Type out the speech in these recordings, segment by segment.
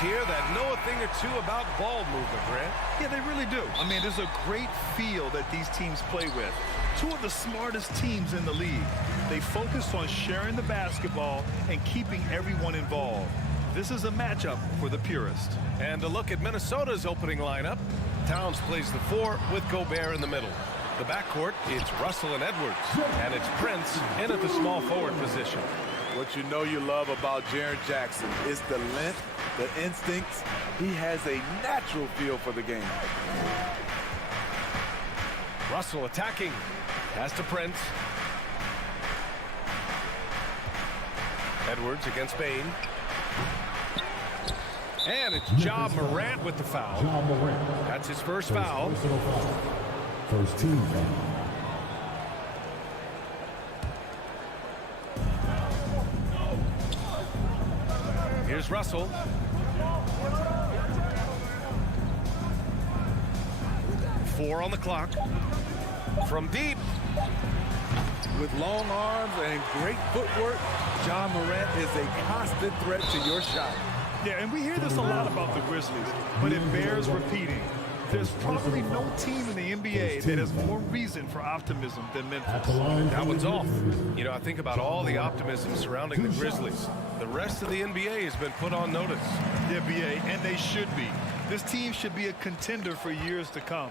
here that know a thing or two about ball movement, Grant. Yeah, they really do. I mean, there's a great feel that these teams play with. Two of the smartest teams in the league. They focus on sharing the basketball and keeping everyone involved. This is a matchup for the purist. And a look at Minnesota's opening lineup. Towns plays the 4 with Gobert in the middle. The backcourt, it's Russell and Edwards. And it's Prince in at the small forward position. What you know you love about Jaren Jackson is the length, the instincts. He has a natural feel for the game. Russell attacking. Pass to Prince. Edwards against Bain. And it's Ja Morant with the foul. That's his first foul. First team foul. Here's Russell. Four on the clock. From deep. With long arms and great footwork, Ja Morant is a constant threat to your shot. Yeah, and we hear this a lot about the Grizzlies, but it bears repeating. There's probably no team in the NBA that has more reason for optimism than Memphis. That one's off. You know, I think about all the optimism surrounding the Grizzlies. The rest of the NBA has been put on notice. The NBA, and they should be. This team should be a contender for years to come.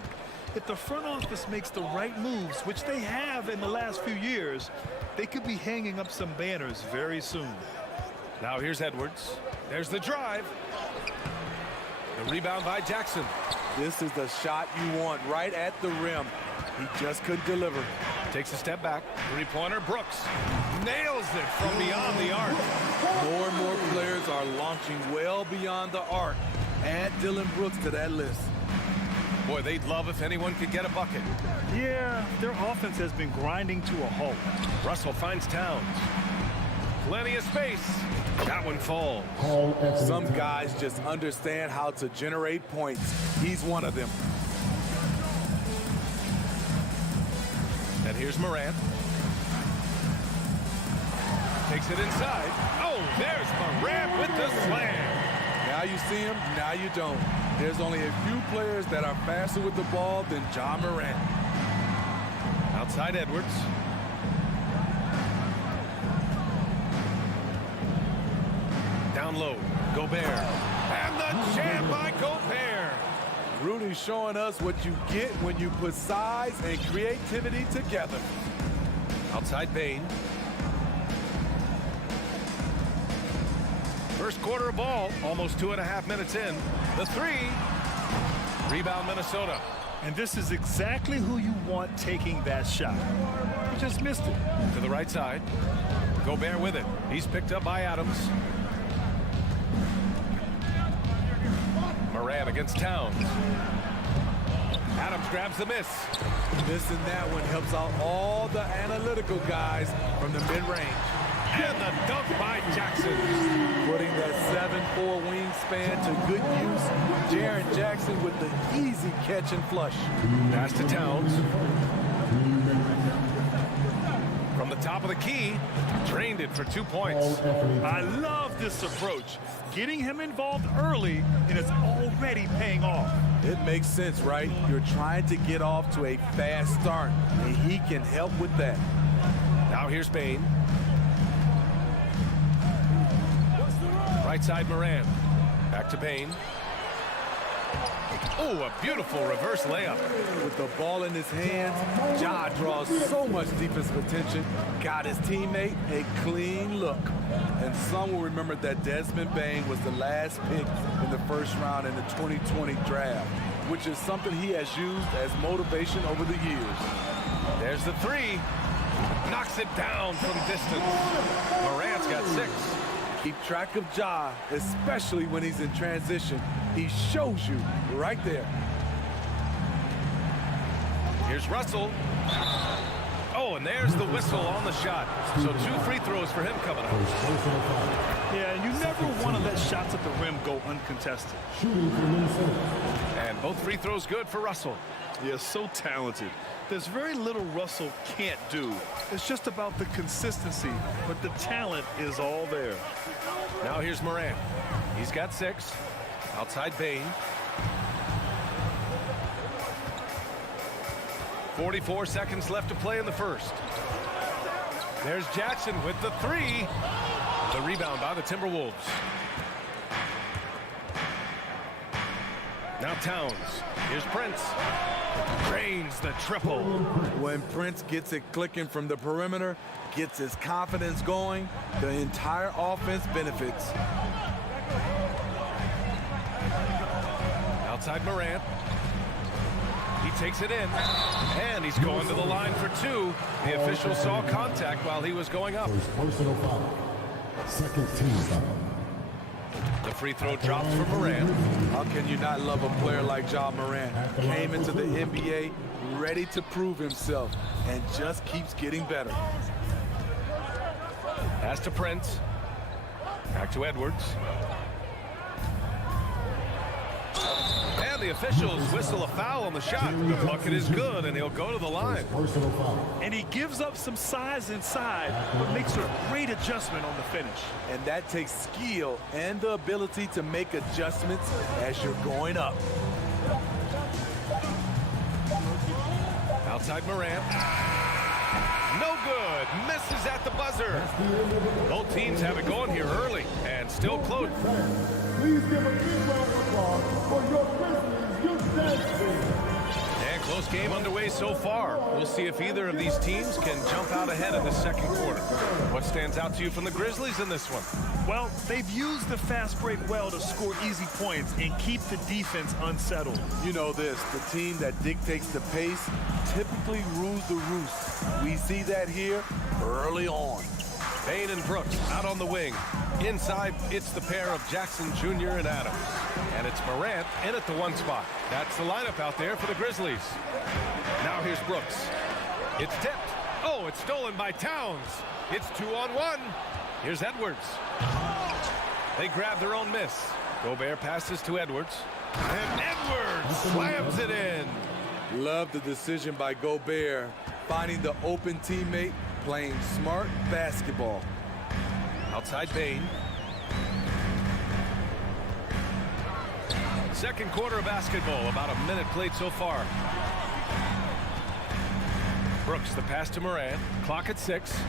If the front office makes the right moves, which they have in the last few years, they could be hanging up some banners very soon. Now here's Edwards. There's the drive. The rebound by Jackson. This is the shot you want right at the rim. He just couldn't deliver. Takes a step back. Three-pointer, Brooks. Nails it from beyond the arc. More and more players are launching well beyond the arc. Add Dillon Brooks to that list. Boy, they'd love if anyone could get a bucket. Yeah, their offense has been grinding to a halt. Russell finds Towns. Plenty of space. That one falls. Some guys just understand how to generate points. He's one of them. And here's Morant. Takes it inside. Oh, there's Morant with the slam. Now you see him, now you don't. There's only a few players that are faster with the ball than Ja Morant. Outside Edwards. Down low, Gobert. And the jam by Gobert. Rudy's showing us what you get when you put size and creativity together. Outside Bain. First quarter of ball, almost 2.5 minutes in. The three. Rebound Minnesota. And this is exactly who you want taking that shot. You just missed it. To the right side. Gobert with it. He's picked up by Adams. Morant against Towns. Adams grabs the miss. This and that one helps out all the analytical guys from the mid-range. And the dunk by Jackson. Putting that 7'4" wingspan to good use. Jaren Jackson with the easy catch and flush. Pass to Towns. From the top of the key, drained it for 2 points. I love this approach. Getting him involved early, and it's already paying off. It makes sense, right? You're trying to get off to a fast start, and he can help with that. Now here's Bain. Right side Morant. Back to Bain. Oh, a beautiful reverse layup. With the ball in his hands, Ja draws so much defensive attention. Got his teammate a clean look. And some will remember that Desmond Bain was the last pick in the first round in the 2020 draft, which is something he has used as motivation over the years. There's the three. Knocks it down from distance. Morant's got 6. Keep track of Ja, especially when he's in transition. He shows you right there. Here's Russell. Oh, and there's the whistle on the shot. So 2 free throws for him coming up. Yeah, and you never want to let shots at the rim go uncontested. And both free throws good for Russell. Yeah, so talented. There's very little Russell can't do. It's just about the consistency, but the talent is all there. Now here's Morant. He's got 6. Outside Bain. 44 seconds left to play in the first. There's Jackson with the three. The rebound by the Timberwolves. Now Towns. Here's Prince. Drains the triple. When Prince gets it clicking from the perimeter, gets his confidence going, the entire offense benefits. Outside Morant. He takes it in, and he's going to the line for two. The official saw contact while he was going up. First personal foul. Second team foul. The free throw drops for Morant. How can you not love a player like Ja Morant? Came into the NBA ready to prove himself and just keeps getting better. Pass to Prince. Back to Edwards. And the officials whistle a foul on the shot. The bucket is good, and he'll go to the line. Personal foul. And he gives up some size inside, but makes a great adjustment on the finish. And that takes skill and the ability to make adjustments as you're going up. Outside Morant. No good. Misses at the buzzer. Both teams have it going here early and still close. Please give a big round of applause for your Grizzlies United States. And close game underway so far. We'll see if either of these teams can jump out ahead in the second quarter. What stands out to you from the Grizzlies in this one? Well, they've used the fast break well to score easy points and keep the defense unsettled. You know this, the team that dictates the pace typically rules the roost. We see that here early on. Bain and Brooks out on the wing. Inside, it's the pair of Jackson Jr. and Adams. And it's Morant in at the one spot. That's the lineup out there for the Grizzlies. Now here's Brooks. It's tipped. Oh, it's stolen by Towns. It's 2-on-1. Here's Edwards. They grab their own miss. Gobert passes to Edwards. And Edwards slams it in. Love the decision by Gobert, finding the open teammate, playing smart basketball. Outside Bain. Second quarter of basketball, about a minute played so far. Brooks, the pass to Morant. Clock at 6.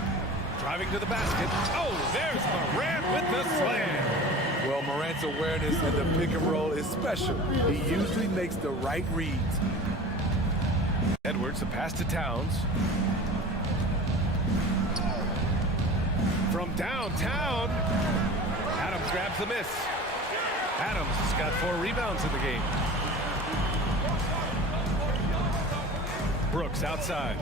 Driving to the basket. Oh, there's Morant with the slam. Well, Morant's awareness in the pick and roll is special. He usually makes the right reads. Edwards, the pass to Towns. From downtown, Adams grabs the miss. Adams has got 4 rebounds in the game. Brooks outside.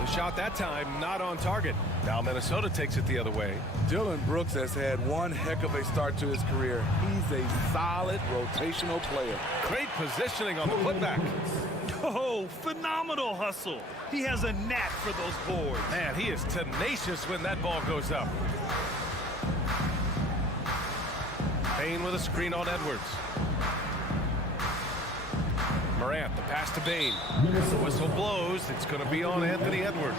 The shot that time not on target. Now Minnesota takes it the other way. Dillon Brooks has had one heck of a start to his career. He's a solid rotational player. Great positioning on the putback. Oh, phenomenal hustle. He has a knack for those boards. Man, he is tenacious when that ball goes up. Bain with a screen on Edwards. Morant, the pass to Bain. The whistle blows. It's going to be on Anthony Edwards.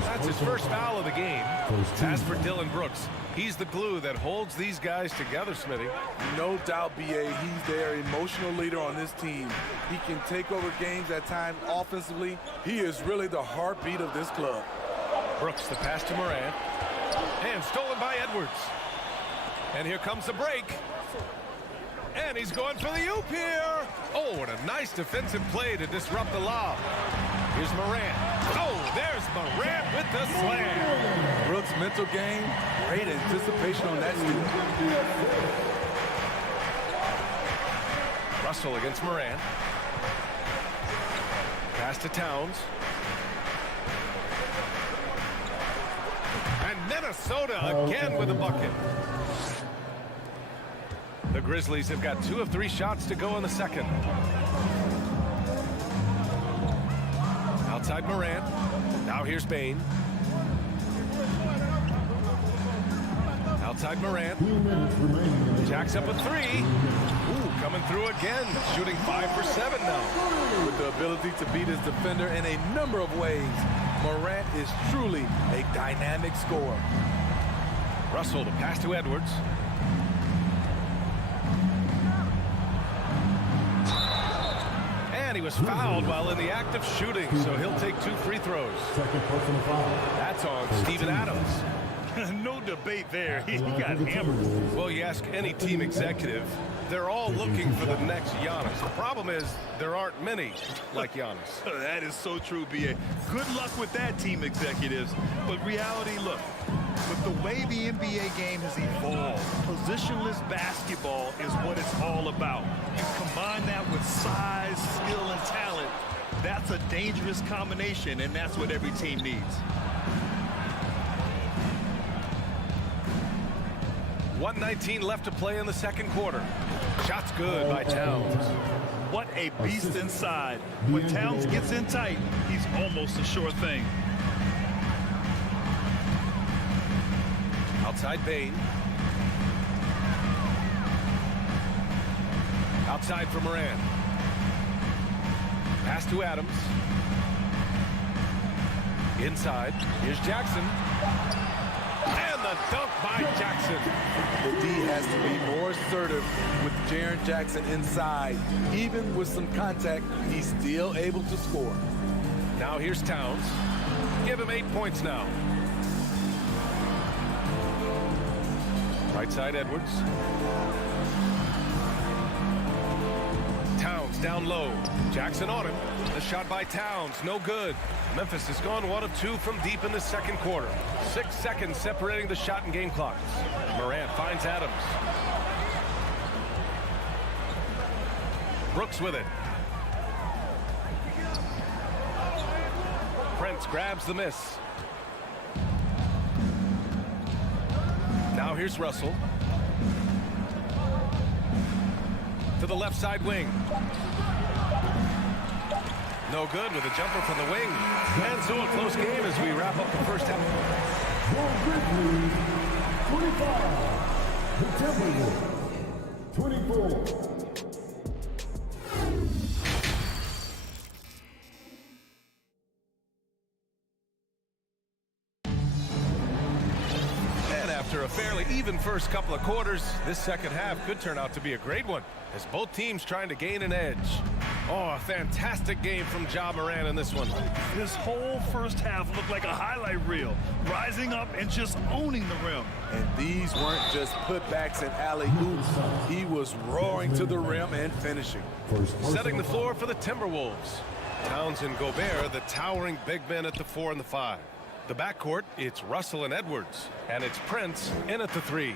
That's his first foul of the game. As for Dillon Brooks, he's the glue that holds these guys together, Smitty. No doubt, B.A., he's their emotional leader on this team. He can take over games at times offensively. He is really the heartbeat of this club. Brooks, the pass to Morant. And stolen by Edwards. And here comes the break. And he's going for the oop here. Oh, and a nice defensive play to disrupt the lob. Here's Morant. Oh, there's Morant with the slam. Brooks' mental game, great anticipation on that steal. Russell against Morant. Pass to Towns. And Minnesota again with a bucket. The Grizzlies have got 2 of 3 shots to go in the second. Outside Morant. Now here's Bain. Outside Morant. Jacks up a 3. Ooh, coming through again. Shooting 5 for 7 now. With the ability to beat his defender in a number of ways, Morant is truly a dynamic scorer. Russell, the pass to Edwards. And he was fouled while in the act of shooting, so he'll take 2 free throws. Second personal foul. That's on Steven Adams. No debate there. He got hammered. Well, you ask any team executive, they're all looking for the next Giannis. The problem is there aren't many like Giannis. That is so true, B.A. Good luck with that, team executives. But reality, look, with the way the NBA game has evolved, positionless basketball is what it's all about. You combine that with size, skill, and talent, that's a dangerous combination, and that's what every team needs. 1:19 left to play in the second quarter. Shot's good by Towns. What a beast inside. When Towns gets in tight, he's almost a sure thing. Outside Bain. Outside for Moran. Pass to Adams. Inside. Here's Jackson. And the dunk by Jackson. The D has to be more assertive with Jaren Jackson inside. Even with some contact, he's still able to score. Now here's Towns. Give him 8 points now. Right side Edwards. Towns down low. Jackson on him. The shot by Towns, no good. Memphis has gone 1 of 2 from deep in the second quarter. 6 seconds separating the shot and game clocks. Morant finds Adams. Brooks with it. Prince grabs the miss. Now here's Russell. To the left side wing. No good with a jumper from the wing. And so a close game as we wrap up the first half. Your Grizzlies, 25. The Timberwolves, 24. And after a fairly even first couple of quarters, this second half could turn out to be a great one as both teams trying to gain an edge. Oh, a fantastic game from Ja Morant in this one. This whole first half looked like a highlight reel, rising up and just owning the rim. And these weren't just putbacks and alley-oops. He was roaring to the rim and finishing. Setting the floor for the Timberwolves. Towns and Gobert, the towering big men at the 4 and the 5. The backcourt, it's Russell and Edwards. And it's Prince in at the 3.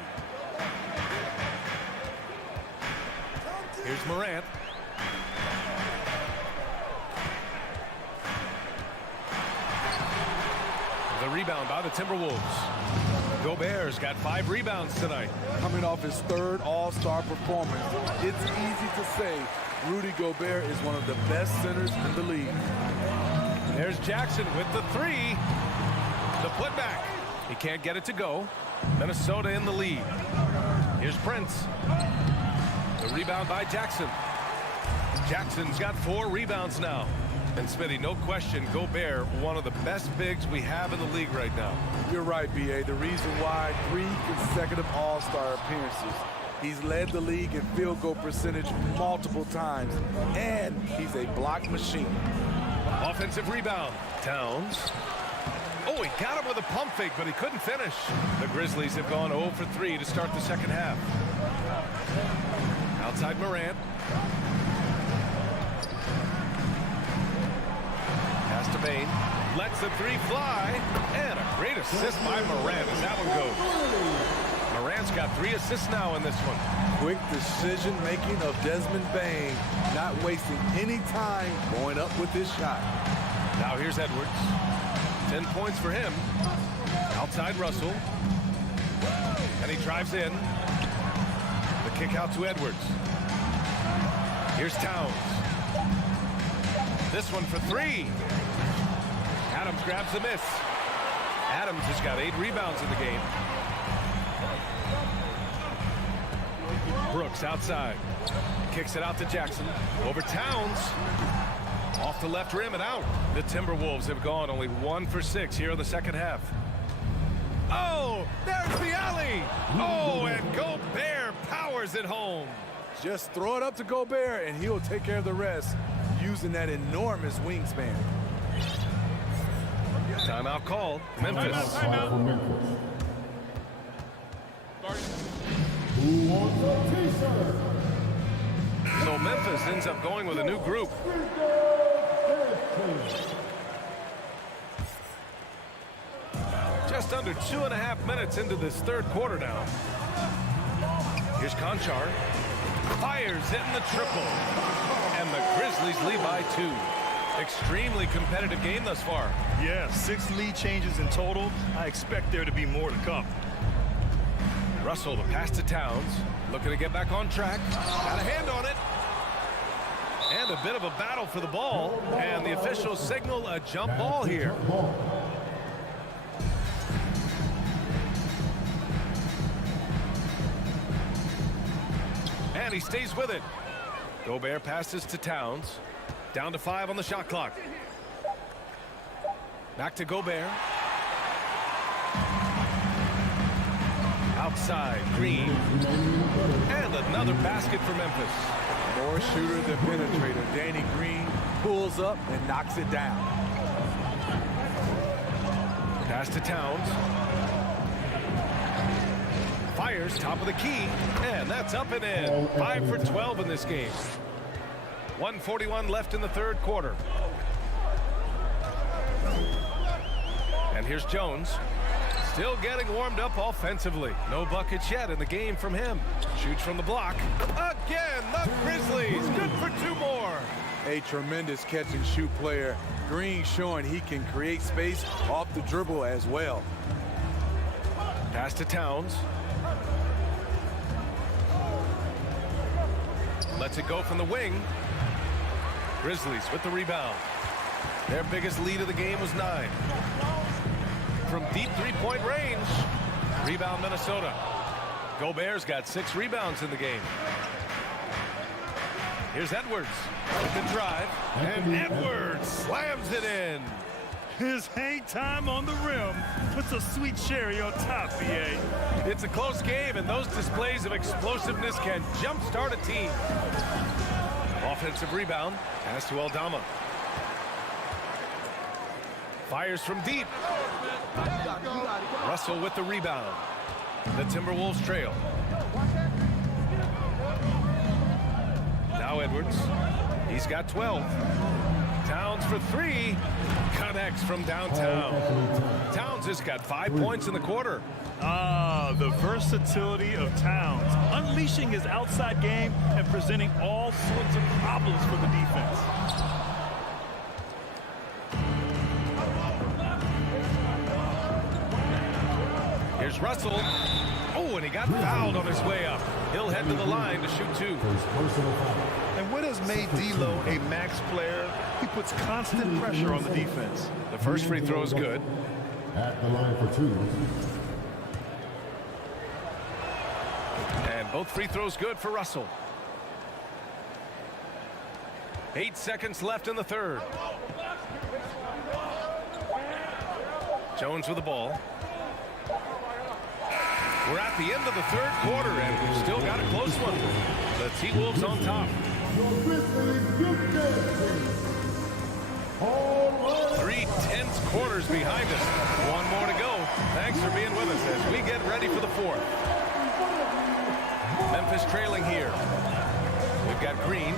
Here's Morant. The rebound by the Timberwolves. Gobert's got 5 rebounds tonight. Coming off his 3rd All-Star performance, it's easy to say Rudy Gobert is one of the best centers in the league. There's Jackson with the 3. The putback. He can't get it to go. Minnesota in the lead. Here's Prince. The rebound by Jackson. Jackson's got 4 rebounds now. And Smitty, no question, Gobert, one of the best bigs we have in the league right now. You're right, B.A. The reason why 3 consecutive All-Star appearances. He's led the league in field goal percentage multiple times, and he's a block machine. Offensive rebound. Towns. Oh, he got him with a pump fake, but he couldn't finish. The Grizzlies have gone 0 for 3 to start the second half. Outside Morant. Pass to Bain. Lets the 3 fly. And a great assist by Morant as that one goes. Morant's got 3 assists now in this one. Quick decision-making of Desmond Bain, not wasting any time going up with his shot. Now here's Edwards. 10 points for him. Outside Russell. And he drives in. The kick out to Edwards. Here's Towns. This one for 3. Adams grabs the miss. Adams has got 8 rebounds in the game. Brooks outside. Kicks it out to Jackson. Over Towns. Off the left rim and out. The Timberwolves have gone only 1 for 6 here in the second half. Oh, there's the alley. Oh, and Gobert powers powers it home. Just throw it up to Gobert, and he'll take care of the rest using that enormous wingspan. Timeout called. Memphis. Timeout. Who wants a t-shirt? So Memphis ends up going with a new group. Just under 2.5 minutes into this third quarter now. Here's Conchar. Fires in the triple. And the Grizzlies lead by 2. Extremely competitive game thus far. Yeah, 6 lead changes in total. I expect there to be more to come. Russell, the pass to Towns. Looking to get back on track. Got a hand on it. And a bit of a battle for the ball. And the officials signal a jump ball here. And he stays with it. Gobert passes to Towns. Down to 5 on the shot clock. Back to Gobert. Outside, Green. And another basket for Memphis. More shooter than penetrator. Danny Green pulls up and knocks it down. Pass to Towns. Fires, top of the key. And that's up and in. 5 for 12 in this game. 1:41 left in the third quarter. And here's Jones. Still getting warmed up offensively. No buckets yet in the game from him. Shoots from the block. Again, the Grizzlies. Good for 2 more. A tremendous catch and shoot player. Green showing he can create space off the dribble as well. Pass to Towns. Lets it go from the wing. Grizzlies with the rebound. Their biggest lead of the game was 9. From deep three-point range. Rebound Minnesota. Gobert's got 6 rebounds in the game. Here's Edwards. Good drive. And Edwards slams it in. His hang time on the rim puts a sweet cherry on top, BA. It's a close game, and those displays of explosiveness can jumpstart a team. Offensive rebound. Pass to Aldama. Fires from deep. Russell with the rebound. The Timberwolves trail. Now Edwards. He's got 12. Towns for 3. Connects from downtown. Towns has got 5 points in the quarter. Ah, the versatility of Towns. Unleashing his outside game and presenting all sorts of problems for the defense. Here's Russell. Oh, and he got fouled on his way up. He'll head to the line to shoot 2. And what has made D'Lo a max player? He puts constant pressure on the defense. The first free throw is good. At the line for 2. And both free throws good for Russell. 8 seconds left in the third. Jones with the ball. We're at the end of the third quarter, and we've still got a close one. The T-Wolves on top. 3 tense quarters behind us. 1 more to go. Thanks for being with us as we get ready for the 4th. Memphis trailing here. We've got Green.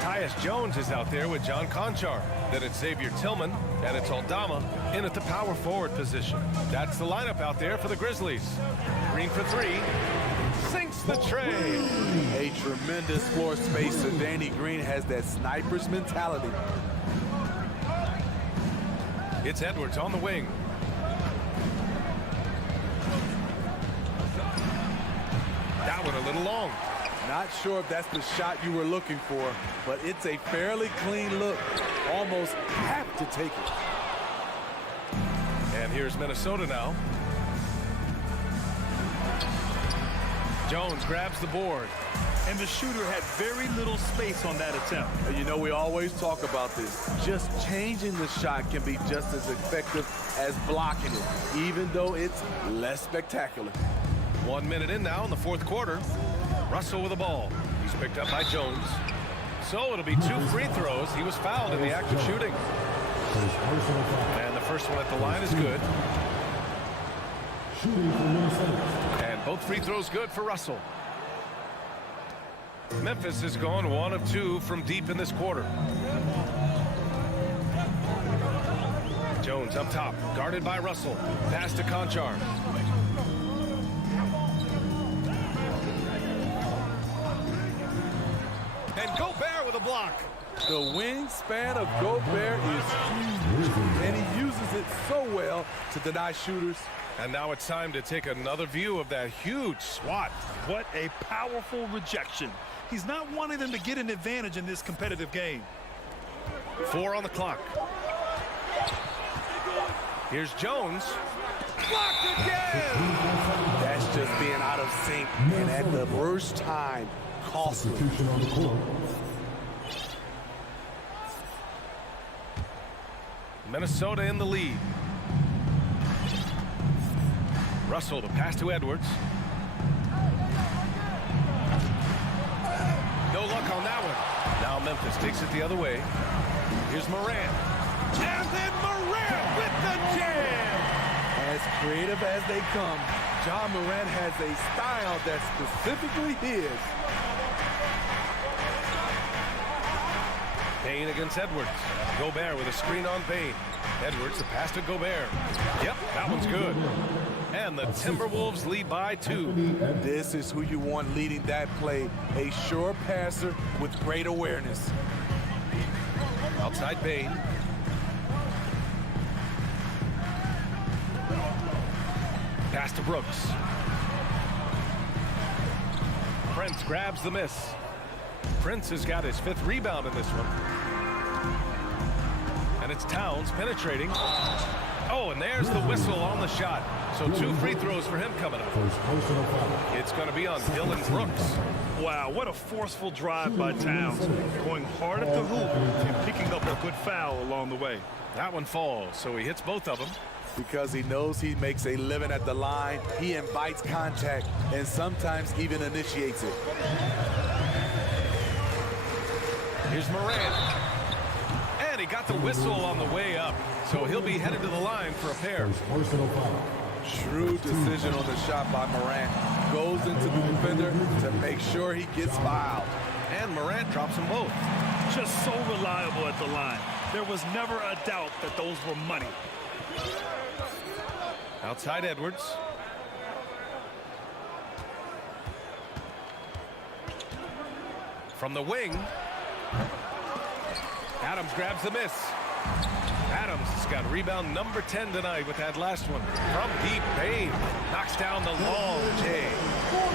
Tyus Jones is out there with John Conchar. Then it's Xavier Tillman, and it's Aldama in at the power forward position. That's the lineup out there for the Grizzlies. Green for 3. Sinks the tray. A tremendous floor spacer. Danny Green has that sniper's mentality. It's Edwards on the wing. That one a little long. Not sure if that's the shot you were looking for, but it's a fairly clean look. Almost have to take it. And here's Minnesota now. Jones grabs the board. And the shooter had very little space on that attempt. You know, we always talk about this. Just changing the shot can be just as effective as blocking it, even though it's less spectacular. 1 minute in now in the fourth quarter. Russell with the ball. He's picked up by Jones. So it'll be 2 free throws. He was fouled in the act of shooting. And the first one at the line is good. And both free throws good for Russell. Memphis has gone 1 of 2 from deep in this quarter. Jones up top, guarded by Russell. Pass to Conchar. And Gobert with a block. The wingspan of Gobert is huge, and he uses it so well to deny shooters. And now it's time to take another view of that huge swat. What a powerful rejection. He's not wanting them to get an advantage in this competitive game. 4 on the clock. Here's Jones. Blocked again! That's just being out of sync, and at the worst time, costly. Minnesota in the lead. Russell, the pass to Edwards. No luck on that one. Now Memphis takes it the other way. Here's Morant. And then Morant with the jam! As creative as they come, Ja Morant has a style that's specifically his. Payne against Edwards. Gobert with a screen on Payne. Edwards, the pass to Gobert. Yep, that one's good. And the Timberwolves lead by 2. This is who you want leading that play. A sure passer with great awareness. Outside Payne. Pass to Brooks. Prince grabs the miss. Prince has got his 5th rebound in this one. And it's Towns penetrating. Oh, and there's the whistle on the shot. So 2 free throws for him coming up. It's going to be on Dylan Brooks. Wow, what a forceful drive by Towns. Going hard at the hoop and picking up a good foul along the way. That one falls, so he hits both of them. Because he knows he makes a living at the line, he invites contact and sometimes even initiates it. Here's Morant. And he got the whistle on the way up. So he'll be headed to the line for a pair. Shrewd decision on the shot by Morant. Goes into the defender to make sure he gets fouled. And Morant drops them both. Just so reliable at the line. There was never a doubt that those were money. Outside Edwards. From the wing. Adams grabs the miss. Adams has got rebound number 10 tonight with that last one. From deep, Payne knocks down the long J.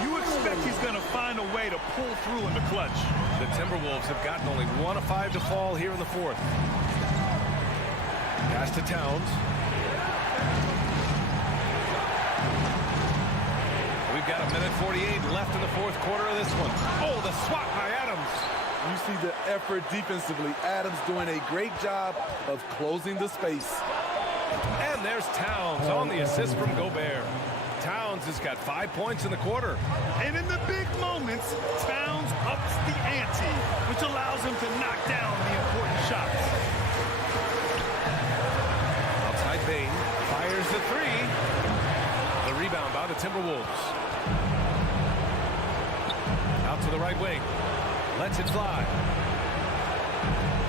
You expect he's going to find a way to pull through in the clutch. The Timberwolves have gotten only 1 of 5 to fall here in the 4th. Pass to Towns. We've got 1:48 left in the 4th quarter of this one. Oh, the swat by Adams. You see the effort defensively. Adams doing a great job of closing the space. And there's Towns on the assist from Gobert. Towns has got 5 points in the quarter. And in the big moments, Towns ups the ante, which allows him to knock down the important shots. Outside Payne fires the 3. The rebound by the Timberwolves. Out to the right wing. Lets it fly.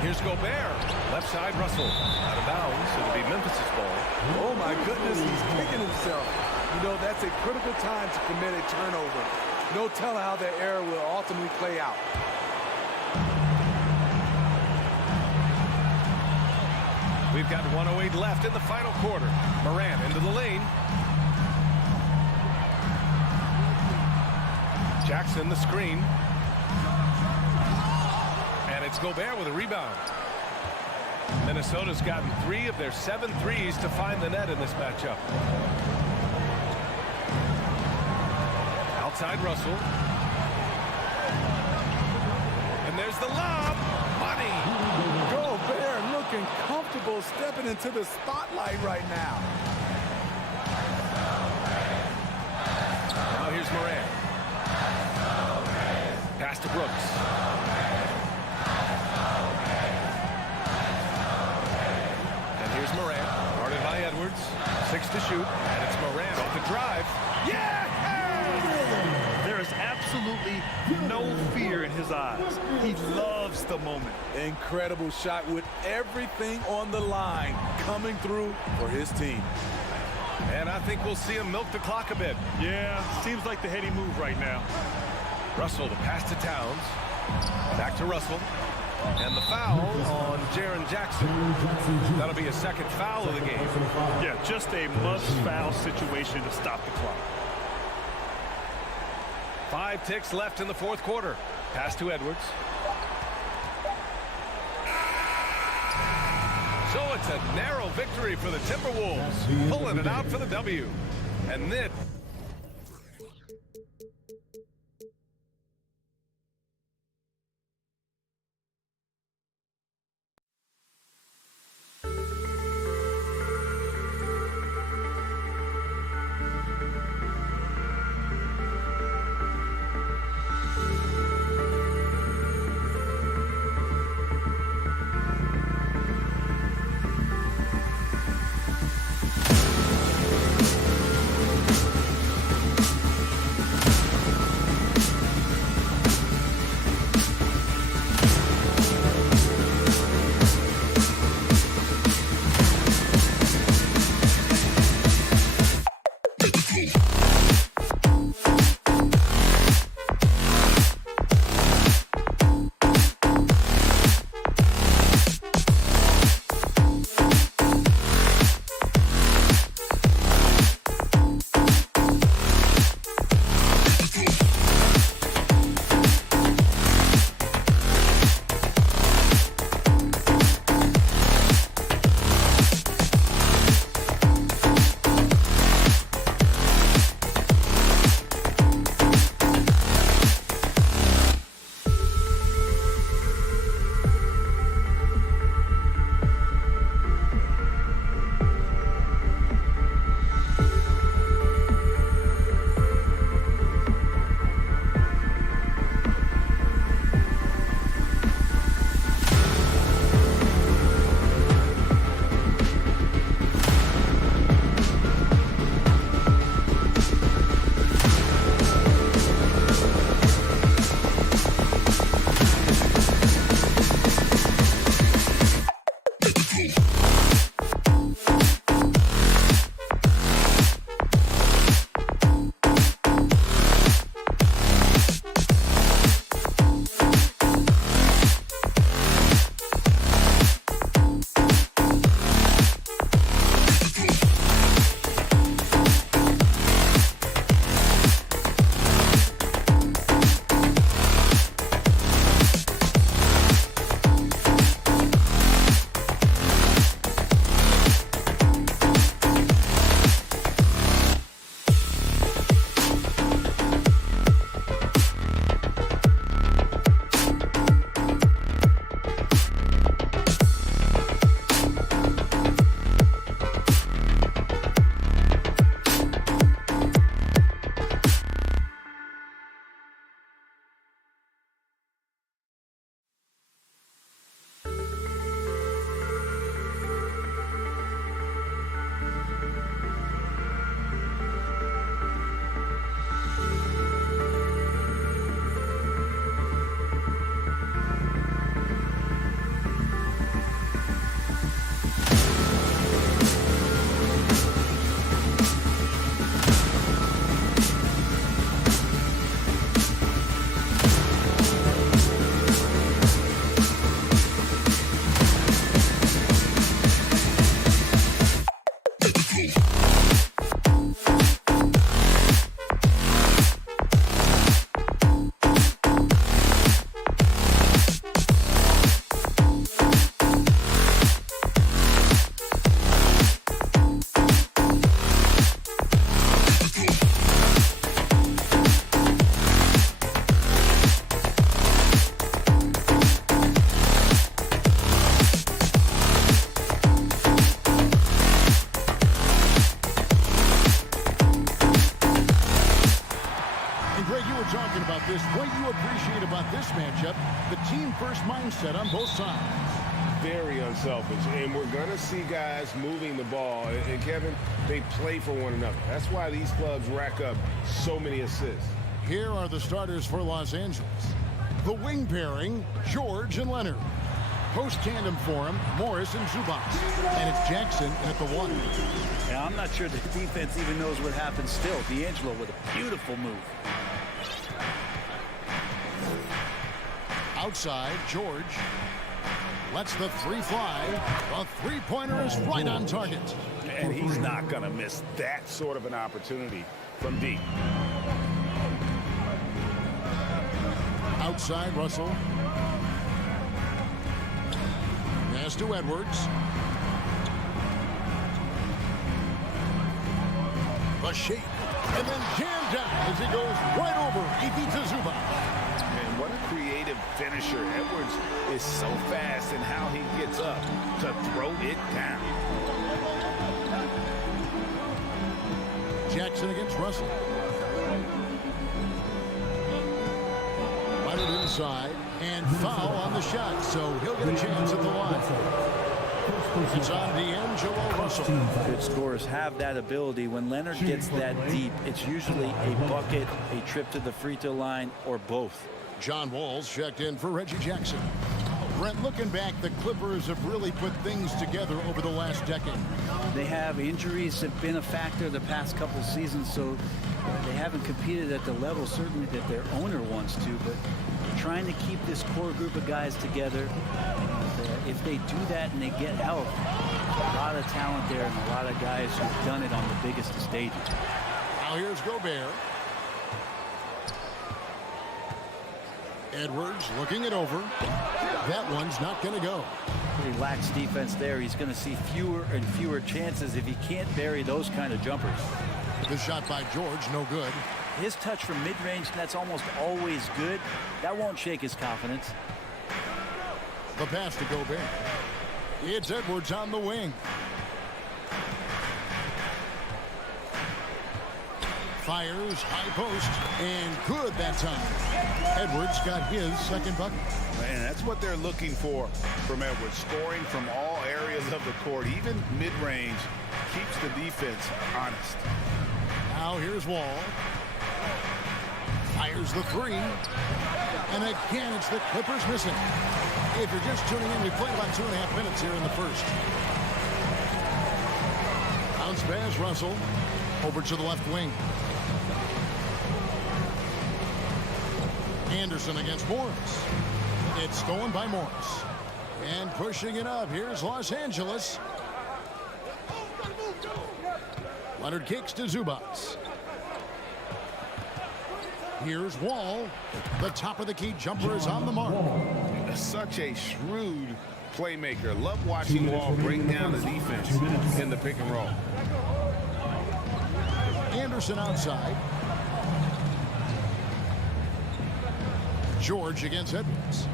Here's Gobert. Left side, Russell. Out of bounds. It'll be Memphis' ball. Oh, my goodness, he's kicking himself. You know, that's a critical time to commit a turnover. No telling how that error will ultimately play out. We've got 1:08 left in the final quarter. Morant into the lane. Jackson, the screen. And it's Gobert with a rebound. Minnesota's gotten 3 of their 7 threes to find the net in this matchup. Outside Russell. And there's the lob. Money. Gobert looking comfortable stepping into the spotlight right now. Now here's Morant. to Brooks. And here's Morant, guarded by Edwards. 6 to shoot, and it's Morant off the drive. Yeah! There is absolutely no fear in his eyes. He loves the moment. Incredible shot with everything on the line coming through for his team. And I think we'll see him milk the clock a bit. Yeah, seems like the heady move right now. Russell, the pass to Towns. Back to Russell. And the foul on Jaren Jackson. That'll be a second foul of the game. Yeah, just a must-foul situation to stop the clock. 5 ticks left in the fourth quarter. Pass to Edwards. So it's a narrow victory for the Timberwolves, pulling it out for the W. And then were talking about this. What you appreciate about this matchup, the team-first mindset on both sides. Very unselfish, and we're going to see guys moving the ball. And Kevin, they play for one another. That's why these clubs rack up so many assists. Here are the starters for Los Angeles. The wing pairing, George and Leonard. Post tandem for him, Morris and Zubac. And it's Jackson at the 1. Yeah, I'm not sure the defense even knows what happened still. D'Angelo with a beautiful move. Outside, George lets the 3 fly. The three-pointer is right on target. And he's not going to miss that sort of an opportunity from deep. Outside, Russell. Pass to Edwards. The shake. And then jammed down as he goes right over Ivica Zubac. And what a creative finisher. Edwards is so fast in how he gets up to throw it down. Jackson against Russell. Leonard inside. And foul on the shot, so he'll get a chance at the line. It's on D'Angelo Russell. Good scorers have that ability. When Leonard gets that deep, it's usually a bucket, a trip to the free throw line, or both. John Walls checked in for Reggie Jackson. Brent, looking back, the Clippers have really put things together over the last decade. They have injuries have been a factor the past couple seasons, so they haven't competed at the level certainly that their owner wants to, but trying to keep this core group of guys together. If they do that and they get help, a lot of talent there and a lot of guys who've done it on the biggest of stages. Now here's Gobert. Edwards looking it over. That one's not going to go. Pretty lax defense there. He's going to see fewer and fewer chances if he can't bury those kind of jumpers. The shot by George, no good. His touch from mid-range, that's almost always good. That won't shake his confidence. The pass to Gobert. It's Edwards on the wing. Fires, high post, and good that time. Edwards got his second bucket. And that's what they're looking for from Edwards. Scoring from all areas of the court, even mid-range, keeps the defense honest. Now here's Wall. Fires the 3. And again, it's the Clippers missing. If you're just tuning in, we played about 2.5 minutes here in the first. Bounce pass, Russell. Over to the left wing. Anderson against Morris. It's stolen by Morris. And pushing it up, here's Los Angeles. Leonard kicks to Zubac. Here's Wall. The top of the key jumper is on the mark. Such a shrewd playmaker. Love watching Wall break down the defense in the pick and roll. Anderson outside. George against Edwards.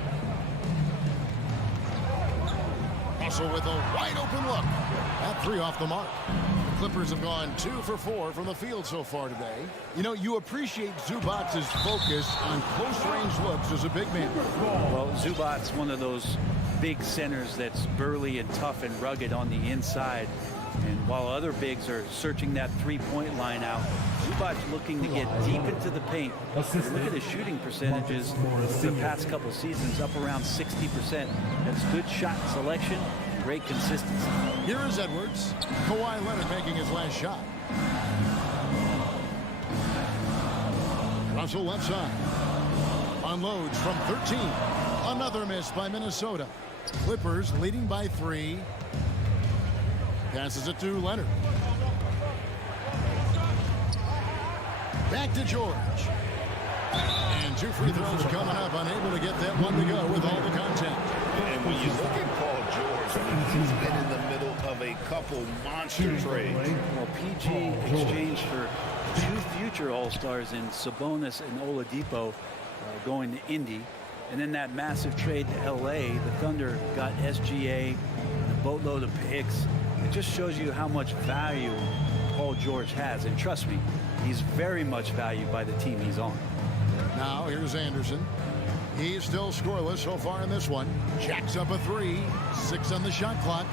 Russell with a wide open look. That 3 off the mark. The Clippers have gone 2 for 4 from the field so far today. You know, you appreciate Zubac's focus on close-range looks as a big man. Well, Zubac's one of those big centers that's burly and tough and rugged on the inside. And while other bigs are searching that three-point line out, Zubac's looking to get deep into the paint. Look at his shooting percentages the past couple seasons, up around 60%. That's good shot selection, great consistency. Here is Edwards. Kawhi Leonard making his last shot. Russell left side. Unloads from 13. Another miss by Minnesota. Clippers leading by 3. Passes it to Leonard. Back to George. And 2 free throws coming up. Unable to get that one to go with all the contact. And when you look at Paul George, I mean, he's been in the middle of a couple monster trades. Well, PG exchanged for 2 future All-Stars in Sabonis and Oladipo going to Indy. And then that massive trade to L.A., the Thunder got SGA and a boatload of picks. It just shows you how much value Paul George has. And trust me, he's very much valued by the team he's on. Now here's Anderson. He's still scoreless so far in this one. Jacks up a 3. 6 on the shot clock.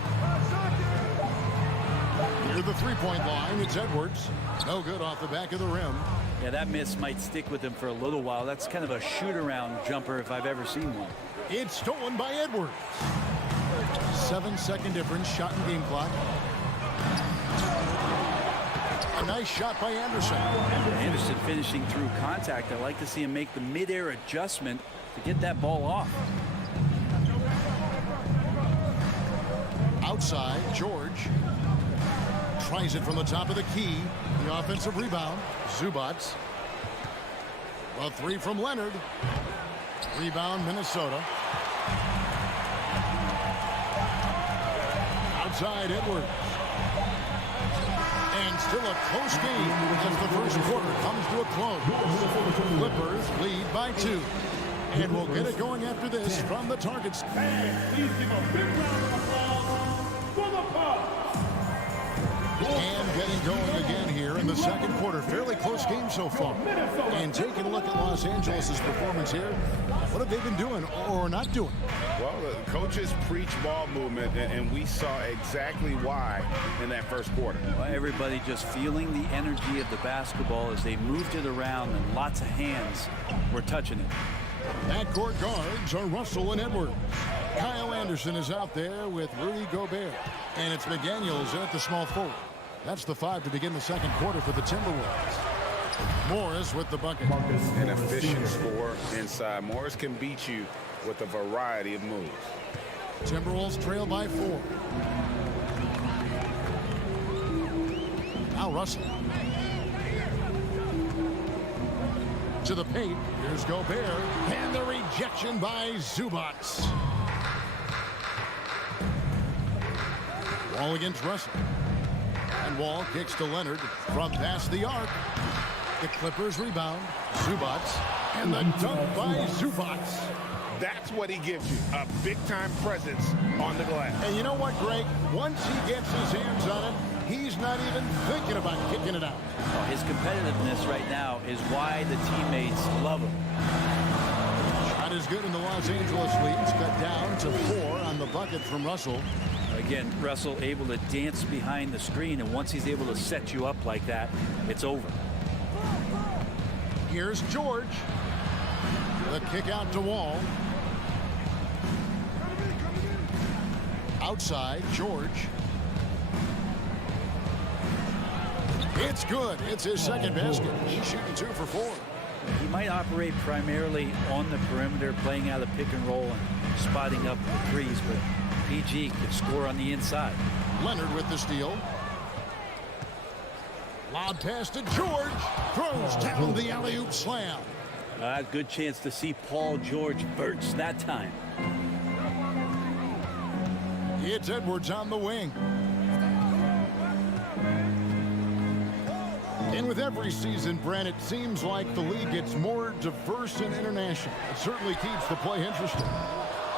Near the three-point line, it's Edwards. No good off the back of the rim. Yeah, that miss might stick with him for a little while. That's kind of a shoot-around jumper if I've ever seen one. It's stolen by Edwards. 7-second difference, shot and game clock. A nice shot by Anderson. Anderson finishing through contact. I like to see him make the mid-air adjustment to get that ball off. Outside, George tries it from the top of the key. The offensive rebound, Zubats. A 3 from Leonard. Rebound, Minnesota. Outside, Edwards. And still a close game as the first quarter comes to a close. Clippers lead by 2. And we'll get it going after this from the target spot. Please give a big round of applause for the Bucks. And getting going again here in the second quarter. Fairly close game so far. And taking a look at Los Angeles' performance here. What have they been doing or not doing? Well, the coaches preach ball movement, and we saw exactly why in that first quarter. Well, everybody just feeling the energy of the basketball as they moved it around, and lots of hands were touching it. Backcourt guards are Russell and Edwards. Kyle Anderson is out there with Rudy Gobert. And it's McDaniels at the small forward. That's the 5 to begin the second quarter for the Timberwolves. Morris with the bucket. An efficient score inside. Morris can beat you with a variety of moves. Timberwolves trail by 4. Now Russell. To the paint. Here's Gobert. And the rejection by Zubats. Wall against Russell. And Wall kicks to Leonard from past the arc. The Clippers rebound. Zubats. And the dunk by Zubats. That's what he gives you, a big-time presence on the glass. And you know what, Greg? Once he gets his hands on it, he's not even thinking about kicking it out. Well, his competitiveness right now is why the teammates love him. Shot is good in the Los Angeles lead. It's cut down to 4 on the bucket from Russell. Again, Russell able to dance behind the screen, and once he's able to set you up like that, it's over. Here's George. The kick out to Wall. Outside, George. It's good. It's his second basket. He's shooting 2 for 4. He might operate primarily on the perimeter, playing out of pick and roll and spotting up the threes, but PG could score on the inside. Leonard with the steal. Lob pass to George. Throws down the alley-oop slam. Good chance to see Paul George burst that time. It's Edwards on the wing. And with every season, Brent, it seems like the league gets more diverse and international. It certainly keeps the play interesting.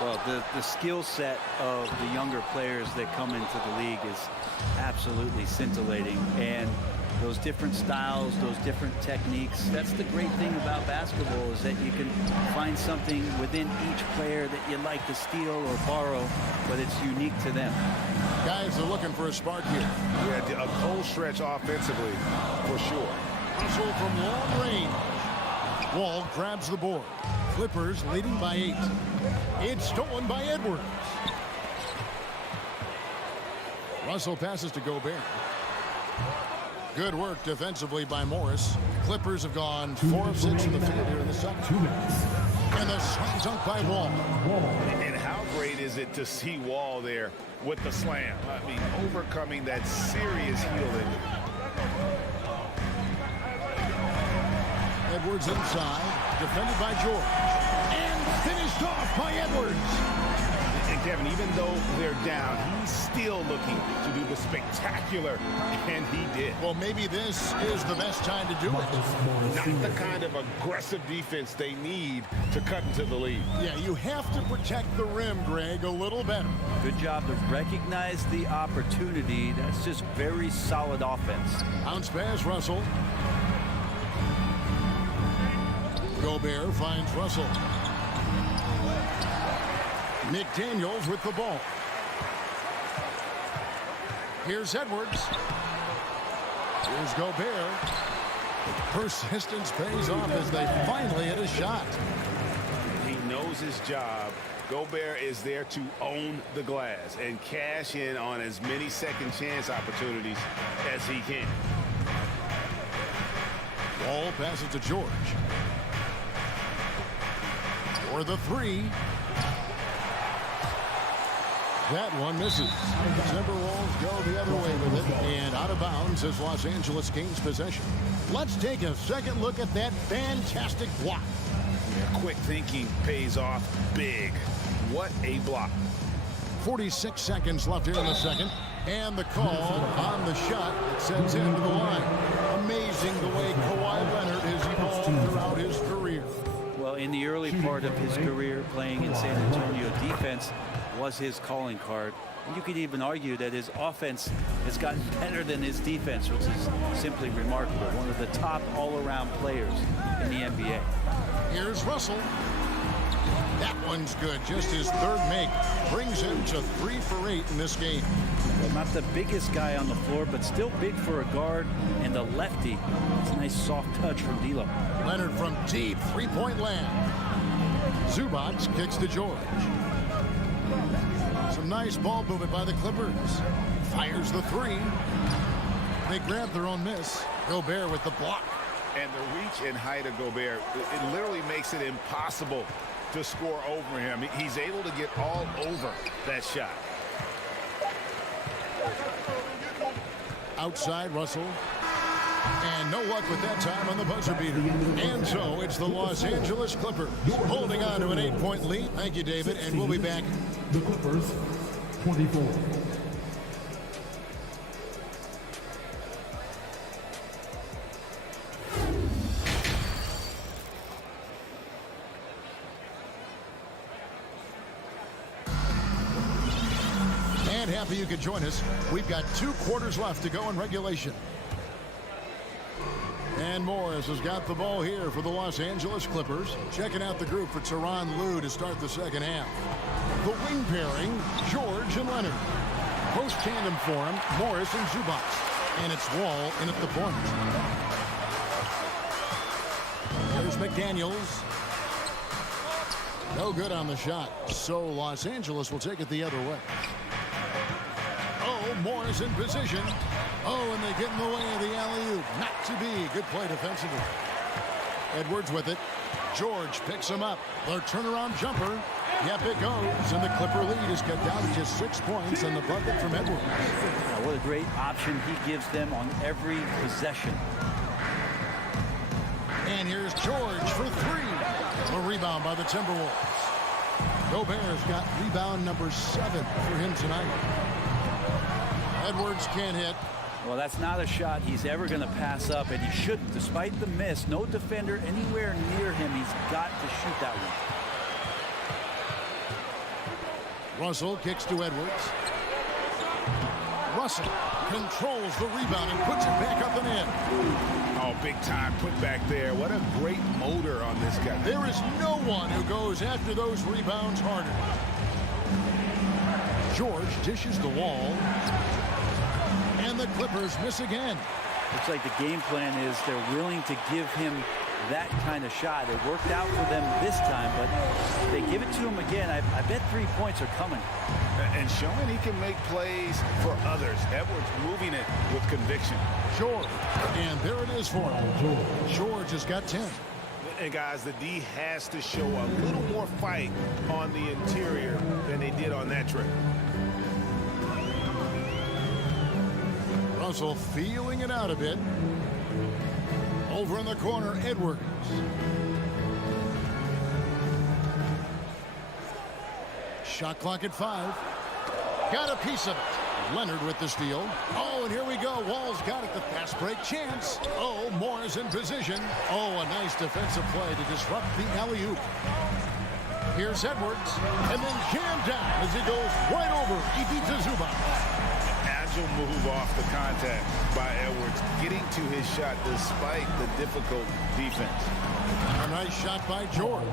Well, the skill set of the younger players that come into the league is absolutely scintillating. And those different styles, those different techniques, that's the great thing about basketball, is that you can find something within each player that you like to steal or borrow, but it's unique to them. Guys are looking for a spark here. Yeah, a cold stretch offensively, for sure. Russell from long range. Wall grabs the board. Clippers leading by 8. It's stolen by Edwards. Russell passes to Gobert. Good work defensively by Morris. Clippers have gone 4 of 6 in the field here in the second. 2 minutes. And the slam dunk by Wall. And how great is it to see Wall there with the slam? I mean, overcoming that serious heel injury. Edwards inside, defended by George. And finished off by Edwards. And Kevin, even though they're down, he's still looking to do the spectacular, and he did. Well, maybe this is the best time to do it. Not the kind of aggressive defense they need to cut into the lead. Yeah, you have to protect the rim, Greg, a little better. Good job to recognize the opportunity. That's just very solid offense. Bounce pass, Russell. Gobert finds Russell. McDaniels with the ball. Here's Edwards. Here's Gobert. Persistence pays off as they finally hit a shot. He knows his job. Gobert is there to own the glass and cash in on as many second chance opportunities as he can. Ball passes to George. For the three. That one misses. Timberwolves go the other way with it, and out of bounds as Los Angeles gains possession. Let's take a second look at that fantastic block. Yeah, quick thinking pays off big. What a block. 46 seconds left here in the second, and the call on the shot that sends him to the line. Amazing the way Kawhi Leonard has evolved throughout his career. Well, in the early part of his career playing in San Antonio, defense was his calling card. You could even argue that his offense has gotten better than his defense, which is simply remarkable. One of the top all-around players in the NBA. Here's Russell. That one's good. Just his third make brings him to 3 for 8 in this game. Well, not the biggest guy on the floor, but still big for a guard and a lefty. It's a nice soft touch from D'Lo. Leonard from deep, three-point land. Zubac kicks to George. Some nice ball movement by the Clippers. Fires the three. They grab their own miss. Gobert with the block. And the reach and height of Gobert, it literally makes it impossible to score over him. He's able to get all over that shot. Outside, Russell. And no luck with that time on the buzzer beater. And so it's the Los Angeles Clippers holding on to an 8-point lead. Thank you, David, and we'll be back. The Clippers, 24. And happy you could join us. We've got 2 quarters left to go in regulation. And Morris has got the ball here for the Los Angeles Clippers. Checking out the group for Tyronn Lue to start the second half. The wing pairing, George and Leonard. Post tandem for him, Morris and Zubac. And it's Wall in at the point. There's McDaniels. No good on the shot. So Los Angeles will take it the other way. Oh, Morris in position. Oh, and they get in the way of the alley-oop. Not to be. Good play defensively. Edwards with it. George picks him up. The turnaround jumper. Yep, it goes. And the Clipper lead is cut down to just 6 points on the bucket from Edwards. Now, what a great option he gives them on every possession. And here's George for 3. A rebound by the Timberwolves. Gobert's got rebound number 7 for him tonight. Edwards can't hit. Well, that's not a shot he's ever going to pass up, and he shouldn't. Despite the miss, no defender anywhere near him. He's got to shoot that one. Russell kicks to Edwards. Russell controls the rebound and puts it back up and in. Oh, big time put back there. What a great motor on this guy. There is no one who goes after those rebounds harder. George dishes the Wall. And the Clippers miss again. Looks like the game plan is they're willing to give him that kind of shot. It worked out for them this time, but if they give it to him again, I bet 3 points are coming. And showing he can make plays for others. Edwards moving it with conviction. George. And there it is for him. George has got 10. And guys, the D has to show a little more fight on the interior than they did on that trip. Russell feeling it out a bit. Over in the corner, Edwards. Shot clock at 5. Got a piece of it. Leonard with the steal. Oh, and here we go. Wall's got it. The fast break chance. Oh, Morris in position. Oh, a nice defensive play to disrupt the alley-oop. Here's Edwards. And then jammed down as he goes right over Ivica Zubac. Move off the contact by Edwards, getting to his shot despite the difficult defense. A nice shot by George.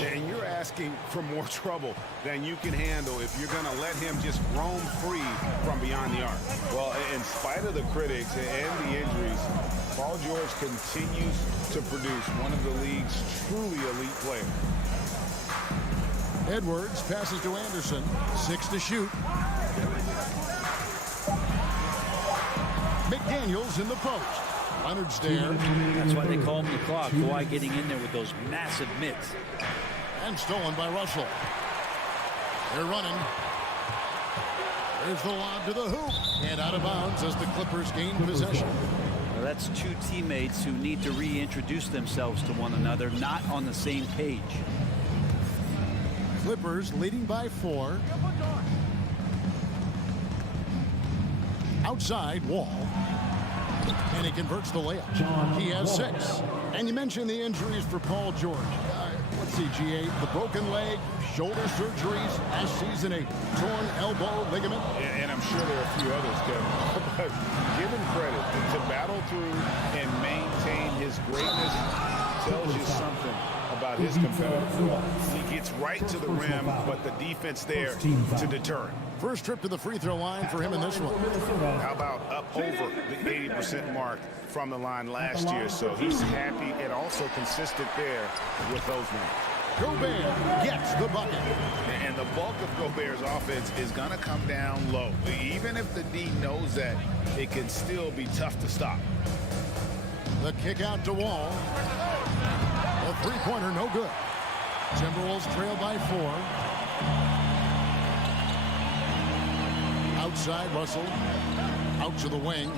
And you're asking for more trouble than you can handle if you're going to let him just roam free from beyond the arc. Well, in spite of the critics and the injuries, Paul George continues to produce one of the league's truly elite players. Edwards passes to Anderson. 6 to shoot. McDaniels in the post. Leonard's there. That's why they call him the clock. Kawhi getting in there with those massive mitts. And stolen by Russell. They're running. There's the lob to the hoop. And out of bounds as the Clippers gain possession. Well, that's two teammates who need to reintroduce themselves to one another, not on the same page. Clippers leading by 4. Outside, Wall. And he converts the layup. He has 6. And you mentioned the injuries for Paul George. Let's see, GA, the broken leg, shoulder surgeries, last season a torn elbow ligament. And I'm sure there are a few others, Kevin. But give him credit to battle through and maintain his greatness tells you something about his competitiveness. He gets right to the rim, but the defense there to deter him. First trip to the free throw line for him in this one. How about up over the 80% mark from the line last year? So he's happy and also consistent there with those numbers. Gobert gets the bucket. And the bulk of Gobert's offense is going to come down low. Even if the D knows that, it can still be tough to stop. The kick out to Wall. The three-pointer, no good. Timberwolves trail by 4. Outside, Russell. Out to the wing.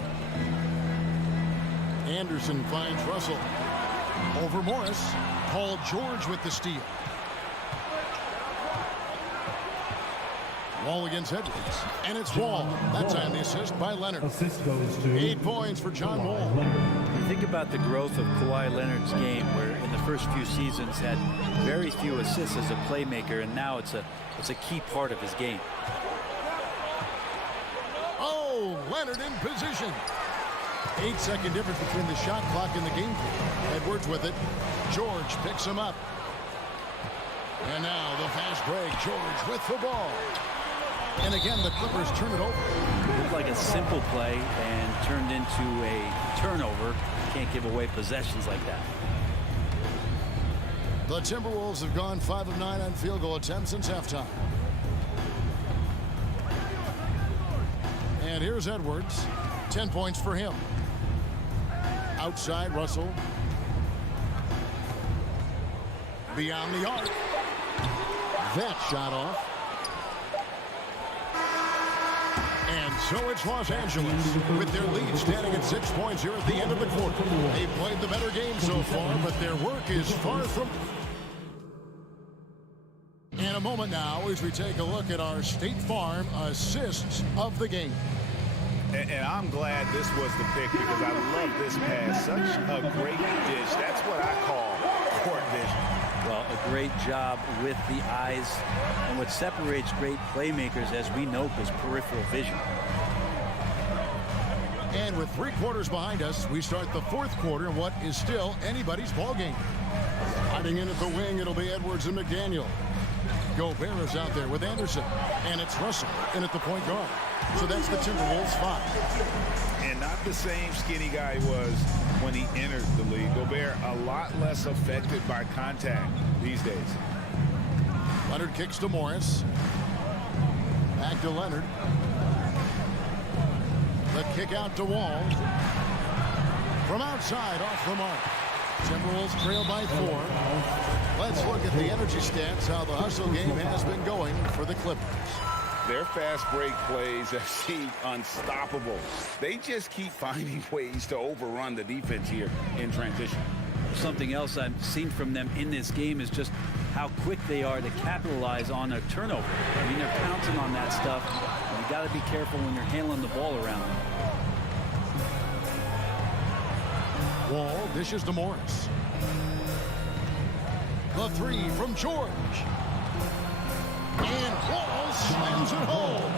Anderson finds Russell. Over Morris. Paul George with the steal. Wall against Edwards. And it's Wall. That time the assist by Leonard. Assist goes to 8 points for John Wall. Think about the growth of Kawhi Leonard's game, where in the first few seasons had very few assists as a playmaker, and now it's a key part of his game. Oh, Leonard in position. 8-second difference between the shot clock and the game clock. Edwards with it. George picks him up. And now the fast break. George with the ball. And again, the Clippers turn it over. Looked like a simple play and turned into a turnover. Can't give away possessions like that. The Timberwolves have gone 5 of 9 on field goal attempts since halftime. And here's Edwards. 10 points for him. Outside, Russell. Beyond the arc. That shot off. And so it's Los Angeles with their lead standing at 6 points here at the end of the quarter. They've played the better game so far, but their work is far from... In a moment now, as we take a look at our State Farm assists of the game. And I'm glad this was the pick because I love this pass. Such a great dish. That's what I call court vision. Well, a great job with the eyes. And what separates great playmakers, as we know, is peripheral vision. And with 3 quarters behind us, we start the 4th quarter in what is still anybody's ball game. Hiding in at the wing, it'll be Edwards and McDaniel. Gobert is out there with Anderson. And it's Russell in at the point guard. So that's the Timberwolves 5. And not the same skinny guy he was when he entered the league. Gobert a lot less affected by contact these days. Leonard kicks to Morris. Back to Leonard. The kick out to Wall. From outside, off the mark. Timberwolves trail by 4. Let's look at the energy stats, how the hustle game has been going for the Clippers. Their fast break plays have seemed unstoppable. They just keep finding ways to overrun the defense here in transition. Something else I've seen from them in this game is just how quick they are to capitalize on a turnover. I mean, they're pouncing on that stuff. You got to be careful when you're handling the ball around them. Wall dishes to Morris. The 3 from George. And Wall slams it home.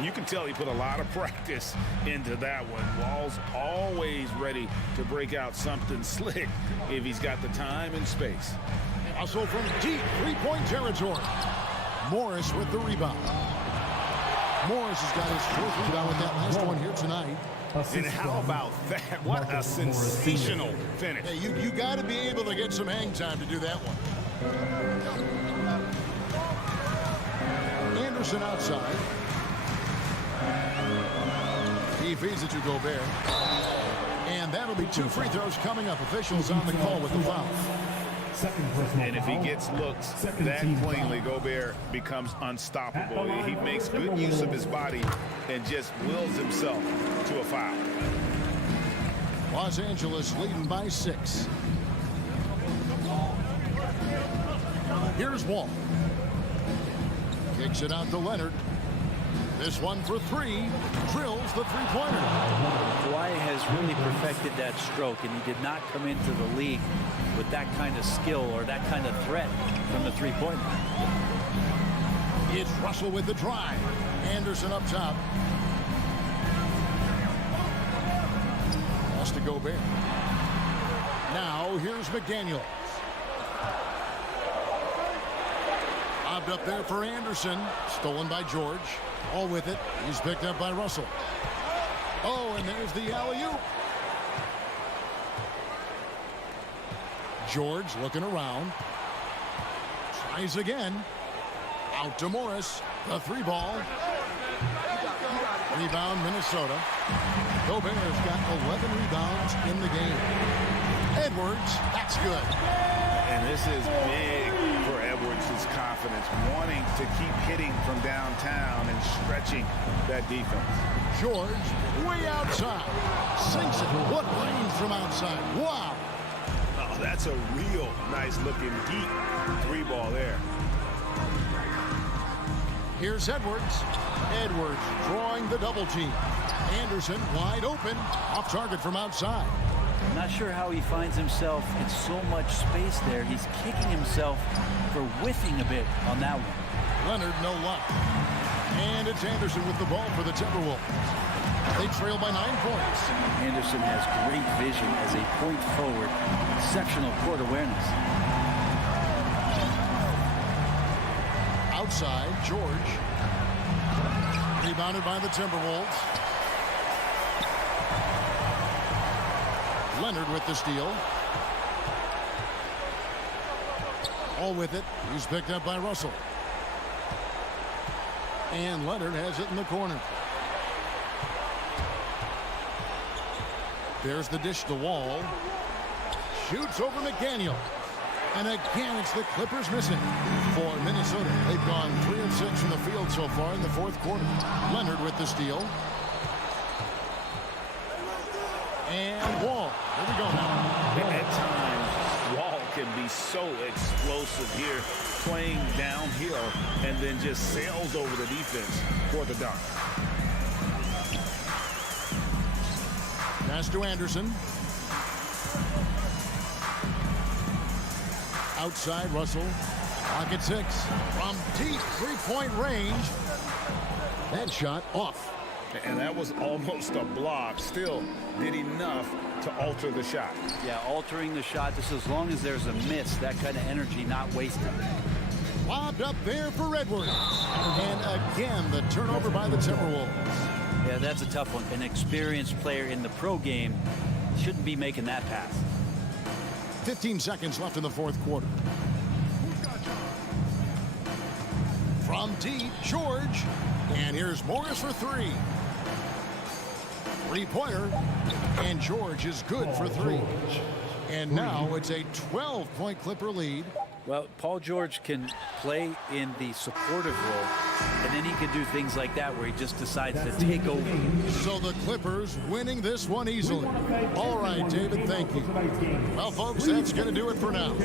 And you can tell he put a lot of practice into that one. Wall's always ready to break out something slick if he's got the time and space. Also from deep three-point territory. Morris with the rebound. Morris has got his fourth rebound with that last one here tonight. And how about that? What a sensational finish. Hey, you got to be able to get some hang time to do that one. Anderson outside. He feeds it to Gobert. And that'll be 2 free throws coming up. Officials on the call with the foul. And if he gets looks that cleanly, Gobert becomes unstoppable. He makes good use of his body and just wills himself to a foul. Los Angeles leading by 6. Here's Wall. Kicks it out to Leonard. This one for 3. Drills the three-pointer. Kawhi has really perfected that stroke, and he did not come into the league with that kind of skill or that kind of threat from the three-point line. It's Russell with the drive. Anderson up top. Lost to Gobert. Now here's McDaniel. Lobbed up there for Anderson. Stolen by George. All with it. He's picked up by Russell. Oh, and there's the alley-oop. George looking around. Tries again. Out to Morris. The 3-ball. Rebound, Minnesota. Gobert's got 11 rebounds in the game. Edwards, that's good. And this is big for Edwards' confidence, wanting to keep hitting from downtown and stretching that defense. George, way outside. Sinks it. What range from outside. Wow. Oh, that's a real nice-looking deep 3-ball there. Here's Edwards. Edwards drawing the double team. Anderson wide open. Off target from outside. I'm not sure how he finds himself in so much space there. He's kicking himself for whiffing a bit on that one. Leonard, no luck. And it's Anderson with the ball for the Timberwolves. They trail by 9 points. Anderson has great vision as a point forward. Exceptional court awareness. Outside, George. Rebounded by the Timberwolves. Leonard with the steal. All with it. He's picked up by Russell. And Leonard has it in the corner. There's the dish to Wall. Shoots over McDaniel. And again, it's the Clippers missing. For Minnesota, they've gone 3 of 6 from the field so far in the 4th quarter. Leonard with the steal. And Wall. Here we go now. At times, Wall can be so explosive here, playing downhill, and then just sails over the defense for the dunk. Pass to Anderson. Outside, Russell. Clock at 6. From deep 3-point range. That shot off. And that was almost a block. Still did enough to alter the shot. Yeah, altering the shot just as long as there's a miss. That kind of energy not wasted. Lobbed up there for Edwards. And again, the turnover by the Timberwolves. Yeah, that's a tough one. An experienced player in the pro game shouldn't be making that pass. 15 seconds left in the 4th quarter. From deep, George. And here's Morris for 3. 3-pointer. And George is good for 3. And now it's a 12-point Clipper lead. Well, Paul George can play in the supportive role, and then he can do things like that where he just decides to take over. So the Clippers winning this one easily. All right, David, thank you. Well, folks, that's going to do it for now.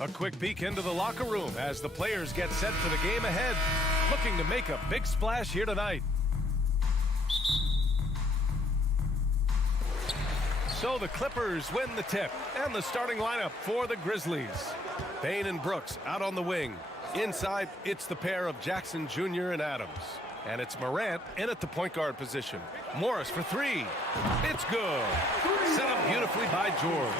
A quick peek into the locker room as the players get set for the game ahead, looking to make a big splash here tonight. So the Clippers win the tip, and the starting lineup for the Grizzlies. Bane and Brooks out on the wing. Inside, it's the pair of Jackson Jr. and Adams. And it's Morant in at the point guard position. Morris for three. It's good. Set up beautifully by George.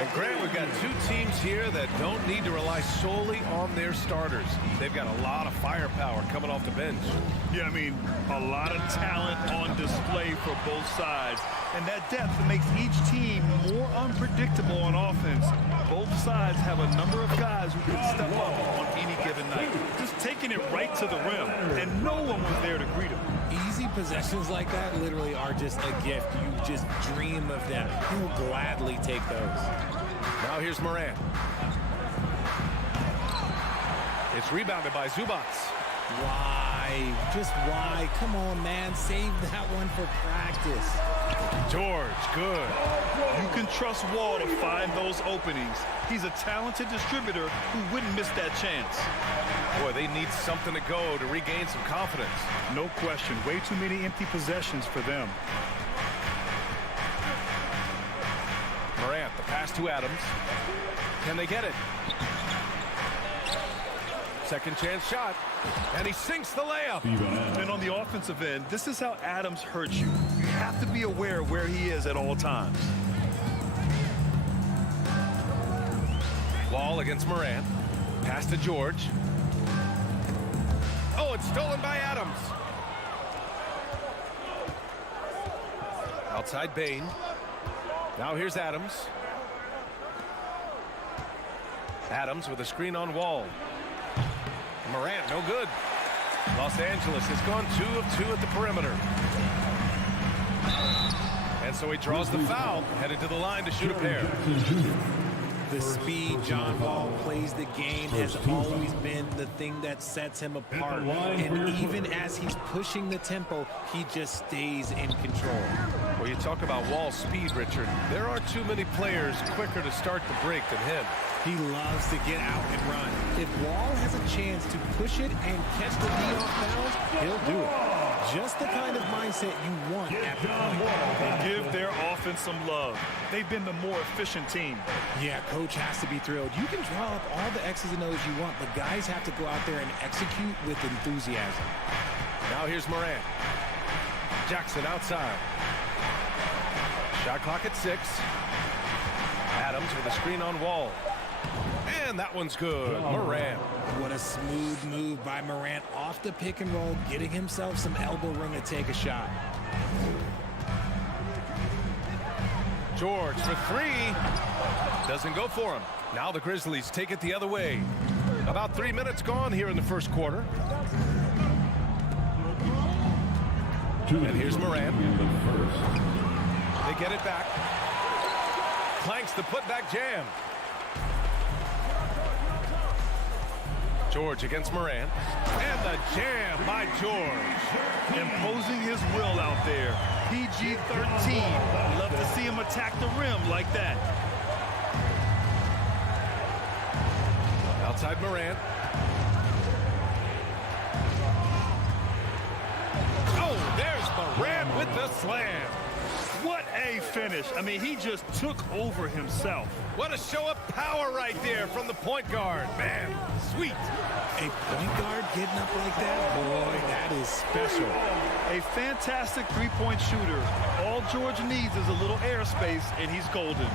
And Grant, we've got two teams here that don't need to rely solely on their starters. They've got a lot of firepower coming off the bench. Yeah, I mean, a lot of talent on display for both sides. And that depth makes each team more unpredictable on offense. Both sides have a number of guys who can step up on any given night. Just taking it right to the rim, and no one was there to greet him. Easy possessions like that literally are just a gift. You just dream of them. You will gladly take those. Now here's Morant. It's rebounded by Zubac. Why? Just why? Come on, man. Save that one for practice. George, good. You can trust Wall to find those openings. He's a talented distributor who wouldn't miss that chance. Boy, they need something to go to regain some confidence. No question. Way too many empty possessions for them. Morant, the pass to Adams. Can they get it? Second chance shot. And he sinks the layup. And on the offensive end, this is how Adams hurts you. You have to be aware of where he is at all times. Wall against Morant. Pass to George. Oh, it's stolen by Adams. Outside Bane. Now here's Adams. Adams with a screen on Wall. Morant, no good. Los Angeles has gone 2 of 2 at the perimeter. And so he draws the foul, headed to the line to shoot a pair. The speed John Wall plays the game has always been the thing that sets him apart. And even as he's pushing the tempo, he just stays in control. Well, you talk about Wall's speed, Richard. There are too many players quicker to start the break than him. He loves to get out and run. If Wall has a chance to push it and catch the D off balance, he'll do it. Just the kind of mindset you want at the point guard. Give their offense some love. They've been the more efficient team. Yeah, coach has to be thrilled. You can draw up all the X's and O's you want, but guys have to go out there and execute with enthusiasm. Now here's Morant. Jackson outside. Shot clock at 6. Adams with a screen on Wall. And that one's good. Morant. What a smooth move by Morant off the pick and roll, getting himself some elbow room to take a shot. George for 3. Doesn't go for him. Now the Grizzlies take it the other way. About 3 minutes gone here in the first quarter. And here's Morant. They get it back. Clanks the putback jam. George against Morant. And the jam by George. Imposing his will out there. PG-13. Love to see him attack the rim like that. Outside Morant. Oh, there's Morant with the slam. What a finish. I mean, he just took over himself. What a show of power right there from the point guard. Man, sweet. A point guard getting up like that, boy, that is special. A fantastic three-point shooter. All George needs is a little airspace, and he's golden.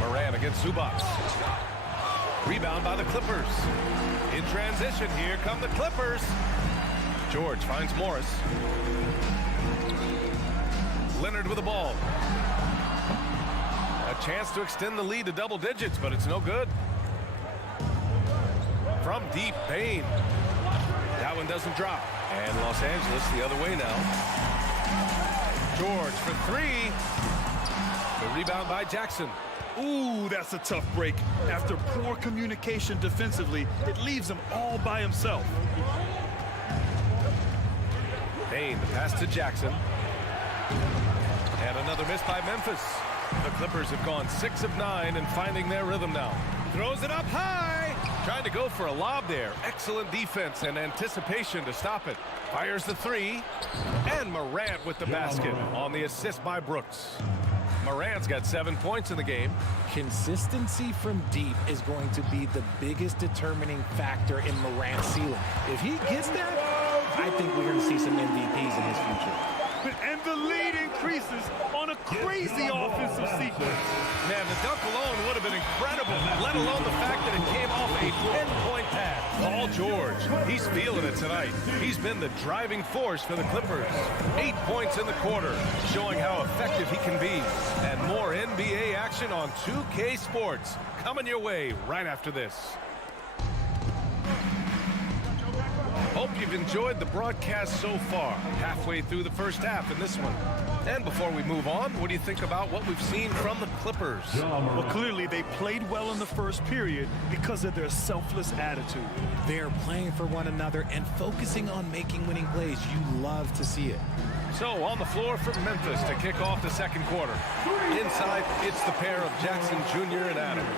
Morant against Zubac. Rebound by the Clippers. In transition, here come the Clippers. George finds Morris. Leonard with the ball. A chance to extend the lead to double digits, but it's no good. From deep, Bane. That one doesn't drop. And Los Angeles the other way now. George for 3. The rebound by Jackson. Ooh, that's a tough break. After poor communication defensively, it leaves him all by himself. Bane, the pass to Jackson. And another miss by Memphis. The Clippers have gone 6 of 9 and finding their rhythm now. Throws it up high. Trying to go for a lob there. Excellent defense and anticipation to stop it. Fires the three. And Morant with the basket on the assist by Brooks. Morant's got 7 points in the game. Consistency from deep is going to be the biggest determining factor in Morant's ceiling. If he gets that, I think we're going to see some MVPs in his future. And the lead increases on a crazy offensive sequence. Man, the dunk alone would have been incredible, let alone the fact that it came off a 10-point pass. Paul George, he's feeling it tonight. He's been the driving force for the Clippers. 8 points in the quarter, showing how effective he can be. And more NBA action on 2K Sports coming your way right after this. Hope you've enjoyed the broadcast so far. Halfway through the first half in this one. And before we move on, what do you think about what we've seen from the Clippers? Well, clearly they played well in the first period because of their selfless attitude. They're playing for one another and focusing on making winning plays. You love to see it. So on the floor for Memphis to kick off the second quarter. Inside, it's the pair of Jackson Jr. and Adams.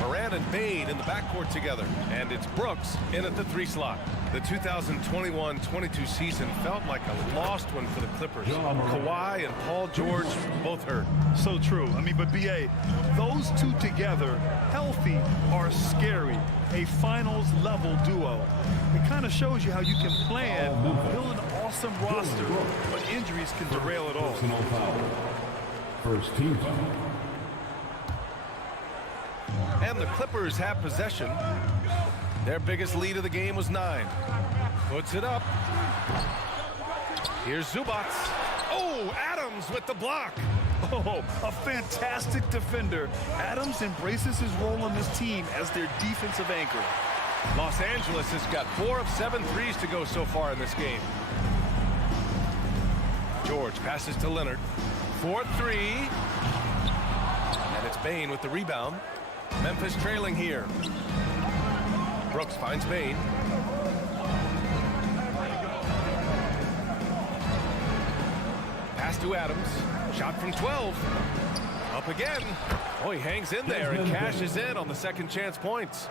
Morant and Bane in the backcourt together. And it's Brooks in at the 3 slot. The 2021-22 season felt like a lost one for the Clippers. Kawhi and Paul George both hurt. So true. I mean, but B.A., those two together, healthy, are scary. A finals-level duo. It kind of shows you how you can plan, build an awesome roster, but injuries can derail it all. First team foul. And the Clippers have possession. Their biggest lead of the game was 9. Puts it up. Here's Zubac. Oh, Adams with the block. Oh, a fantastic defender. Adams embraces his role on this team as their defensive anchor. Los Angeles has got 4 of 7 threes to go so far in this game. George passes to Leonard. 4-3. And it's Bane with the rebound. Memphis trailing here. Brooks finds Bane. Pass to Adams. Shot from 12. Up again. Oh, he hangs in there and cashes in on the second chance points.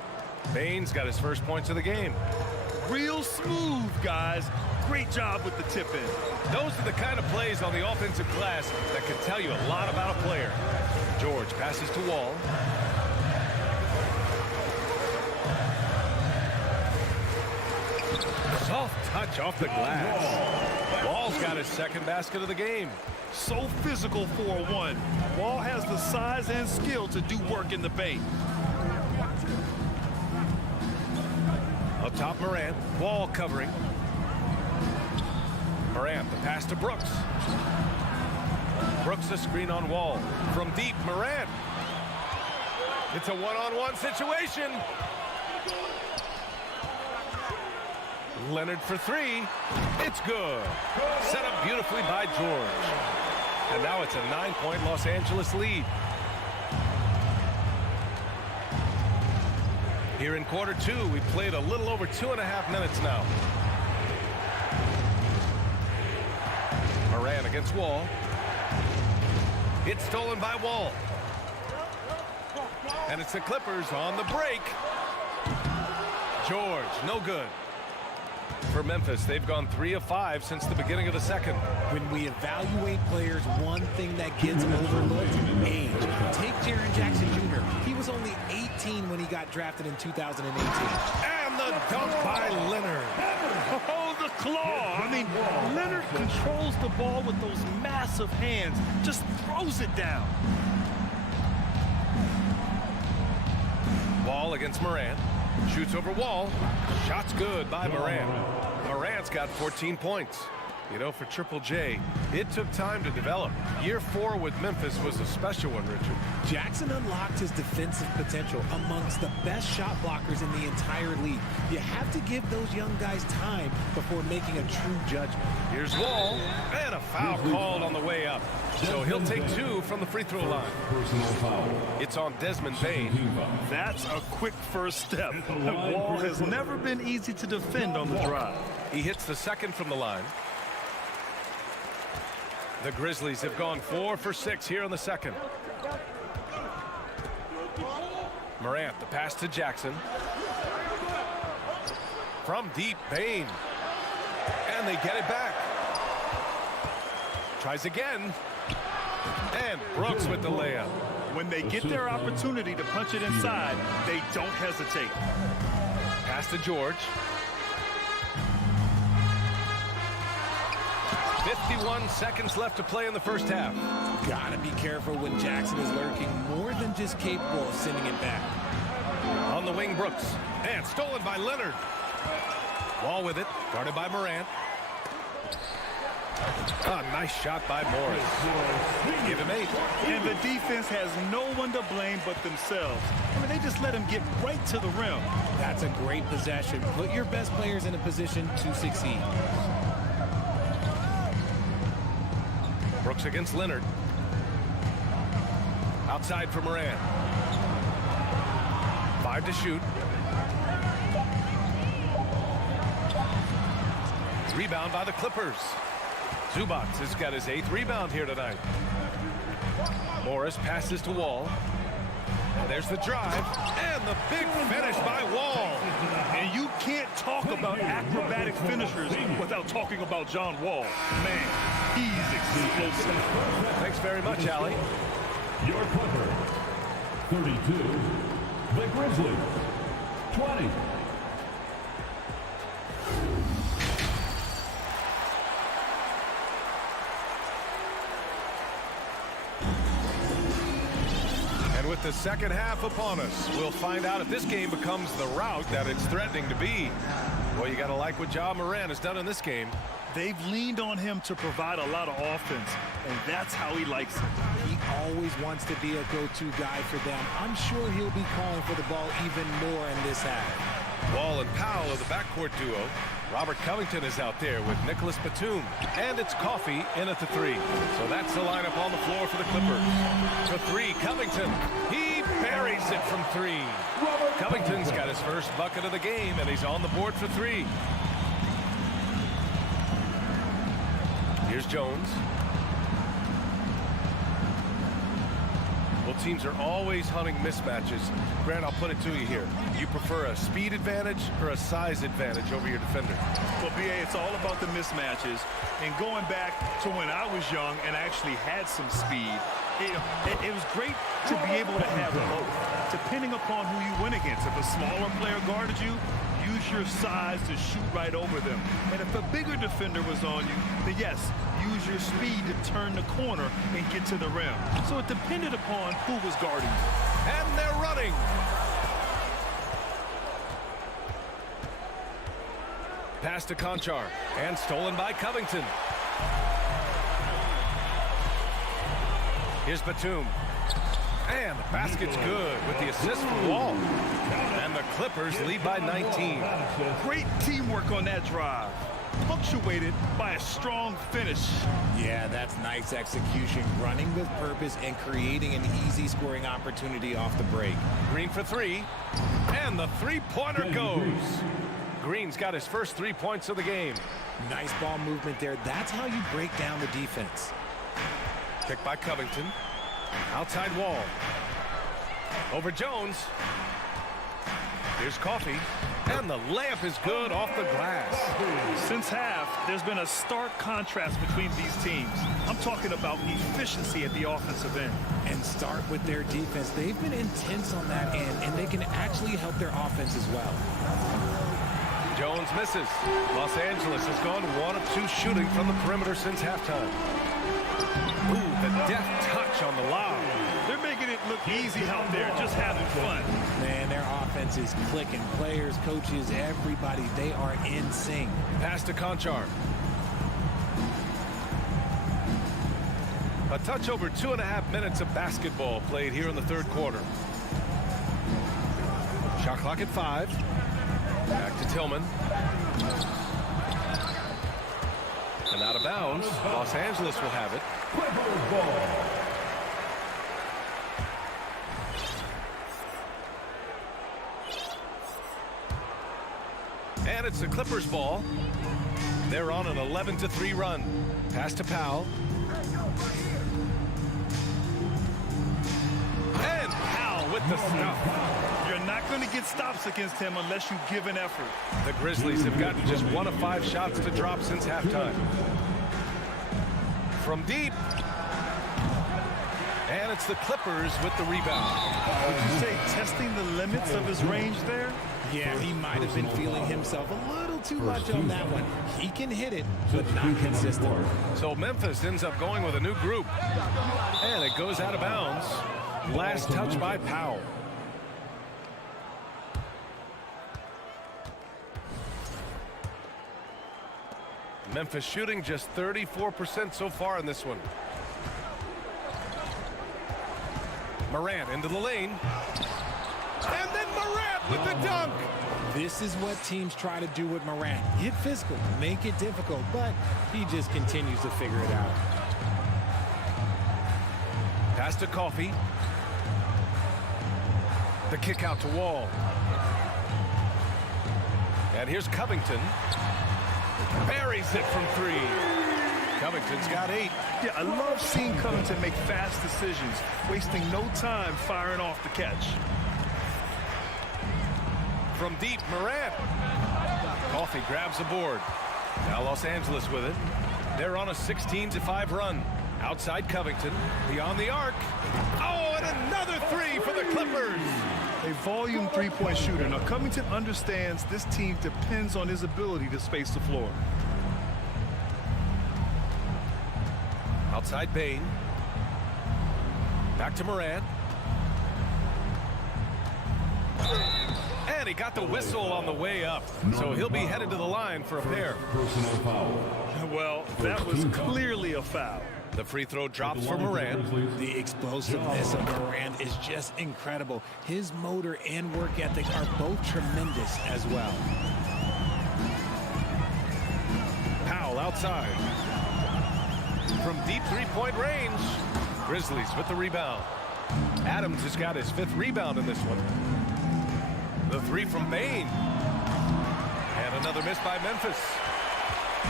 Bane's got his first points of the game. Real smooth, guys. Great job with the tip-in. Those are the kind of plays on the offensive glass that can tell you a lot about a player. George passes to Wall. Soft touch off the glass. Wall's got his second basket of the game. So physical for a 1. Wall has the size and skill to do work in the paint. Up top, Morant. Wall covering. Morant, the pass to Brooks. Brooks a screen on Wall. From deep, Morant. It's a one-on-one situation. Leonard for 3. It's good. Set up beautifully by George. And now it's a 9-point Los Angeles lead. Here in quarter 2, we played a little over 2.5 minutes now. Morant against Wall. It's stolen by Wall. And it's the Clippers on the break. George, no good. For Memphis, they've gone 3 of 5 since the beginning of the second. When we evaluate players, one thing that gets overlooked, age. Take Jaren Jackson Jr. He was only 18 when he got drafted in 2018. And the dunk by Leonard. Oh, the claw. I mean, Leonard controls the ball with those massive hands. Just throws it down. Wall against Morant. Shoots over Wall. Shot's good by Morant. Morant's got 14 points. You know, for Triple J, it took time to develop. Year 4 with Memphis was a special one, Richard. Jackson unlocked his defensive potential amongst the best shot blockers in the entire league. You have to give those young guys time before making a true judgment. Here's Wall, and a foul called on the way up. So he'll take 2 from the free throw line. Personal foul. It's on Desmond Bane. That's a quick first step. Wall has never been easy to defend on the drive. He hits the second from the line. The Grizzlies have gone 4 for 6 here in the second. Morant, the pass to Jackson. From deep, Bane. And they get it back. Tries again. And Brooks with the layup. When they get their opportunity to punch it inside, they don't hesitate. Pass to George. 51 seconds left to play in the first half. Gotta be careful when Jackson is lurking, more than just capable of sending it back. On the wing, Brooks. And stolen by Leonard. Wall with it, guarded by Morant. A nice shot by Morris. Give him 8. And the defense has no one to blame but themselves. I mean, they just let him get right to the rim. That's a great possession. Put your best players in a position to succeed. Brooks against Leonard. Outside for Morant. 5 to shoot. Rebound by the Clippers. Zubac has got his 8th rebound here tonight. Morris passes to Wall. And there's the drive. And the big finish by Wall. And you can't talk about acrobatic finishers without talking about John Wall. Man, he's explosive. Thanks very much, Allie. Your Clippers, 32. The Grizzlies, 20. And with the second half upon us, we'll find out if this game becomes the rout that it's threatening to be. Well, you got to like what Ja Morant has done in this game. They've leaned on him to provide a lot of offense, and that's how he likes it. He always wants to be a go-to guy for them. I'm sure he'll be calling for the ball even more in this half. Wall and Powell are the backcourt duo. Robert Covington is out there with Nicholas Batum. And it's Coffey in at the 3. So that's the lineup on the floor for the Clippers. For 3, Covington. He buries it from 3. Covington's got his first bucket of the game, and he's on the board for 3. Here's Jones. Well, teams are always hunting mismatches. Grant, I'll put it to you here. You prefer a speed advantage or a size advantage over your defender? Well, B.A., it's all about the mismatches. And going back to when I was young and actually had some speed, it was great to be able to have both, depending upon who you went against. If a smaller player guarded you, use your size to shoot right over them. And if a bigger defender was on you, then yes, use your speed to turn the corner and get to the rim. So it depended upon who was guarding you. And they're running. Pass to Conchar. And stolen by Covington. Here's Batum. And the basket's good with the assist from Wall. And the Clippers lead by 19. Great teamwork on that drive, punctuated by a strong finish. Yeah, that's nice execution, running with purpose and creating an easy scoring opportunity off the break. Green for 3. And the three-pointer goes. Green's got his first 3 points of the game. Nice ball movement there. That's how you break down the defense. Picked by Covington. Outside Wall. Over Jones. Here's Coffey. And the layup is good off the glass. Since half, there's been a stark contrast between these teams. I'm talking about efficiency at the offensive end. And start with their defense. They've been intense on that end, and they can actually help their offense as well. Jones misses. Los Angeles has gone 1 of 2 shooting from the perimeter since halftime. Ooh, the deft touch on the lob. They're making it look easy out there, just having fun. Man, their offense is clicking. Players, coaches, everybody, they are in sync. Pass to Conchar. A touch over 2.5 minutes of basketball played here in the third quarter. Shot clock at 5. Back to Tillman. And out of bounds. Los Angeles will have it. Clippers ball. And it's the Clippers ball. They're on an 11-3 run. Pass to Powell. And Powell with the stuff. not going to get stops against him unless you give an effort. The Grizzlies have gotten just 1 of 5 shots to drop since halftime. From deep. And it's the Clippers with the rebound. Would you say testing the limits of his range there? Yeah, he might have been feeling himself a little too much on that one. He can hit it, but not consistent. So Memphis ends up going with a new group. And it goes out of bounds. Last touch by Powell. Memphis shooting just 34% so far in this one. Morant into the lane. And then Morant with the dunk. This is what teams try to do with Morant. Get physical, make it difficult, but he just continues to figure it out. Pass to Coffee. The kick out to Wall. And here's Covington. Buries it from 3. Covington's got 8. Yeah, I love seeing Covington make fast decisions, wasting no time firing off the catch. From deep, Morant. Coffee grabs the board. Now Los Angeles with it. They're on a 16-5 run. Outside Covington, beyond the arc. Oh, and another 3 for the Clippers. A volume three-point shooter. Now, Covington understands this team depends on his ability to space the floor. Outside Bain. Back to Morant. And he got the whistle on the way up. So he'll be headed to the line for a pair. Well, that was clearly a foul. The free throw drops for Morant. The explosiveness of Morant is just incredible. His motor and work ethic are both tremendous as well. Powell outside. From deep three-point range. Grizzlies with the rebound. Adams has got his 5th rebound in this one. The 3 from Bain. And another miss by Memphis.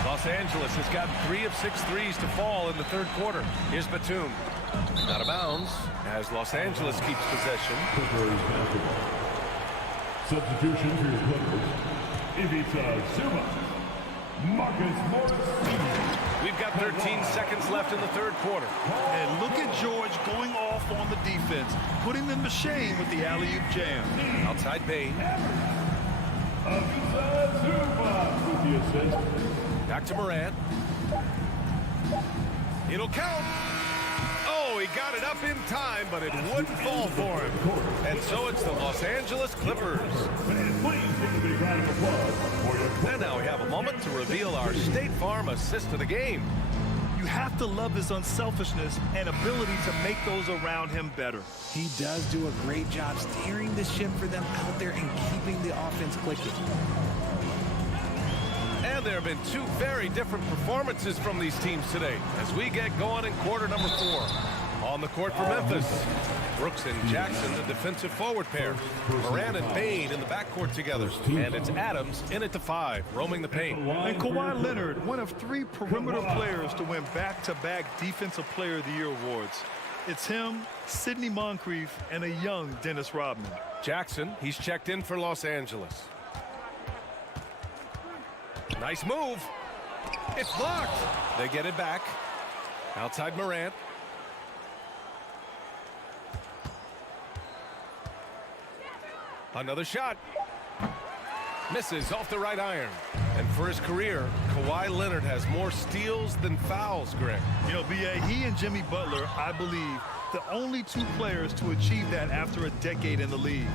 Los Angeles has gotten 3 of 6 threes to fall in the 3rd quarter. Here's Batum. Out of bounds as Los Angeles keeps possession. Substitution for your Clippers. Ivica Zubac. Marcus Morris. We've got 13 seconds left in the 3rd quarter. And look at George going off on the defense, putting them to shame with the alley-oop jam. Outside Bain. Ivica Zubac with the assist. Back to Morant. It'll count. Oh, he got it up in time, but it wouldn't fall for him. And so it's the Los Angeles Clippers. And now we have a moment to reveal our State Farm assist of the game. You have to love his unselfishness and ability to make those around him better. He does do a great job steering the ship for them out there and keeping the offense clicking. And there have been 2 very different performances from these teams today as we get going in quarter number 4. On the court for Memphis, Brooks and Jackson, the defensive forward pair. Morant and Bain in the backcourt together. And it's Adams in at the 5, roaming the paint. And Kawhi Leonard, one of 3 perimeter players to win back-to-back Defensive Player of the Year awards. It's him, Sidney Moncrief, and a young Dennis Rodman. Jackson, he's checked in for Los Angeles. Nice move. It's blocked. They get it back. Outside Morant. Another shot. Misses off the right iron. And for his career, Kawhi Leonard has more steals than fouls, Greg. You know, B.A., he and Jimmy Butler, I believe, the only 2 players to achieve that after a decade in the league.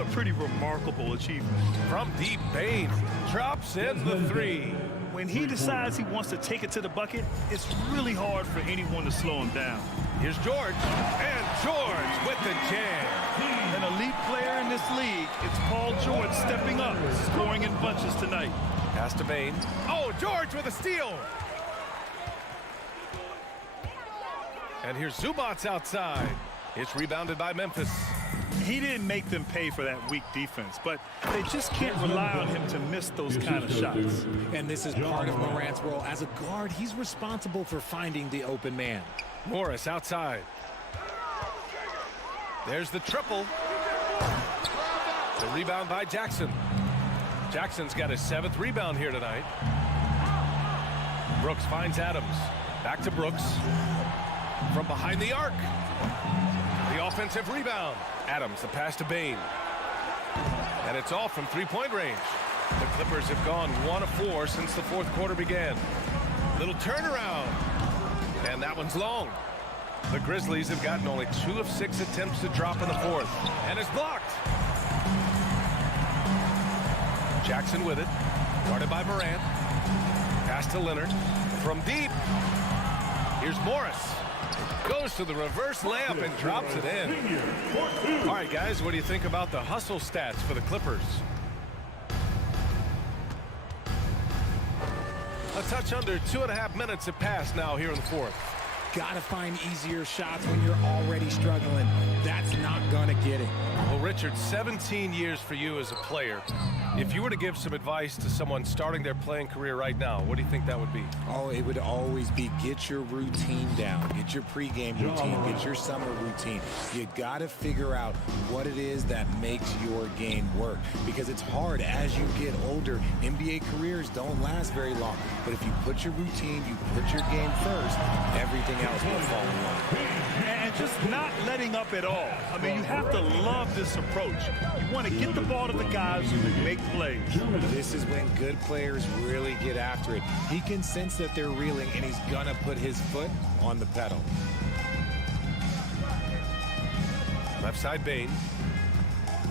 A pretty remarkable achievement. From deep, Bain drops in the 3. When he decides he wants to take it to the bucket, it's really hard for anyone to slow him down. Here's George. And George with the jam. An elite player in this league, it's Paul George stepping up, scoring in bunches tonight. Pass to Bain. Oh, George with a steal. And here's Zubac outside. It's rebounded by Memphis. He didn't make them pay for that weak defense, but they just can't rely on him to miss those kind of shots. And this is part of Morant's role. As a guard, he's responsible for finding the open man. Morris outside. There's the triple. The rebound by Jackson. Jackson's got his 7th rebound here tonight. Brooks finds Adams. Back to Brooks. From behind the arc. The offensive rebound. Adams, the pass to Bain. And it's off from three-point range. The Clippers have gone 1 of 4 since the 4th quarter began. Little turnaround. And that one's long. The Grizzlies have gotten only 2 of 6 attempts to drop in the 4th. And it's blocked. Jackson with it. Guarded by Morant. Pass to Leonard. From deep. Here's Morris. Goes to the reverse layup and drops it in. All right, guys, what do you think about the hustle stats for the Clippers? A touch under 2.5 minutes have passed now here in the 4th. Got to find easier shots when you're already struggling. That's not going to get it. Well, Richard, 17 years for you as a player. If you were to give some advice to someone starting their playing career right now, what do you think that would be? Oh, it would always be get your routine down. Get your pregame routine. Get your summer routine. You got to figure out what it is that makes your game work. Because it's hard as you get older. NBA careers don't last very long. But if you put your routine, you put your game first, everything else will fall in line. And just not letting up at all. I mean, you have to love this approach. You want to get the ball to the guys who make plays. This is when good players really get after it. He can sense that they're reeling, and he's going to put his foot on the pedal. Left side Bain.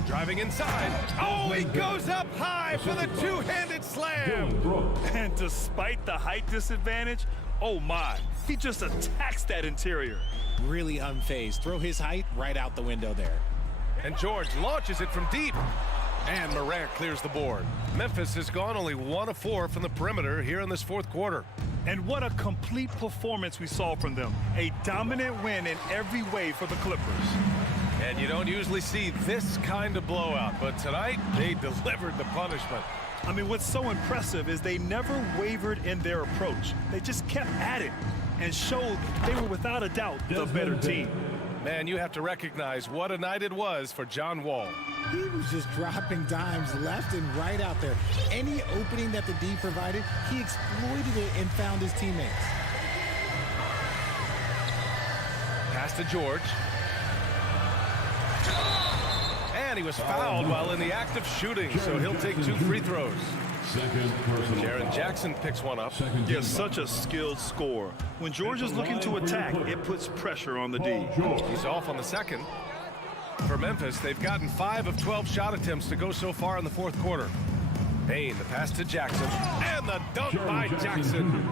Driving inside. Oh, he goes up high for the two-handed slam. And despite the height disadvantage, oh my, he just attacks that interior. Really unfazed. Throw his height right out the window there. And George launches it from deep. And Morant clears the board. Memphis has gone only 1 of 4 from the perimeter here in this 4th quarter. And what a complete performance we saw from them. A dominant win in every way for the Clippers. And you don't usually see this kind of blowout, but tonight they delivered the punishment. I mean, what's so impressive is they never wavered in their approach. They just kept at it and showed they were without a doubt the better team. Man, you have to recognize what a night it was for John Wall. He was just dropping dimes left and right out there. Any opening that the D provided, he exploited it and found his teammates. Pass to George. And he was fouled while in the act of shooting, so he'll take 2 free throws. Jaren Jackson picks one up. Yeah, such a skilled scorer. When George is looking to attack, it puts pressure on the D. He's off on the second. For Memphis, they've gotten 5 of 12 shot attempts to go so far in the 4th quarter. Bain, the pass to Jackson, and the dunk by Jackson.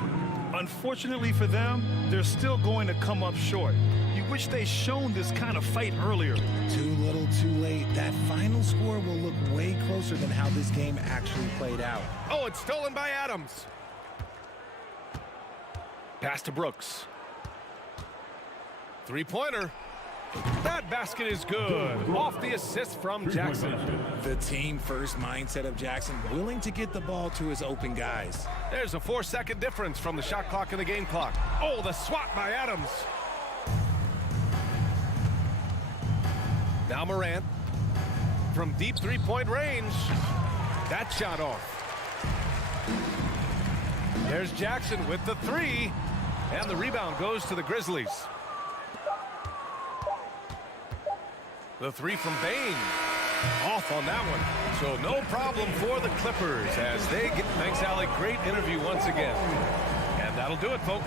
Unfortunately for them, they're still going to come up short. You wish they'd shown this kind of fight earlier. Too little, too late. That final score will look way closer than how this game actually played out. Oh, it's stolen by Adams. Pass to Brooks. Three-pointer. That basket is good. Off the assist from Jackson. The team-first mindset of Jackson, willing to get the ball to his open guys. There's a 4-second difference from the shot clock and the game clock. Oh, the swat by Adams. Now Morant. From deep three-point range. That shot off. There's Jackson with the 3. And the rebound goes to the Grizzlies. The 3 from Bain. Off on that one. So no problem for the Clippers as they get... Thanks, Alec. Great interview once again. And that'll do it, folks.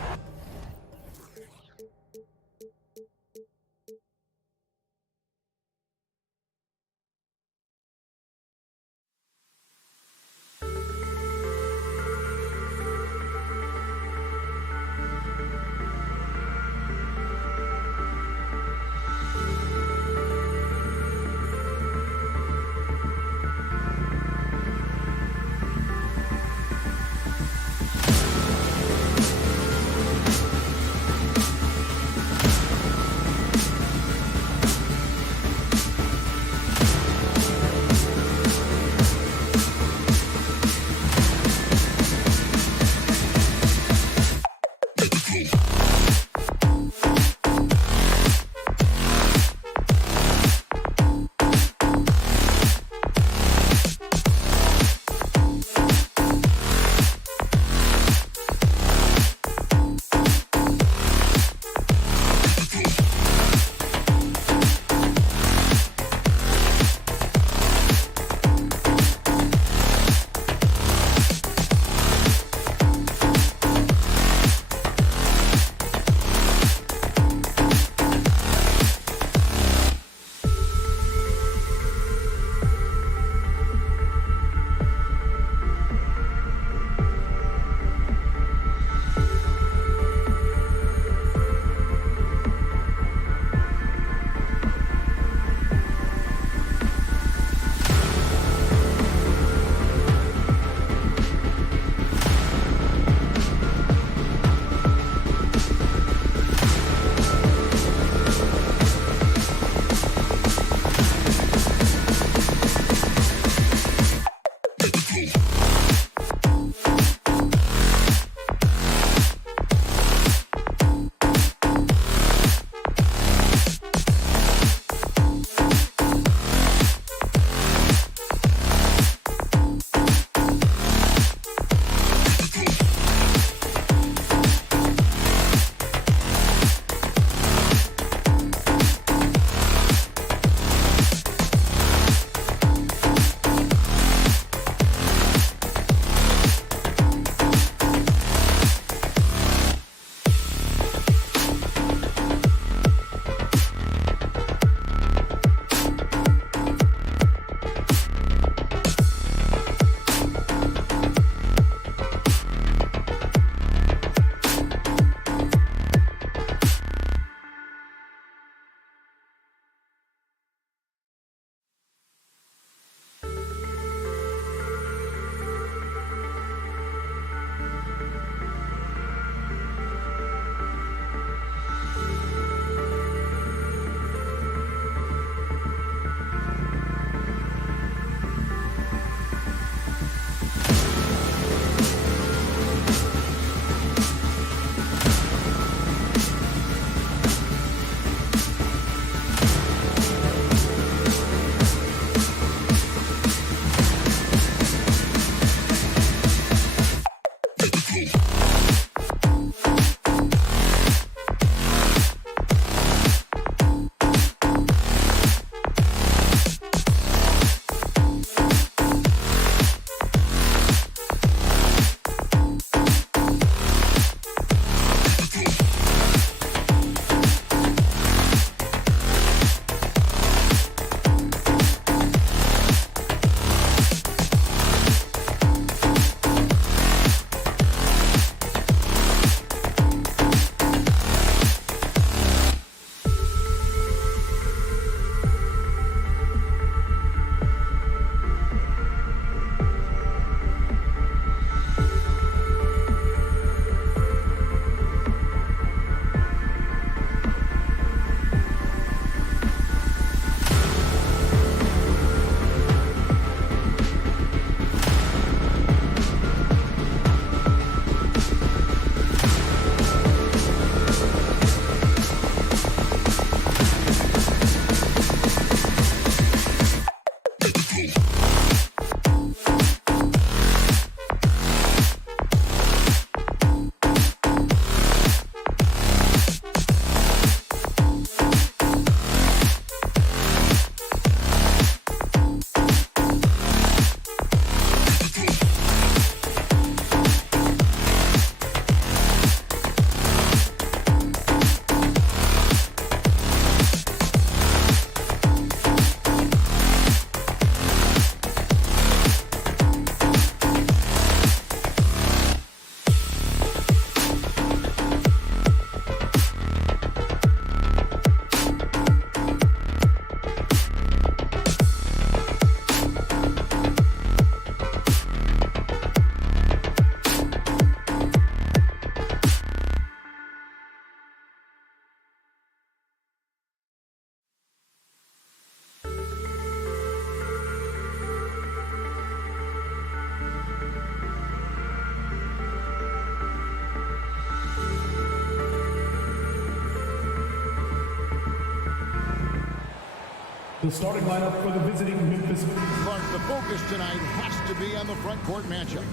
The starting lineup for the visiting Memphis. Clark, the focus tonight has to be on the front court matchup.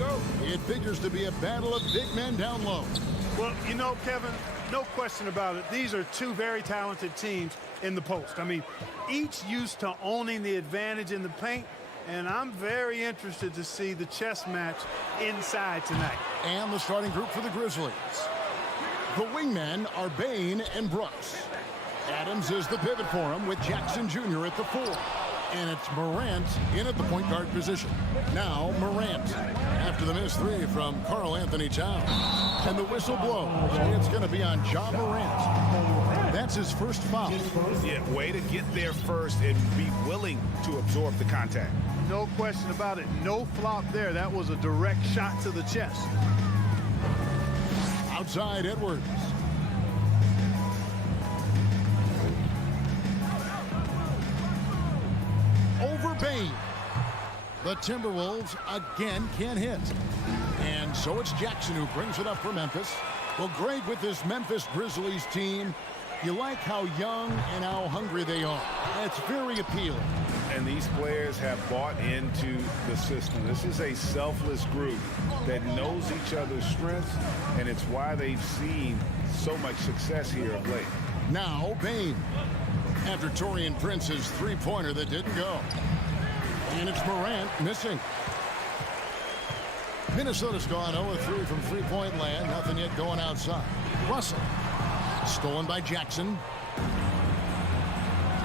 It figures to be a battle of big men down low. Well, you know, Kevin, no question about it. These are two very talented teams in the post. I mean, each used to owning the advantage in the paint, and I'm very interested to see the chess match inside tonight. And the starting group for the Grizzlies. The wingmen are Bain and Brooks. Adams is the pivot for him with Jackson Jr. at the 4. And it's Morant in at the point guard position. Now Morant after the missed 3 from Karl Anthony Towns. And the whistle blows. It's going to be on Ja Morant. That's his first foul. Yeah, way to get there first and be willing to absorb the contact. No question about it. No flop there. That was a direct shot to the chest. Outside Edwards. Over Bain. The Timberwolves again can't hit. And so it's Jackson who brings it up for Memphis. Well, Greg, with this Memphis Grizzlies team, you like how young and how hungry they are. It's very appealing. And these players have bought into the system. This is a selfless group that knows each other's strengths, and it's why they've seen so much success here of late. Now Bain. After Taurean Prince's three-pointer that didn't go. And it's Morant missing. Minnesota's gone 0-3 from three-point land. Nothing yet going outside. Russell. Stolen by Jackson.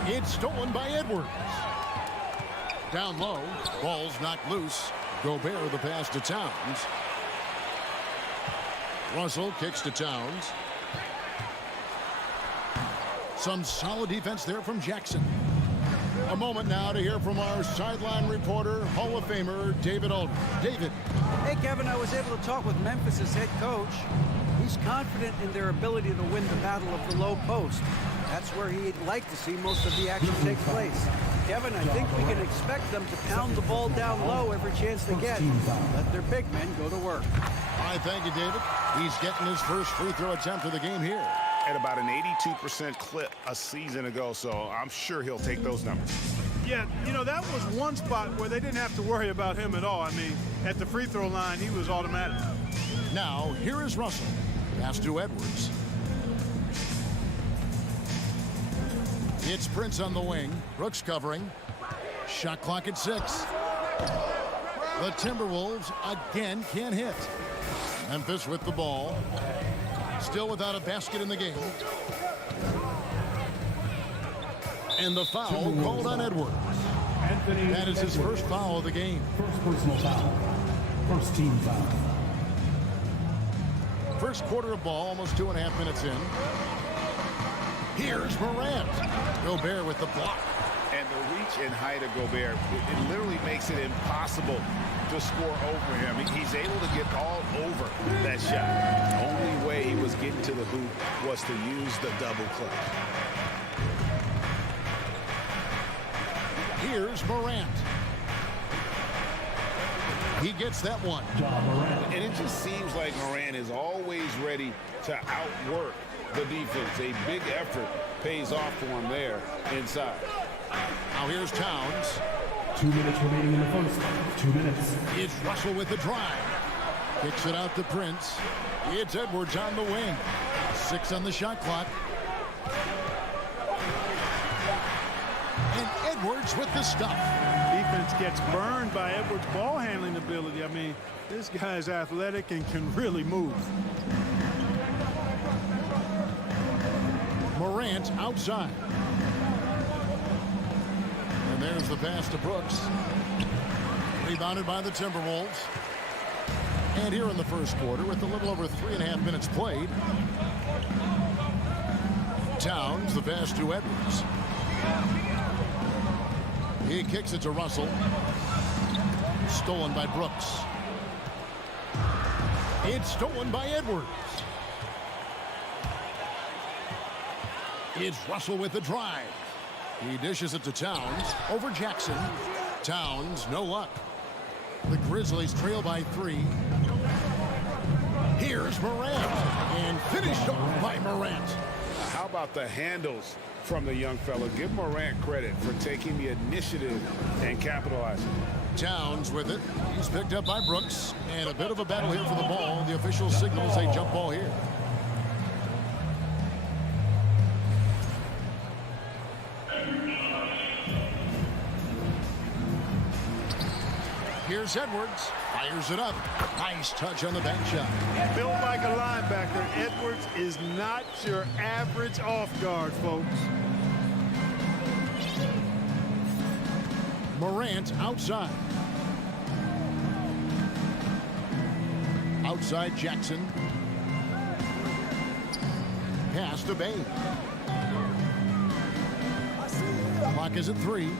It's stolen by Edwards. Down low. Ball's knocked loose. Gobert the pass to Towns. Russell kicks to Towns. Some solid defense there from Jackson. A moment now to hear from our sideline reporter, Hall of Famer David Aldridge. David. Hey, Kevin, I was able to talk with Memphis' head coach. He's confident in their ability to win the battle of the low post. That's where he'd like to see most of the action take place. Kevin, I think we can expect them to pound the ball down low every chance they get. Let their big men go to work. All right, thank you, David. He's getting his first free throw attempt of the game here. At about an 82% clip a season ago, so I'm sure he'll take those numbers. Yeah, you know, that was one spot where they didn't have to worry about him at all. I mean, at the free throw line, he was automatic. Now, here is Russell. Pass to Edwards. It's Prince on the wing. Brooks covering. Shot clock at 6. The Timberwolves again can't hit. Memphis with the ball. Still without a basket in the game. And the foul called on Edwards. That is his first foul of the game. First personal foul. First team foul. First quarter of ball, almost 2.5 minutes in. Here's Morant. Gobert with the block. And the reach and height of Gobert, it literally makes it impossible to score over him. He's able to get all over that shot. The only way he was getting to the hoop was to use the double clutch. Here's Morant. He gets that one. And it just seems like Morant is always ready to outwork the defense. A big effort pays off for him there inside. Now here's Towns. 2 minutes remaining in the first. 2 minutes. It's Russell with the drive. Kicks it out to Prince. It's Edwards on the wing. 6 on the shot clock. And Edwards with the stuff. Defense gets burned by Edwards' ball handling ability. I mean, this guy's athletic and can really move. Morant outside. And there's the pass to Brooks. Rebounded by the Timberwolves. And here in the first quarter, with a little over 3.5 minutes played, Towns, the pass to Edwards. He kicks it to Russell. Stolen by Brooks. It's stolen by Edwards. It's Russell with the drive. He dishes it to Towns over Jackson. Towns, no luck. The Grizzlies trail by 3. Here's Morant. And finished off by Morant. How about the handles from the young fella. Give Morant credit for taking the initiative and capitalizing. Towns with it. He's picked up by Brooks. And a bit of a battle here for the ball. The official signals a jump ball here. Here's Edwards. Fires it up. Nice touch on the bank shot. Built like a linebacker, Edwards is not your average off guard, folks. Morant outside. Outside Jackson. Pass to Bain. Clock is at 3.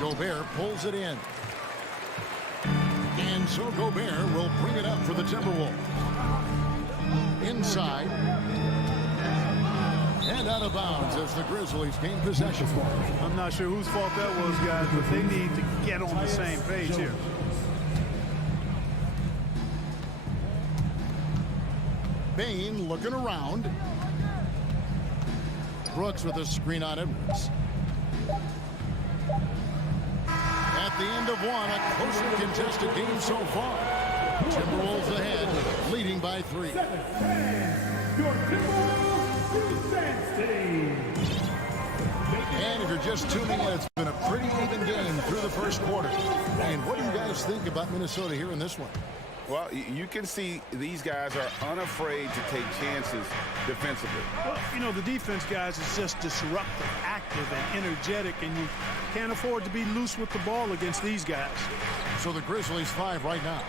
Gobert pulls it in. And so Gobert will bring it up for the Timberwolves. Inside. And out of bounds as the Grizzlies gain possession. I'm not sure whose fault that was, guys, but they need to get on the same page here. Bain looking around. Brooks with a screen on Edwards. At the end of one, a closely contested game so far. Timberwolves ahead, leading by 3. Your Timberwolves defense team. And if you're just tuning in, it's been a pretty even game through the first quarter. And what do you guys think about Minnesota here in this one? Well, you can see these guys are unafraid to take chances defensively. Well, you know, the defense, guys, is just disruptive, active, and energetic, and you can't afford to be loose with the ball against these guys. So the Grizzlies 5 right now.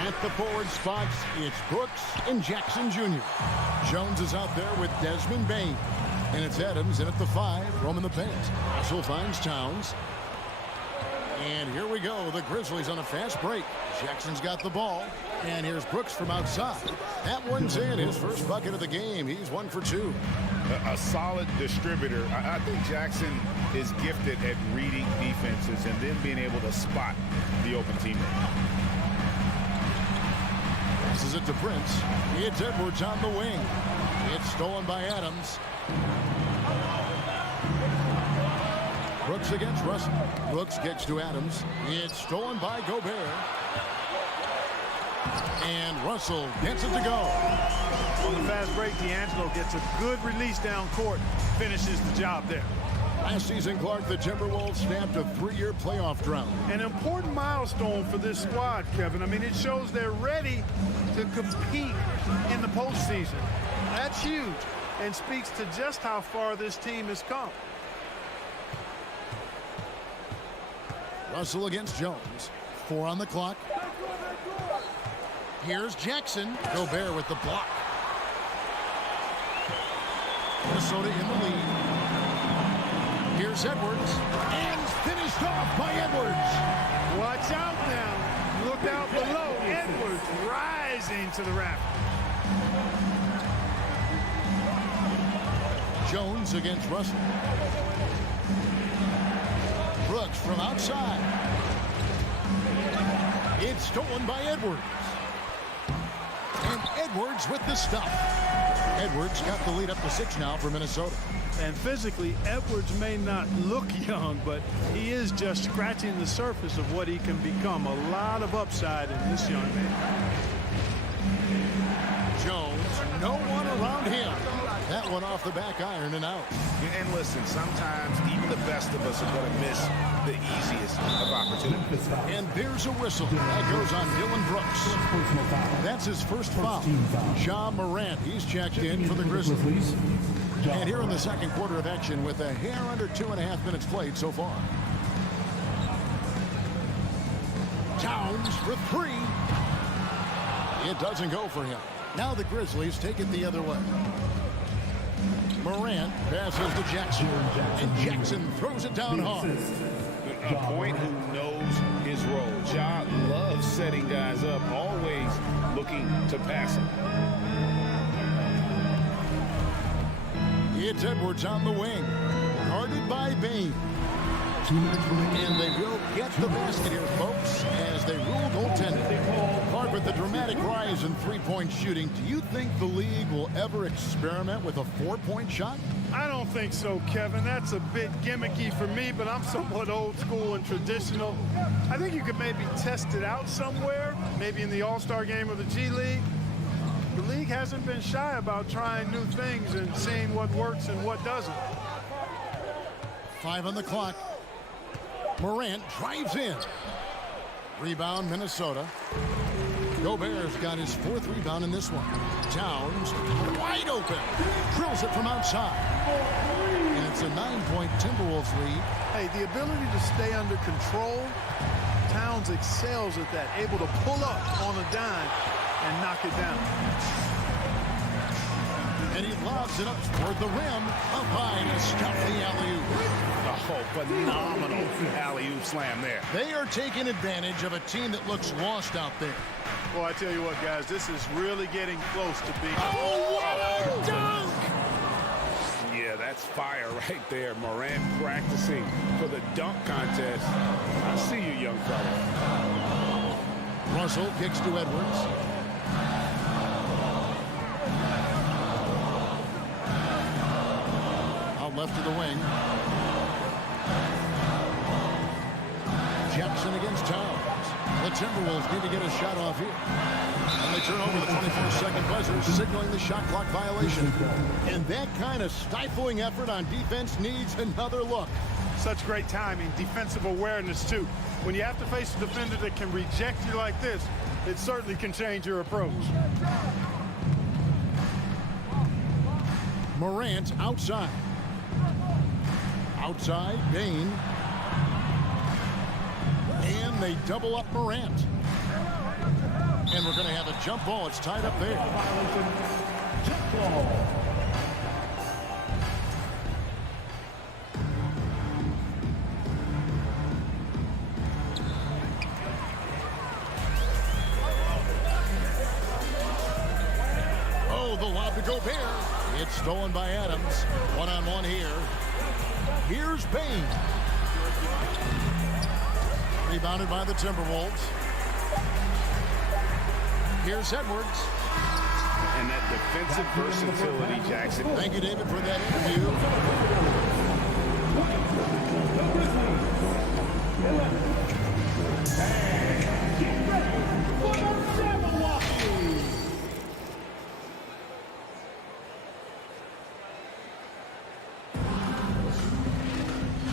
At the forward spots, it's Brooks and Jackson Jr. Jones is out there with Desmond Bain. And it's Adams in at the 5, roaming the paint. Russell finds Towns. And here we go, the Grizzlies on a fast break. Jackson's got the ball. And here's Brooks from outside. That one's in, his first bucket of the game. He's 1 for 2. A solid distributor. I think Jackson is gifted at reading defenses and then being able to spot the open teammate. Passes it to Prince. It's Edwards on the wing. It's stolen by Adams. Brooks against Russell. Brooks gets to Adams. It's stolen by Gobert. And Russell gets it to go. On the fast break, D'Angelo gets a good release down court, finishes the job there. Last season, Clark, the Timberwolves snapped a 3-year playoff drought. An important milestone for this squad, Kevin. I mean, it shows they're ready to compete in the postseason. That's huge and speaks to just how far this team has come. Russell against Jones. 4 on the clock. Here's Jackson. Gobert with the block. Minnesota in the lead. Here's Edwards. And finished off by Edwards. Watch out now. Look out below. Edwards rising to the raft. Jones against Russell. Brooks from outside. It's stolen by Edwards. And Edwards with the stop. Edwards got the lead up to 6 now for Minnesota. And physically, Edwards may not look young, but he is just scratching the surface of what he can become. A lot of upside in this young man. Jones, no one around him. That one off the back iron and out. And listen, sometimes even the best of us are going to miss the easiest of opportunities. And there's a whistle. That goes on Dylan Brooks. That's his first foul. Ja Morant, he's checked in for the Grizzlies. And here in the second quarter of action with a hair under 2.5 minutes played so far. Towns for 3. It doesn't go for him. Now the Grizzlies take it the other way. Morant passes to Jackson. And Jackson throws it down hard. A point who knows his role. Ja loves setting guys up, always looking to pass him. It's Edwards on the wing. Guarded by Bain. And they will get the basket here, folks, as they rule goaltending. Clark, with the dramatic rise in three-point shooting, do you think the league will ever experiment with a 4-point shot? I don't think so, Kevin. That's a bit gimmicky for me, but I'm somewhat old school and traditional. I think you could maybe test it out somewhere, maybe in the All-Star game of the G League. The league hasn't been shy about trying new things and seeing what works and what doesn't. 5 on the clock. Morant drives in. Rebound, Minnesota. Gobert's got his 4th rebound in this one. Towns, wide open. Drills it from outside. And it's a 9-point Timberwolves lead. Hey, the ability to stay under control, Towns excels at that, able to pull up on a dime and knock it down. And he lobs it up toward the rim. Up high to stop the alley-oop. Oh, phenomenal alley-oop slam there. They are taking advantage of a team that looks lost out there. Well, I tell you what, guys, this is really getting close to being... Oh, what a dunk! Yeah, that's fire right there. Morant practicing for the dunk contest. I see you, young fella. Russell kicks to Edwards. Out left of the wing. Jackson against Towns. The Timberwolves need to get a shot off here. And they turn over the 24-second buzzer, signaling the shot clock violation. And that kind of stifling effort on defense needs another look. Such great timing, defensive awareness, too. When you have to face a defender that can reject you like this, it certainly can change your approach. Morant outside. Outside, Bain. And they double up Morant. And we're going to have a jump ball. It's tied up there. Jump ball. Oh, the lob to Gobert. It's stolen by Adams. One-on-one here. Here's Bain. Rebounded by the Timberwolves. Here's Edwards. And that defensive versatility, Jackson. Thank you, David, for that interview.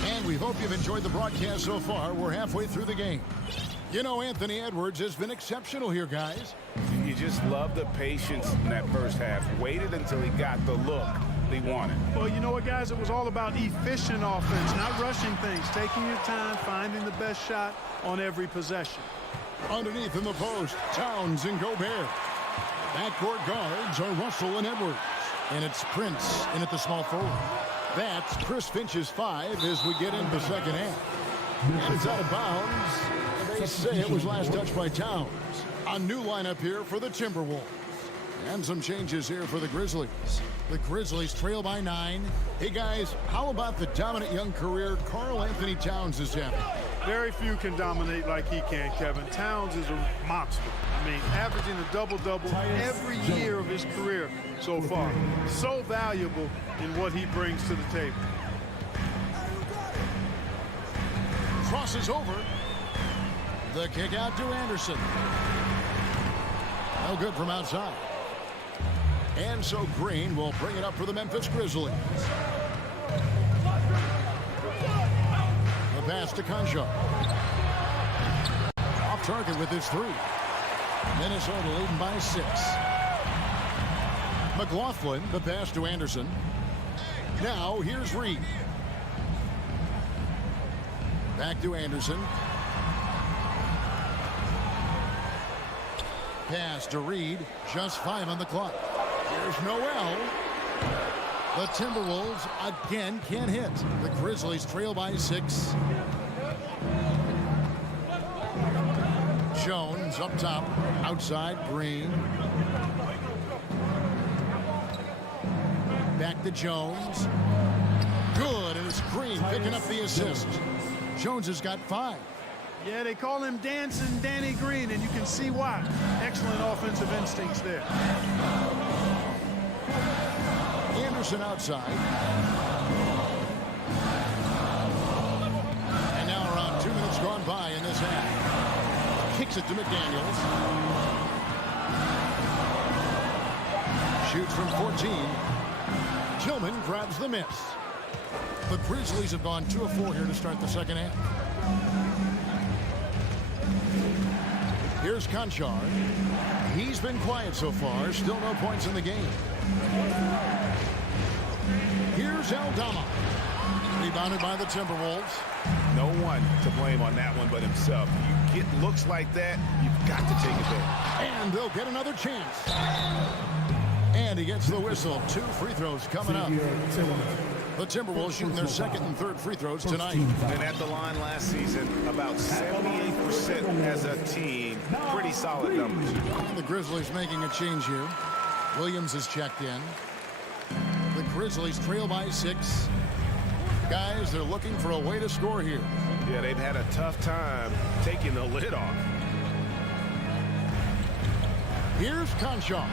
And we hope you've enjoyed the broadcast so far. We're halfway through the game. You know, Anthony Edwards has been exceptional here, guys. You just love the patience in that first half. Waited until he got the look he wanted. Well, you know what, guys? It was all about efficient offense, not rushing things, taking your time, finding the best shot on every possession. Underneath in the post, Towns and Gobert. Backcourt guards are Russell and Edwards. And it's Prince in at the small forward. That's Chris Finch's 5 as we get into the second half. And it's out of bounds. They say it was last touched by Towns. A new lineup here for the Timberwolves. And some changes here for the Grizzlies. The Grizzlies trail by 9. Hey, guys, how about the dominant young career Karl Anthony Towns is having? Very few can dominate like he can, Kevin. Towns is a monster. I mean, averaging a double-double every year of his career so far. So valuable in what he brings to the table. Crosses over. The kick out to Anderson. No good from outside. And so Green will bring it up for the Memphis Grizzlies. The pass to Concho. Off target with his 3. Minnesota leading by 6. McLaughlin, the pass to Anderson. Now here's Reed. Back to Anderson. Pass to Reed. Just 5 on the clock. Here's Noel. The Timberwolves again can't hit. The Grizzlies trail by 6. Jones up top. Outside, Green. Back to Jones. Good, and it's Green picking up the assist. Jones has got 5. Yeah, they call him Dancing Danny Green, and you can see why. Excellent offensive instincts there. Anderson outside. And now around 2 minutes gone by in this half. Kicks it to McDaniels. Shoots from 14. Tillman grabs the miss. The Grizzlies have gone 2 of 4 here to start the second half. Here's Conchar. He's been quiet so far. Still no points in the game. Here's Aldama. Rebounded by the Timberwolves. No one to blame on that one but himself. You get looks like that, you've got to take it there. And they'll get another chance. And he gets the whistle. 2 free throws coming up. The Timberwolves shooting their second and third free throws tonight. And at the line last season, about 78% as a team. Pretty solid numbers. And the Grizzlies making a change here. Williams is checked in. The Grizzlies trail by 6. Guys, they're looking for a way to score here. Yeah, they've had a tough time taking the lid off. Here's Conchar.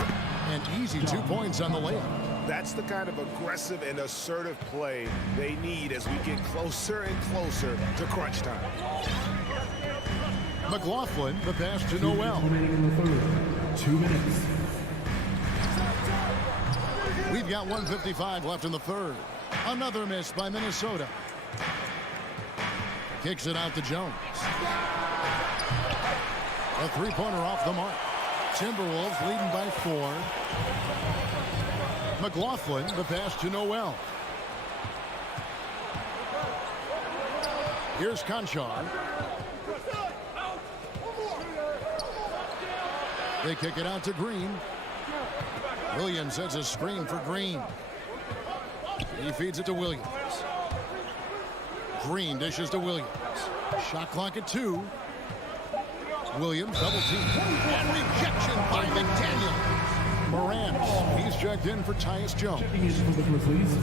An easy 2 points on the layup. That's the kind of aggressive and assertive play they need as we get closer and closer to crunch time. McLaughlin, the pass to Noel. 2 minutes. We've got 1:55 left in the third. Another miss by Minnesota. Kicks it out to Jones. A 3-pointer off the mark. Timberwolves leading by 4. McLaughlin, the pass to Noel. Here's Conchar. They kick it out to Green. Williams sets a screen for Green. He feeds it to Williams. Green dishes to Williams. Shot clock at 2. Williams double team. And rejection by McDaniel. Morant, he's checked in for Tyus Jones. Checking in for the Grizzlies,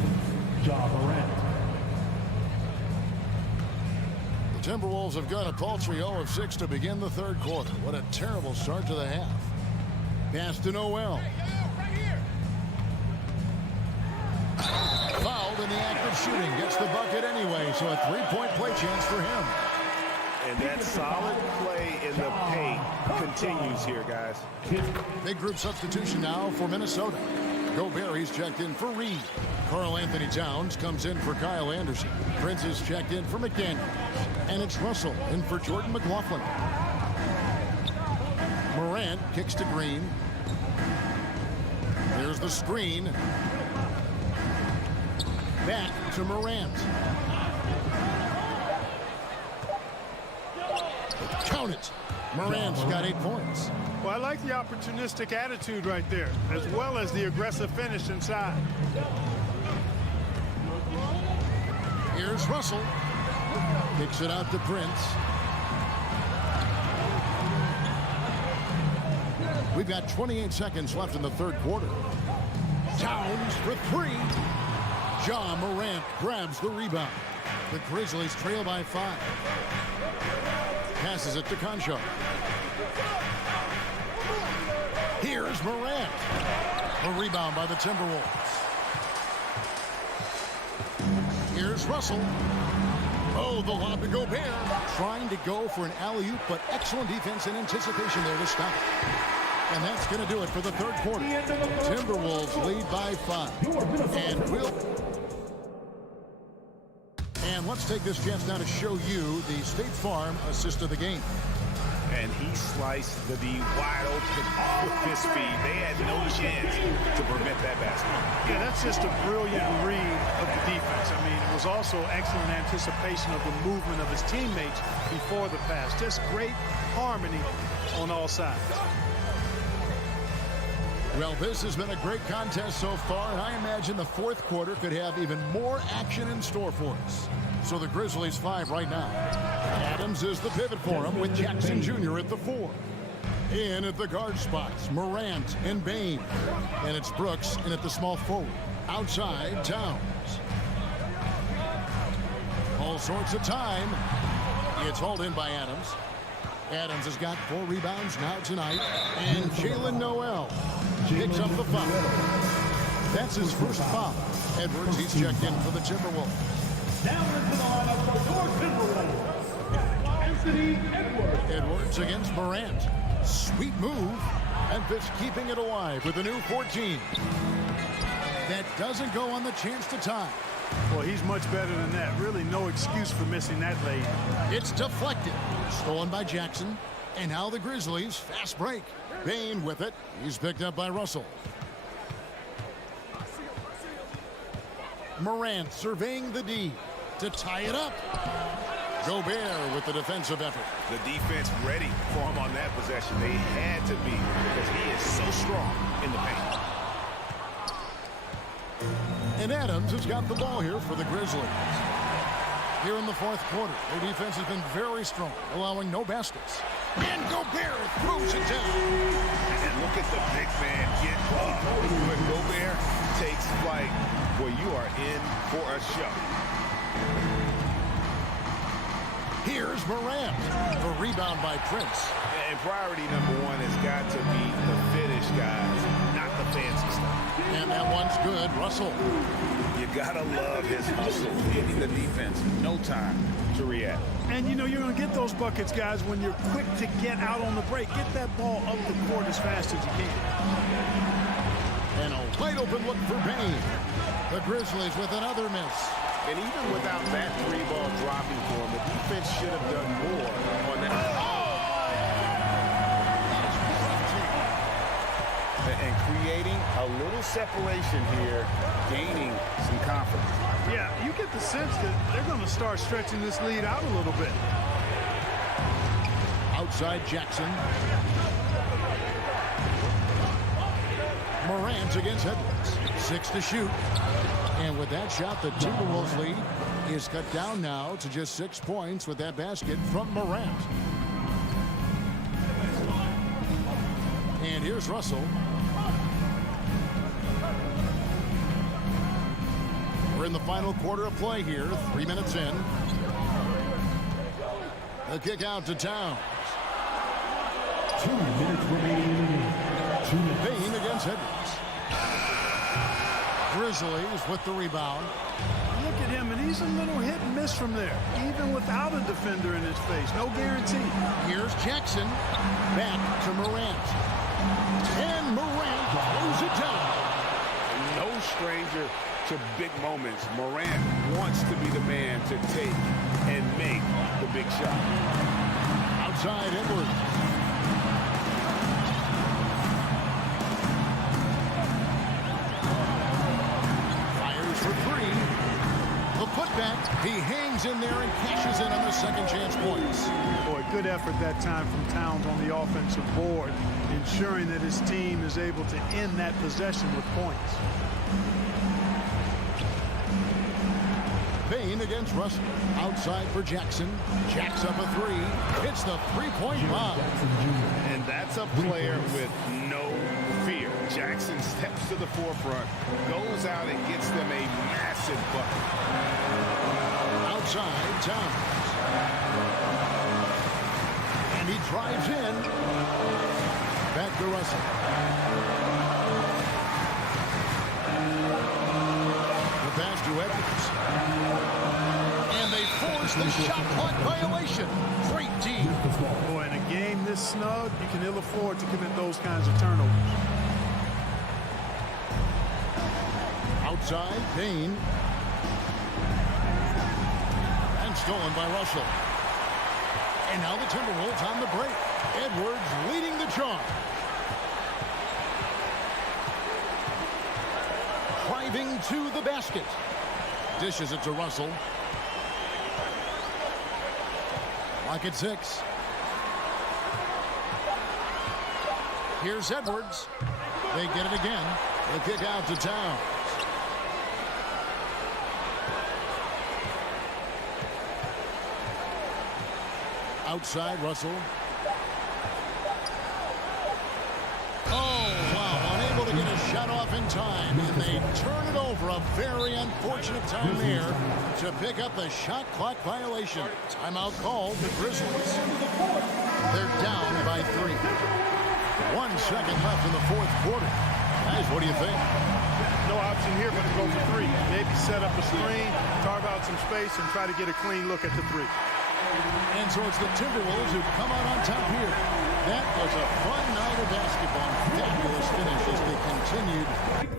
Ja Morant. The Timberwolves have got a paltry 0 of 6 to begin the third quarter. What a terrible start to the half. Pass to Noel. Fouled in the act of shooting. Gets the bucket anyway, so a 3-point play chance for him. And that solid play in the paint continues here, guys. Big group substitution now for Minnesota. Gobert, he's checked in for Reed. Karl Anthony Towns comes in for Kyle Anderson. Prince is checked in for McDaniel. And it's Russell in for Jordan McLaughlin. Morant kicks to Green. There's the screen. Back to Morant. Count it. Morant's got 8 points. Well, I like the opportunistic attitude right there, as well as the aggressive finish inside. Here's Russell. Kicks it out to Prince. We've got 28 seconds left in the third quarter. Towns for 3. Ja Morant grabs the rebound. The Grizzlies trail by 5. Passes it to Conchar. Here's Morant. A rebound by the Timberwolves. Here's Russell. Oh, the lob to Gobert. Trying to go for an alley-oop, but excellent defense and anticipation there to stop it. And that's going to do it for the third quarter. Timberwolves lead by 5. And let's take this chance now to show you the State Farm assist of the game. And he sliced the D wide open with his feet. They had no chance to prevent that basket. Yeah, that's just a brilliant read of the defense. I mean, it was also excellent anticipation of the movement of his teammates before the pass. Just great harmony on all sides. Well, this has been a great contest so far, and I imagine the fourth quarter could have even more action in store for us. So the Grizzlies 5 right now. Adams is the pivot for him with Jackson Jr. at the 4. In at the guard spots, Morant and Bane. And it's Brooks in at the small forward. Outside, Towns. All sorts of time. It's hauled in by Adams. Adams has got 4 rebounds now tonight. And Jalen Noel picks up the foul. That's his first foul. Edwards, he's checked in for the Timberwolves. Down into the lineup for your Timberwolves, Anthony Edwards. Edwards against Morant. Sweet move. Memphis keeping it alive with a new 14. That doesn't go on the chance to tie. Well, he's much better than that. Really no excuse for missing that lay. It's deflected. Stolen by Jackson. And now the Grizzlies, fast break. Bane with it. He's picked up by Russell. Morant surveying the D to tie it up. Gobert with the defensive effort. The defense ready for him on that possession. They had to be because he is so strong in the paint. And Adams has got the ball here for the Grizzlies. Here in the fourth quarter, their defense has been very strong, allowing no baskets. And Gobert throws it down. And look at the big man get up. When Gobert takes flight, boy, you are in for a show. Here's Morant. The rebound by Prince. And priority number one has got to be the finish, guys, not the fancy stuff. And that one's good. Russell. You gotta love his hustle, giving the defense no time to react. And, you know, you're going to get those buckets, guys, when you're quick to get out on the break. Get that ball up the court as fast as you can. And a wide open look for Bane. The Grizzlies with another miss. And even without that three ball dropping for him, the defense should have done more on that. And creating a little separation here, gaining some confidence. Yeah, you get the sense that they're going to start stretching this lead out a little bit. Outside Jackson. Morant against Edwards. 6 to shoot. And with that shot, the Timberwolves lead is cut down now to just 6 points with that basket from Morant. And here's Russell. We're in the final quarter of play here, 3 minutes in. The kick out to Towns. 2 minutes remaining. Bane against Edwards. Grizzlies with the rebound. Look at him, and he's a little hit and miss from there, even without a defender in his face. No guarantee. Here's Jackson. Back to Morant. And Morant throws it down. No stranger to big moments. Morant wants to be the man to take and make the big shot. Outside Edwards. Fires for 3. The putback. He hangs in there and cashes in on the second chance points. Boy, good effort that time from Towns on the offensive board, ensuring that his team is able to end that possession with points. Bane against Russell. Outside for Jackson. Jacks up a 3. Hits the three-point bomb. And that's a player with no fear. Jackson steps to the forefront, goes out and gets them a massive bucket. Outside, Towns. And he drives in. Back to Russell. The pass to Edwards. And they force the shot clock violation. Great team. Boy, in a game this snug, you can ill afford to commit those kinds of turnovers. Outside, Bane. And stolen by Russell. And now the Timberwolves on the break. Edwards leading the charge. Driving to the basket. Dishes it to Russell. Lock at 6. Here's Edwards. They get it again. The kick out to Towns. Outside, Russell. Oh, wow. Unable to get a shot off in time. And they turn it over. A very unfortunate time there to pick up the shot clock violation. Timeout called the Grizzlies. They're down by 3. 1 second left in the fourth quarter. Guys, what do you think? No option here but to go for three. Maybe set up a screen, carve out some space, and try to get a clean look at the three. And so it's the Timberwolves who come out on top here. That was a fun night of basketball. Fabulous finish as they continued.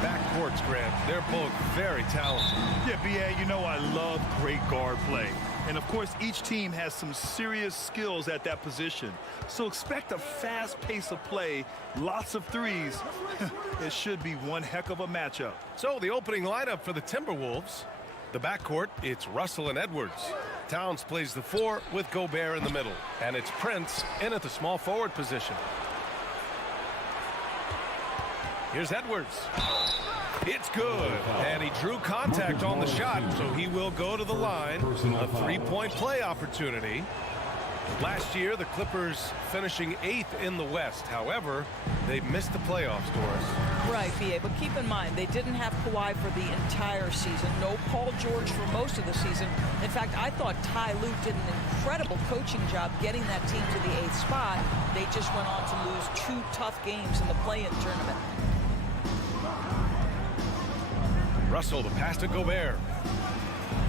backcourts, Grant. They're both very talented. Yeah, B.A., you know I love great guard play. And, of course, each team has some serious skills at that position. So expect a fast pace of play, lots of threes. It should be one heck of a matchup. So the opening lineup for the Timberwolves. The backcourt, it's Russell and Edwards. Towns plays the 4 with Gobert in the middle. And it's Prince in at the small forward position. Here's Edwards. It's good. And he drew contact on the shot, so he will go to the line. A three-point play opportunity. Last year, the Clippers finishing 8th in the West. However, they missed the playoffs, Doris. Right, B.A., but keep in mind, they didn't have Kawhi for the entire season. No Paul George for most of the season. In fact, I thought Ty Lue did an incredible coaching job getting that team to the 8th spot. They just went on to lose 2 tough games in the play-in tournament. Russell, the pass to Gobert.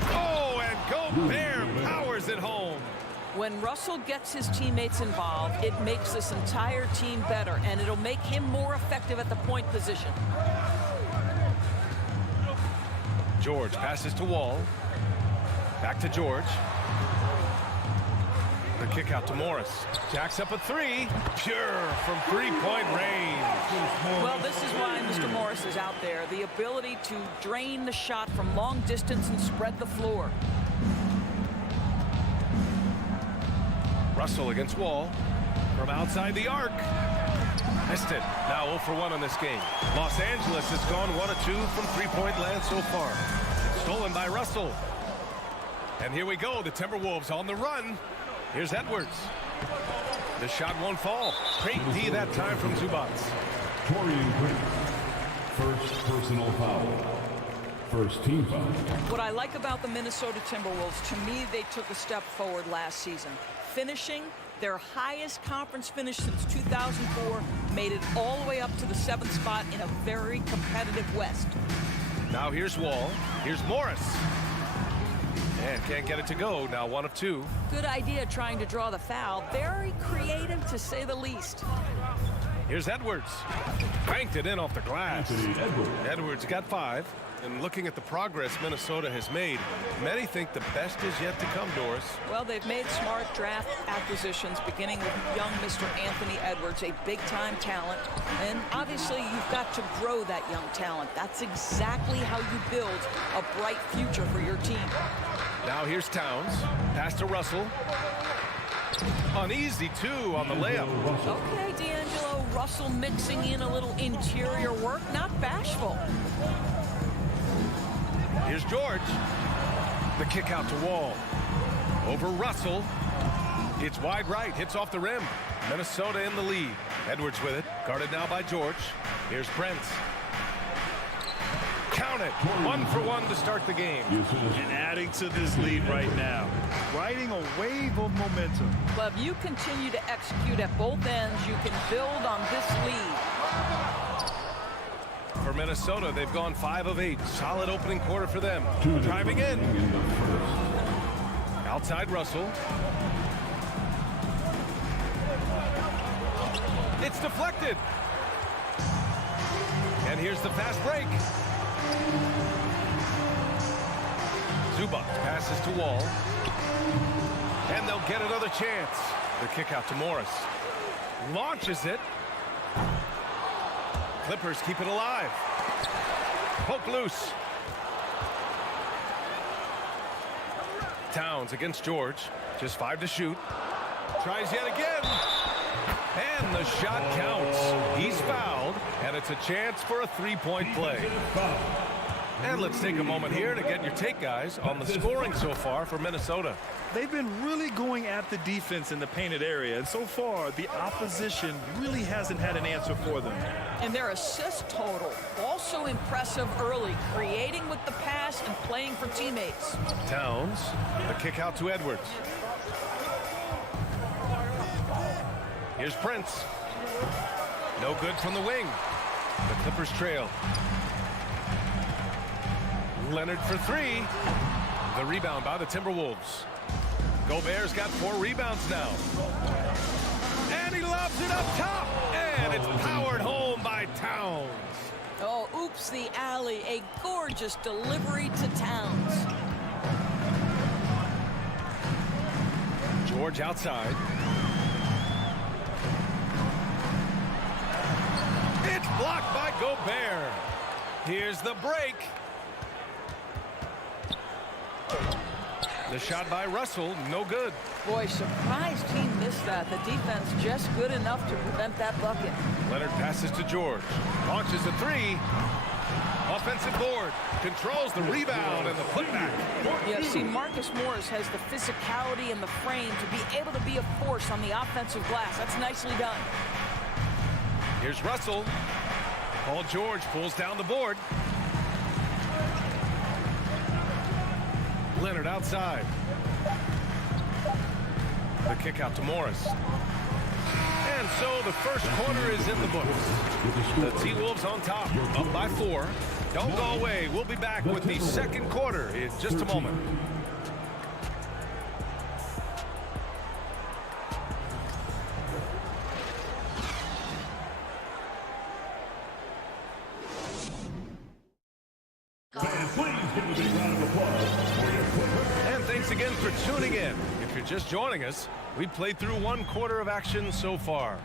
Oh, and Gobert powers it home. When Russell gets his teammates involved, it makes this entire team better, and it'll make him more effective at the point position. George passes to Wall. Back to George. The kick out to Morris. Jacks up a 3. Pure from three-point range. Well, this is why Mr. Morris is out there. The ability to drain the shot from long distance and spread the floor. Russell against Wall. From outside the arc. Missed it. Now 0 for 1 in this game. Los Angeles has gone 1 of 2 from three-point land so far. Stolen by Russell. And here we go. The Timberwolves on the run. Here's Edwards. The shot won't fall. Great D that time from Zubac. Torian Prince. First personal foul. First team foul. What I like about the Minnesota Timberwolves, to me, they took a step forward last season. Finishing their highest conference finish since 2004, made it all the way up to the 7th spot in a very competitive West. Now here's Wall. Here's Morris. And can't get it to go. Now 1 of 2. Good idea trying to draw the foul. Very creative, to say the least. Here's Edwards. Banked it in off the glass. Edwards got 5. And looking at the progress Minnesota has made, many think the best is yet to come, Doris. Well, they've made smart draft acquisitions, beginning with young Mr. Anthony Edwards, a big-time talent. And obviously, you've got to grow that young talent. That's exactly how you build a bright future for your team. Now here's Towns. Pass to Russell. Uneasy, too, on the layup. Okay, D'Angelo. Russell mixing in a little interior work. Not bashful. Here's George. The kick out to Wall. Over Russell. It's wide right. Hits off the rim. Minnesota in the lead. Edwards with it. Guarded now by George. Here's Prince. Count it. 1 for 1 to start the game. And adding to this lead right now. Riding a wave of momentum. But if you continue to execute at both ends, you can build on this lead. For Minnesota, they've gone 5 of 8. Solid opening quarter for them. Driving in. Outside Russell. It's deflected. And here's the fast break. Zubac passes to Wall. And they'll get another chance. The kick out to Morris. Launches it. Clippers keep it alive. Poke loose. Towns against George. Just 5 to shoot. Tries yet again. And the shot counts. He's fouled. And it's a chance for a three-point play. And let's take a moment here to get your take, guys, on the scoring so far for Minnesota. They've been really going at the defense in the painted area, and so far the opposition really hasn't had an answer for them. And their assist total, also impressive early, creating with the pass and playing for teammates. Towns, the kick out to Edwards. Here's Prince. No good from the wing. The Clippers trail. Leonard for 3. The rebound by the Timberwolves. Gobert's got 4 rebounds now. And he lobs it up top. And it's powered home by Towns. Oh, oops, the alley. A gorgeous delivery to Towns. George outside. It's blocked by Gobert. Here's the break. The shot by Russell, no good. Boy, surprised he missed that. The defense just good enough to prevent that bucket. Leonard passes to George. Launches a three. Offensive board. Controls the rebound and the putback. Yeah, see, Marcus Morris has the physicality and the frame to be able to be a force on the offensive glass. That's nicely done. Here's Russell. Paul George pulls down the board. Leonard outside. The kick out to Morris. And so the first quarter is in the books. The T-Wolves on top, up by 4. Don't go away. We'll be back with the second quarter in just a moment. And thanks again for tuning in. If you're just joining us, we've played through one quarter of action so far.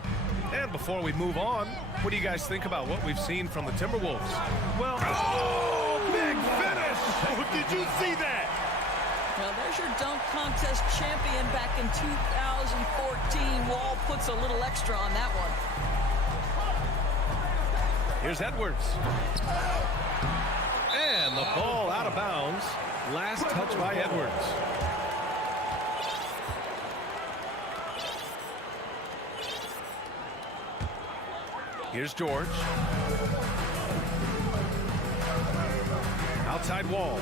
And before we move on, what do you guys think about what we've seen from the Timberwolves? Well, oh, big finish! Did you see that? Well, there's your dunk contest champion back in 2014. Wall puts a little extra on that one. Here's Edwards. And the ball out of bounds. Last touch by Edwards. Here's George. Outside Wall.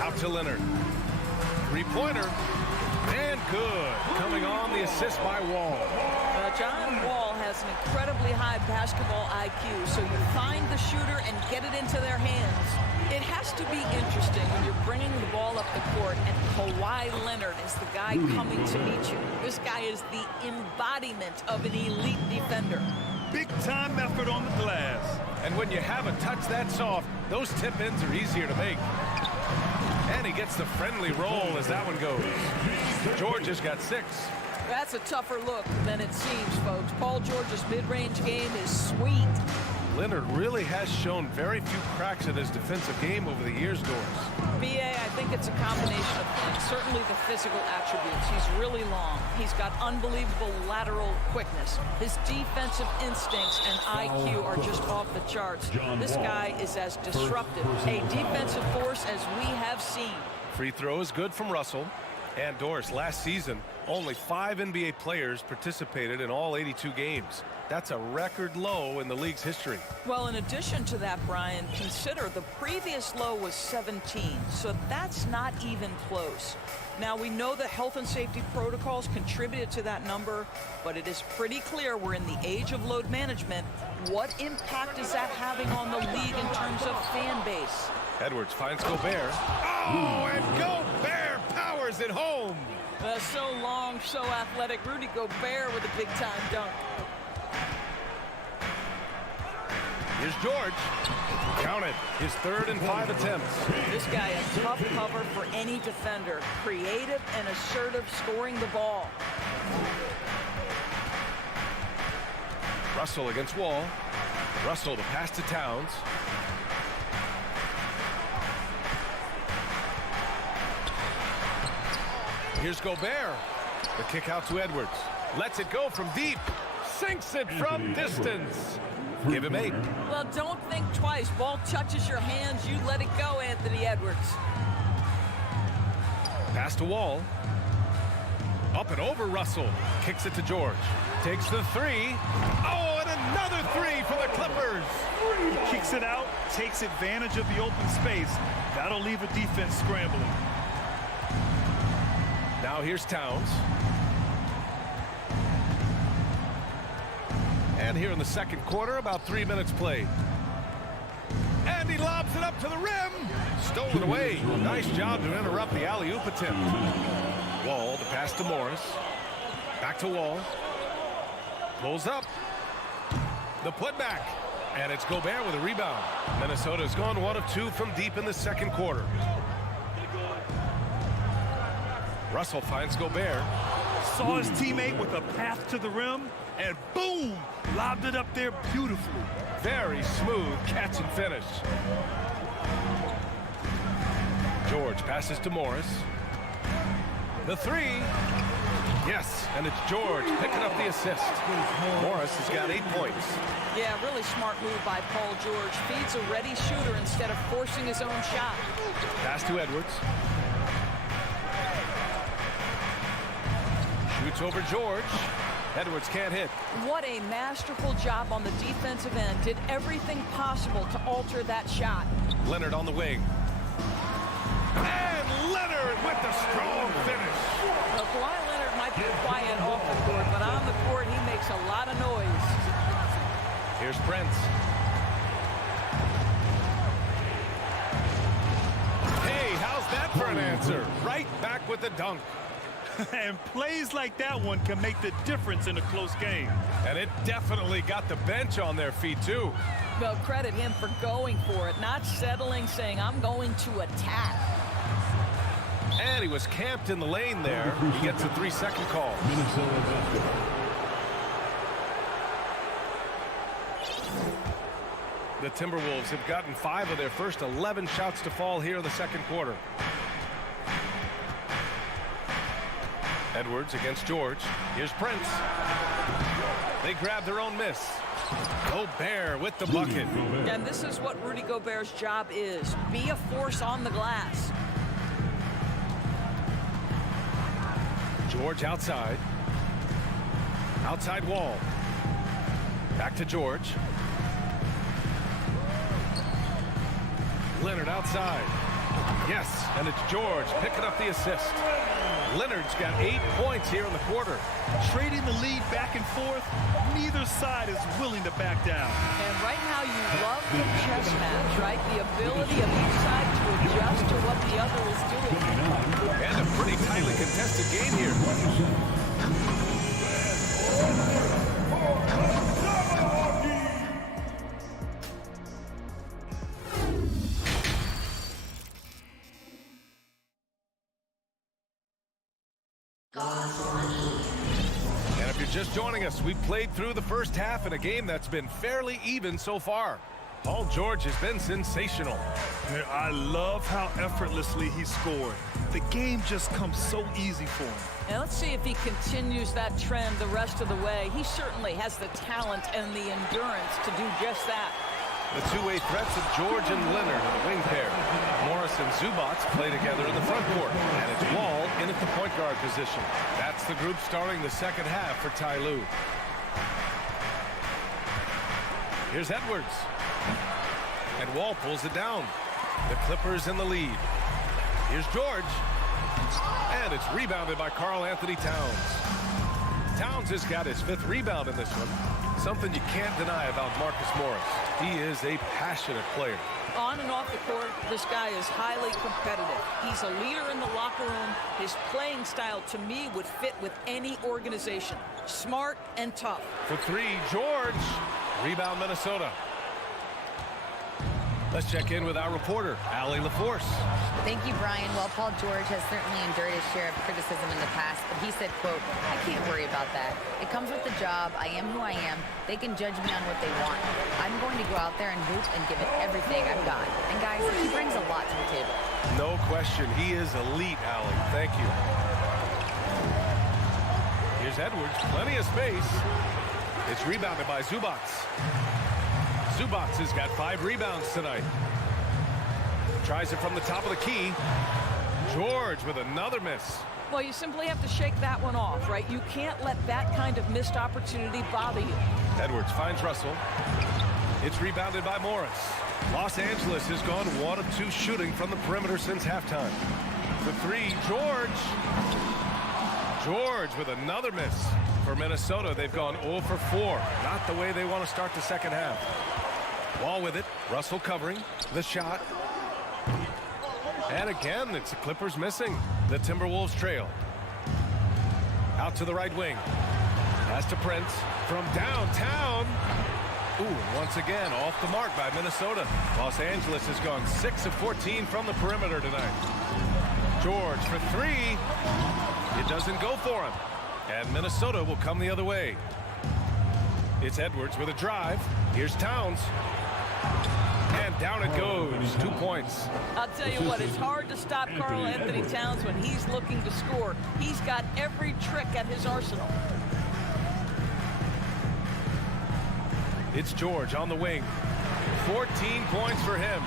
Out to Leonard. Three-pointer. And good. Coming on the assist by Wall. John Wall has an incredibly high basketball IQ, so you find the shooter and get it into their hands. It has to be interesting when you're bringing the ball up the court and Kawhi Leonard is the guy coming to meet you. This guy is the embodiment of an elite defender. Big time effort on the glass. And when you have a touch that soft, those tip-ins are easier to make. And he gets the friendly roll as that one goes. George has got 6. That's a tougher look than it seems, folks. Paul George's mid-range game is sweet. Leonard really has shown very few cracks in his defensive game over the years, Doris. B.A., I think it's a combination of things. Certainly the physical attributes. He's really long. He's got unbelievable lateral quickness. His defensive instincts and IQ are just off the charts. This guy is as disruptive, a defensive force as we have seen. Free throw is good from Russell. And Doris, last season, only 5 NBA players participated in all 82 games. That's a record low in the league's history. Well, in addition to that, Brian, consider the previous low was 17, so that's not even close. Now, we know the health and safety protocols contributed to that number, but it is pretty clear we're in the age of load management. What impact is that having on the league in terms of fan base? Edwards finds Gobert. Oh, and Gobert powers it home. So long, so athletic. Rudy Gobert with a big-time dunk. Here's George. Count it. His 3rd and 5 attempts. This guy a tough cover for any defender. Creative and assertive scoring the ball. Russell against Wall. Russell the pass to Towns. Here's Gobert. The kick out to Edwards. Lets it go from deep. Sinks it from distance. Give him 8. Well, don't think twice. Ball touches your hands, you let it go, Anthony Edwards. Pass to Wall. Up and over Russell. Kicks it to George. Takes the 3. Oh, and another 3 for the Clippers. Kicks it out, takes advantage of the open space. That'll leave a defense scrambling. Now here's Towns. And here in the second quarter, about 3 minutes played. And he lobs it up to the rim. Stolen away. Nice job to interrupt the alley-oop attempt. Wall, the pass to Morris. Back to Wall. Pulls up. The putback. And it's Gobert with a rebound. Minnesota's gone 1 of 2 from deep in the second quarter. Russell finds Gobert. Saw his teammate with a path to the rim, and boom, lobbed it up there beautifully. Very smooth catch and finish. George passes to Morris. The three. Yes, and it's George picking up the assist. Morris has got 8 points. Yeah, really smart move by Paul George. Feeds a ready shooter instead of forcing his own shot. Pass to Edwards. Shoots over George. Edwards can't hit. What a masterful job on the defensive end. Did everything possible to alter that shot. Leonard on the wing. And Leonard with the strong finish. Well, Kawhi Leonard might be quiet off the court, but on the court he makes a lot of noise. Here's Prince. Hey, how's that for an answer? Right back with the dunk. And plays like that one can make the difference in a close game. And it definitely got the bench on their feet, too. Well, credit him for going for it, not settling, saying, I'm going to attack. And he was camped in the lane there. He gets a 3-second call. The Timberwolves have gotten 5 of their first 11 shots to fall here in the second quarter. Edwards against George. Here's Prince. They grab their own miss. Gobert with the bucket. And this is what Rudy Gobert's job is. Be a force on the glass. George outside. Outside Wall. Back to George. Leonard outside. Yes, and it's George picking up the assist. Leonard's got 8 points here in the quarter. Trading the lead back and forth, neither side is willing to back down. And right now you love the chess match, right? The ability of each side to adjust to what the other is doing. And a pretty tightly contested game here. And if you're just joining us, we've played through the first half in a game that's been fairly even so far. Paul George has been sensational. I love how effortlessly he scored. The game just comes so easy for him. And let's see if he continues that trend the rest of the way. He certainly has the talent and the endurance to do just that. The two-way threats of George and Leonard in the wing pair. Morris and Zubac play together in the front court. And it's Wall in at the point guard position. That's the group starting the second half for Ty Lue. Here's Edwards. And Wall pulls it down. The Clippers in the lead. Here's George. And it's rebounded by Karl Anthony Towns. Towns has got his 5th rebound in this one. Something you can't deny about Marcus Morris. He is a passionate player. On and off the court, this guy is highly competitive. He's a leader in the locker room. His playing style, to me, would fit with any organization. Smart and tough. For 3, George. Rebound, Minnesota. Let's check in with our reporter, Allie LaForce. Thank you, Brian. Well, Paul George has certainly endured his share of criticism in the past, but he said, quote, I can't worry about that. It comes with the job. I am who I am. They can judge me on what they want. I'm going to go out there and hoop and give it everything I've got. And guys, he brings a lot to the table. No question. He is elite, Allie. Thank you. Here's Edwards. Plenty of space. It's rebounded by Zubac. Zubac has got 5 rebounds tonight. Tries it from the top of the key. George with another miss. Well, you simply have to shake that one off, right? You can't let that kind of missed opportunity bother you. Edwards finds Russell. It's rebounded by Morris. Los Angeles has gone 1 of 2 shooting from the perimeter since halftime. For 3, George. George with another miss. For Minnesota, they've gone 0 for 4. Not the way they want to start the second half. Wall with it. Russell covering. The shot. And again, it's the Clippers missing. The Timberwolves trail. Out to the right wing. Pass to Prince from downtown. Ooh, once again, off the mark by Minnesota. Los Angeles has gone 6 of 14 from the perimeter tonight. George for three. It doesn't go for him. And Minnesota will come the other way. It's Edwards with a drive. Here's Towns. And down it goes. 2 points. I'll tell you what, it's hard to stop Karl Anthony Towns when he's looking to score. He's got every trick at his arsenal. It's George on the wing. 14 points for him.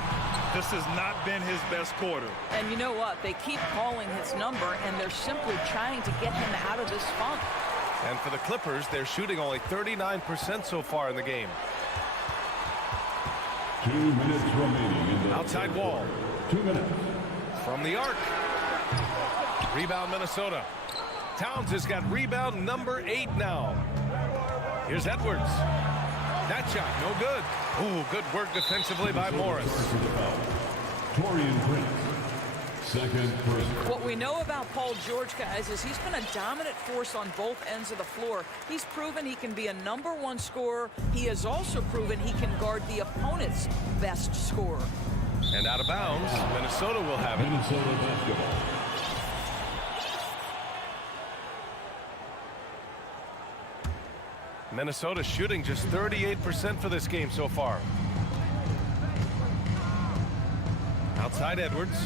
This has not been his best quarter. And you know what? They keep calling his number, and they're simply trying to get him out of this funk. And for the Clippers, they're shooting only 39% so far in the game. 2 minutes remaining in the outside wall. 2 minutes. From the arc. Rebound Minnesota. Towns has got rebound number 8 now. Here's Edwards. That shot, no good. Ooh, good work defensively by Morris. Torian Prince, second person. What we know about Paul George, guys, is he's been a dominant force on both ends of the floor. He's proven he can be a #1 scorer. He has also proven he can guard the opponent's best scorer. And out of bounds, Minnesota will have it. Minnesota basketball. Minnesota shooting just 38% for this game so far. Outside Edwards.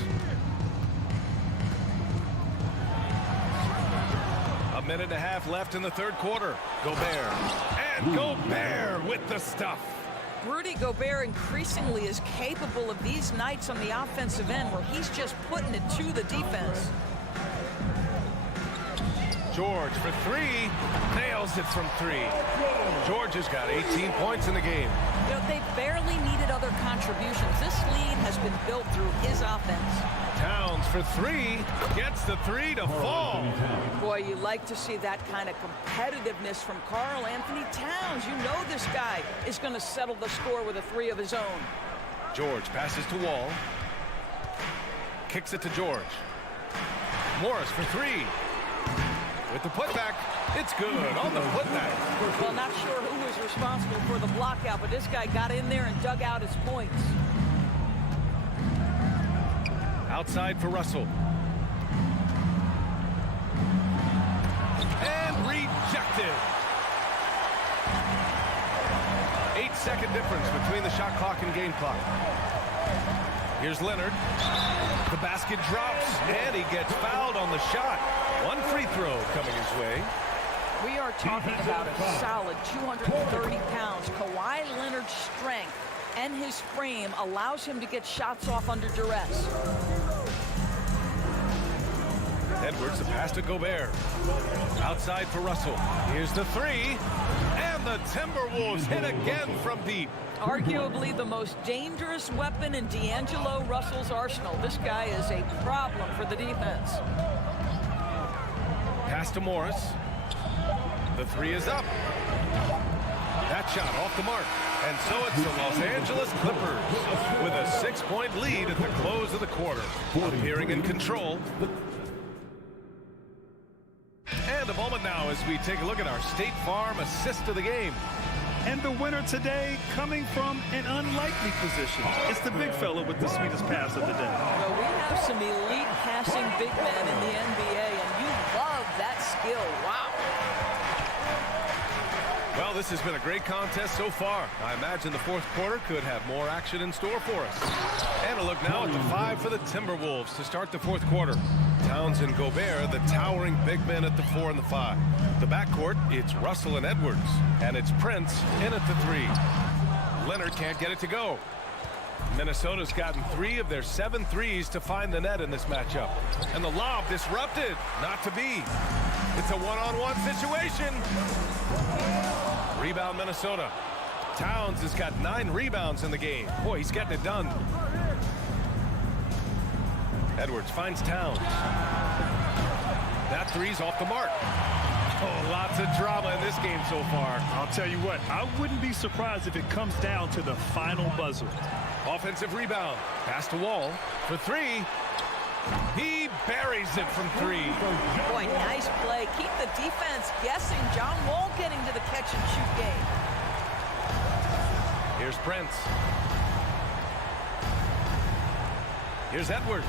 A minute and a half left in the third quarter. Gobert. And Gobert with the stuff. Rudy Gobert increasingly is capable of these nights on the offensive end where he's just putting it to the defense. George for three. Nails it from three. George has got 18 points in the game. You know, they barely needed other contributions. This lead has been built through his offense. Towns for three. Gets the three to fall. Boy, you like to see that kind of competitiveness from Karl Anthony Towns. You know this guy is going to settle the score with a three of his own. George passes to Wall. Kicks it to George. Morris for three. With the putback, it's good on the putback. Well, not sure who was responsible for the block out, but this guy got in there and dug out his points. Outside for Russell. And rejected. 8-second difference between the shot clock and game clock. Here's Leonard. The basket drops, and he gets fouled on the shot. One free throw coming his way. We are talking about a solid 230 pounds. Kawhi Leonard's strength and his frame allows him to get shots off under duress. Edwards, the pass to Gobert. Outside for Russell. Here's the three. And the Timberwolves hit again from deep. Arguably the most dangerous weapon in D'Angelo Russell's arsenal. This guy is a problem for the defense. Pass to Morris. The three is up. That shot off the mark. And so it's the Los Angeles Clippers with a 6-point lead at the close of the quarter. Appearing in control. And a moment now as we take a look at our State Farm assist of the game. And the winner today coming from an unlikely position. It's the big fella with the sweetest pass of the day. Well, we have some elite passing big men in the NBA, and you love that skill. Wow. Well, this has been a great contest so far. I imagine the fourth quarter could have more action in store for us. And a look now at the five for the Timberwolves to start the fourth quarter. Towns and Gobert, the towering big men at the 4 and the 5. The backcourt, it's Russell and Edwards. And it's Prince in at the 3. Leonard can't get it to go. Minnesota's gotten 3 of their 7 threes to find the net in this matchup. And the lob disrupted. Not to be. It's a one-on-one situation. Rebound Minnesota. Towns has got 9 rebounds in the game. Boy, he's getting it done. Edwards finds Towns. That three's off the mark. Oh, lots of drama in this game so far. I'll tell you what, I wouldn't be surprised if it comes down to the final buzzer. Offensive rebound. Pass to Wall for 3. He buries it from 3. Boy, nice play. Keep the defense guessing. John Wall getting to the catch-and-shoot game. Here's Prince. Here's Edwards.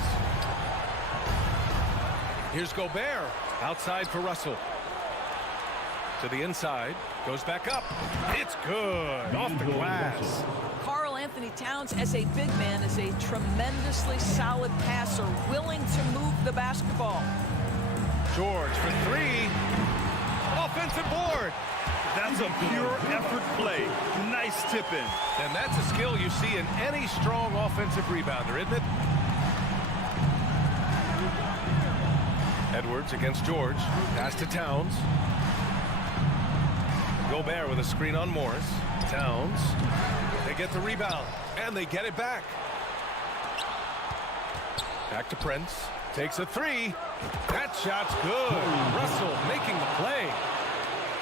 Here's Gobert. Outside for Russell. To the inside. Goes back up. It's good. Off the glass. Karl Anthony Towns, as a big man, is a tremendously solid passer, willing to move the basketball. George for 3. Offensive board. That's a pure effort play. Nice tip-in. And that's a skill you see in any strong offensive rebounder, isn't it? Edwards against George. Pass to Towns. Gobert with a screen on Morris. Towns. They get the rebound, and they get it back. Back to Prince. Takes a 3. That shot's good. Russell making the play.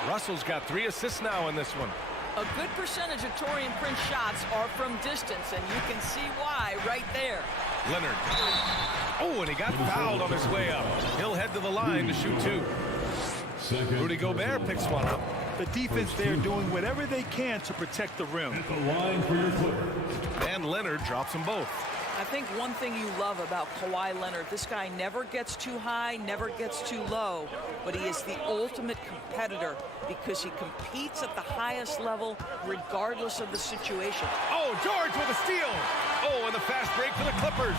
Russell's got 3 assists now in this one. A good percentage of Taurean Prince shots are from distance, and you can see why right there. Leonard. Oh, and he got fouled on his way up. He'll head to the line to shoot 2. Rudy Gobert picks one up. The defense there doing whatever they can to protect the rim. And Leonard drops them both. I think one thing you love about Kawhi Leonard, this guy never gets too high, never gets too low, but he is the ultimate competitor because he competes at the highest level regardless of the situation. Oh, George with a steal. Oh, and the fast break for the Clippers.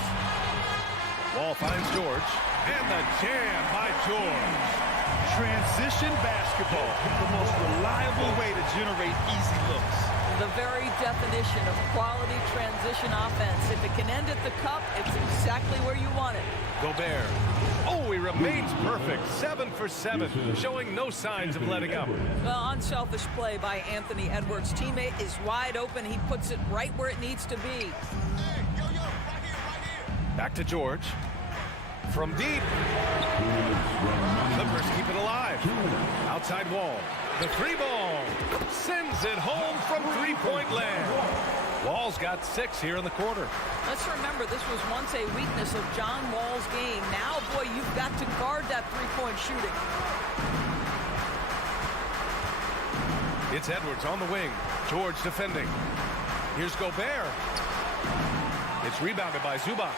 Wall finds George. And the jam by George. Transition basketball, the most reliable way to generate easy looks. The very definition of quality transition offense. If it can end at the cup, it's exactly where you want it. Gobert. Oh, he remains perfect. 7 for 7, showing no signs of letting up. Well, unselfish play by Anthony Edwards. Teammate is wide open. He puts it right where it needs to be. Back to George. From deep. Clippers keep it alive. Outside Wall. The 3-ball. Sends it home from three-point land. Wall's got 6 here in the quarter. Let's remember, this was once a weakness of John Wall's game. Now, boy, you've got to guard that three-point shooting. It's Edwards on the wing. George defending. Here's Gobert. It's rebounded by Zubac.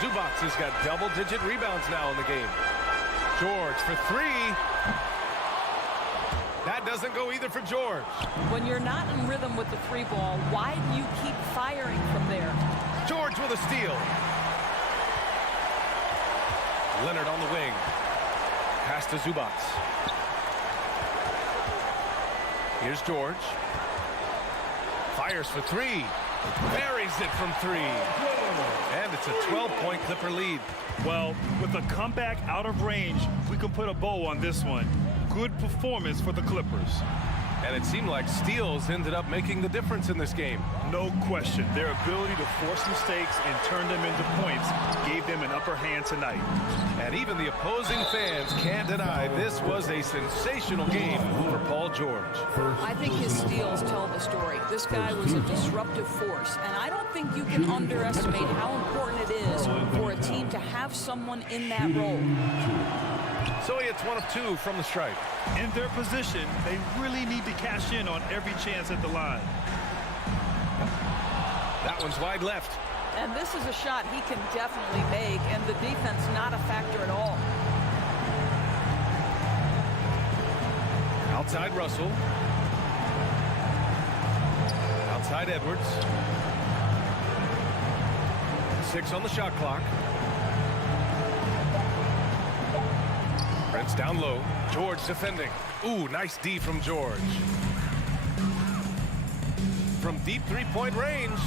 Zubac has got double-digit rebounds now in the game. George for 3. That doesn't go either for George. When you're not in rhythm with the 3-ball, why do you keep firing from there? George with a steal. Leonard on the wing. Pass to Zubac. Here's George. Fires for 3. Buries it from 3. And it's a 12-point Clipper lead. Well, with a comeback out of range, we can put a bow on this one. Good performance for the Clippers. And it seemed like steals ended up making the difference in this game. No question. Their ability to force mistakes and turn them into points gave them an upper hand tonight. And even the opposing fans can't deny this was a sensational game for Paul George. I think his steals tell the story. This guy was a disruptive force, and I don't think you can underestimate how important it is for a team to have someone in that role. So he hits 1 of 2 from the stripe. In their position, they really need to cash in on every chance at the line. That one's wide left. And this is a shot he can definitely make, and the defense not a factor at all. Outside Russell. Outside Edwards. 6 on the shot clock. Prince down low. George defending. Ooh, nice D from George. From deep three-point range.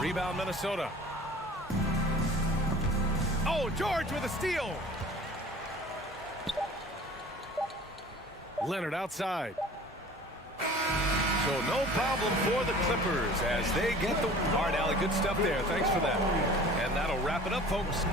Rebound Minnesota. Oh, George with a steal. Leonard outside. So no problem for the Clippers as they get the... All right, Allie, good stuff there. Thanks for that. And that'll wrap it up, folks.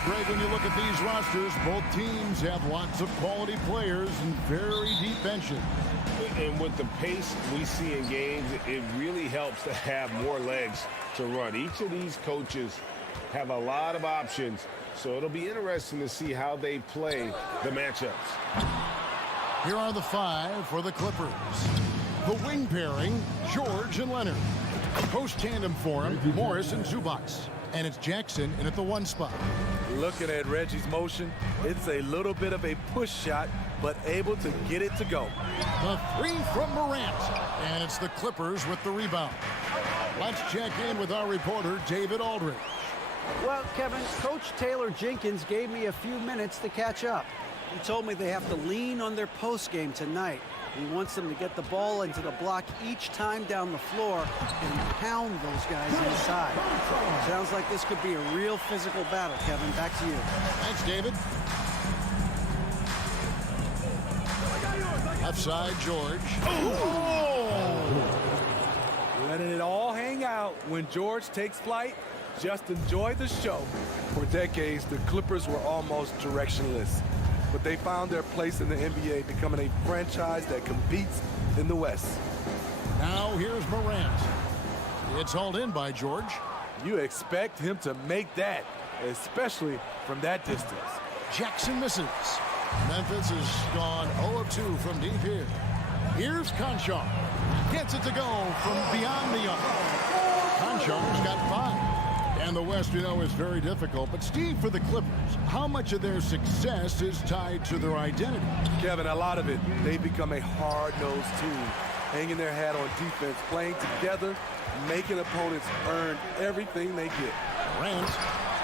right, Greg, when you look at these rosters, both teams have lots of quality players and very deep benches. And with the pace we see in games, it really helps to have more legs to run. Each of these coaches have a lot of options, so it'll be interesting to see how they play the matchups. Here are the 5 for the Clippers. The wing pairing, George and Leonard. Post tandem for him, Morris and Zubac. And it's Jackson in at the 1 spot. Looking at Reggie's motion, it's a little bit of a push shot, but able to get it to go. The 3 from Morant. And it's the Clippers with the rebound. Let's check in with our reporter, David Aldridge. Well, Kevin, Coach Taylor Jenkins gave me a few minutes to catch up. He told me they have to lean on their post game tonight. He wants them to get the ball into the block each time down the floor and pound those guys inside. Sounds like this could be a real physical battle, Kevin. Back to you. Thanks, David. Left side, George. Letting it all hang out when George takes flight. Just enjoy the show. For decades, the Clippers were almost directionless, but they found their place in the NBA, becoming a franchise that competes in the West. Now here's Morant. It's hauled in by George. You expect him to make that, especially from that distance. Jackson misses. Memphis has gone 0 of 2 from deep here. Here's Conchar. Gets it to go from beyond the arc. Conchar's got 5. And the West, you know, is very difficult. But, Steve, for the Clippers, how much of their success is tied to their identity? Kevin, a lot of it. They've become a hard-nosed team, hanging their hat on defense, playing together, making opponents earn everything they get. Morant,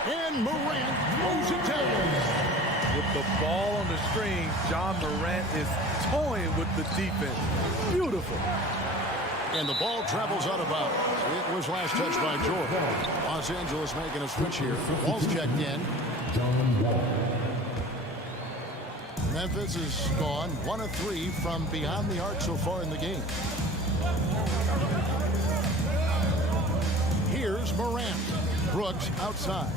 and Morant throws it down. With the ball on the string, John Morant is toying with the defense. Beautiful. And the ball travels out of bounds. It was last touched by George. Los Angeles making a switch here. Ball's checked in. Memphis has gone 1 of 3 from beyond the arc so far in the game. Here's Morant. Brooks outside.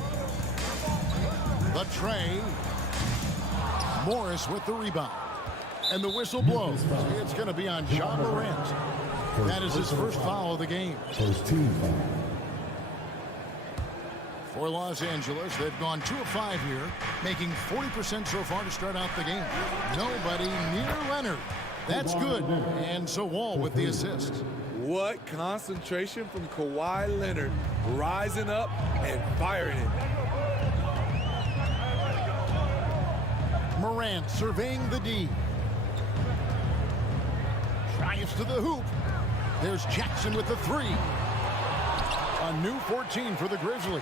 The tray. Morris with the rebound. And the whistle blows. It's going to be on John Morant. That is his first foul of the game. For Los Angeles, they've gone 2 of 5 here, making 40% so far to start out the game. Nobody near Leonard. That's good. And so Wall with the assist. What concentration from Kawhi Leonard, rising up and firing it. Morant surveying the D. Drives to the hoop. There's Jackson with the 3. A new 14 for the Grizzlies.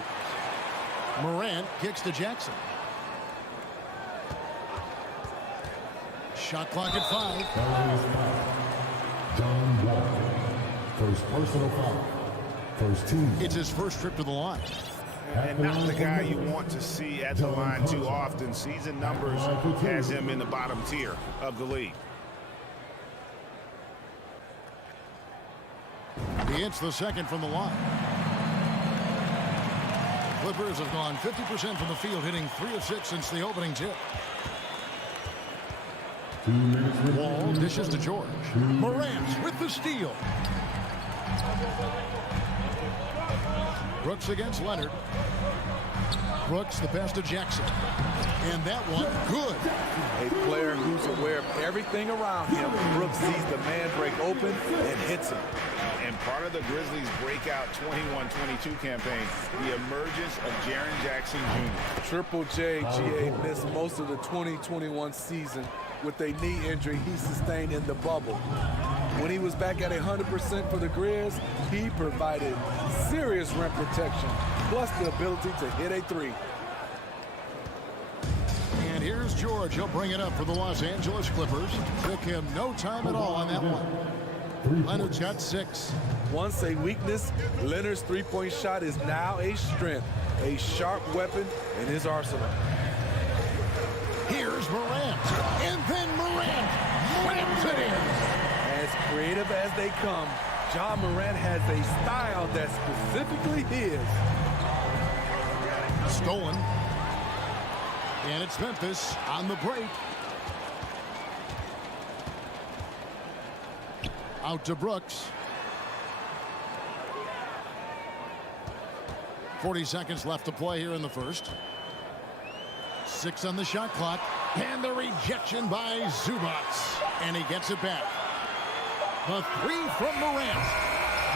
Morant kicks to Jackson. Shot clock at 5. John Wall. First personal foul. First team. It's his first trip to the line. And not the guy you want to see at the line too often. Season numbers has him in the bottom tier of the league. He hits the second from the line. Clippers have gone 50% from the field, hitting 3 of 6 since the opening tip. Wall dishes to George. Morant with the steal. Brooks against Leonard. Brooks the pass to Jackson. And that one good. A player who's aware of everything around him. Brooks sees the man break open and hits him. And part of the Grizzlies' breakout 21-22 campaign, the emergence of Jaren Jackson Jr. Triple J, GA, missed most of the 2021 season with a knee injury he sustained in the bubble. When he was back at 100% for the Grizz, he provided serious rim protection, plus the ability to hit a 3. And here's George. He'll bring it up for the Los Angeles Clippers. Took him no time at all on that one. Leonard's got 6. Once a weakness, Leonard's three-point shot is now a strength, a sharp weapon in his arsenal. Here's Morant, and then Morant slams it in. As creative as they come, John Morant has a style that's specifically his. Stolen. And it's Memphis on the break. Out to Brooks. 40 seconds left to play here in the first. 6 on the shot clock. And the rejection by Zubats. And he gets it back. The 3 from Morant.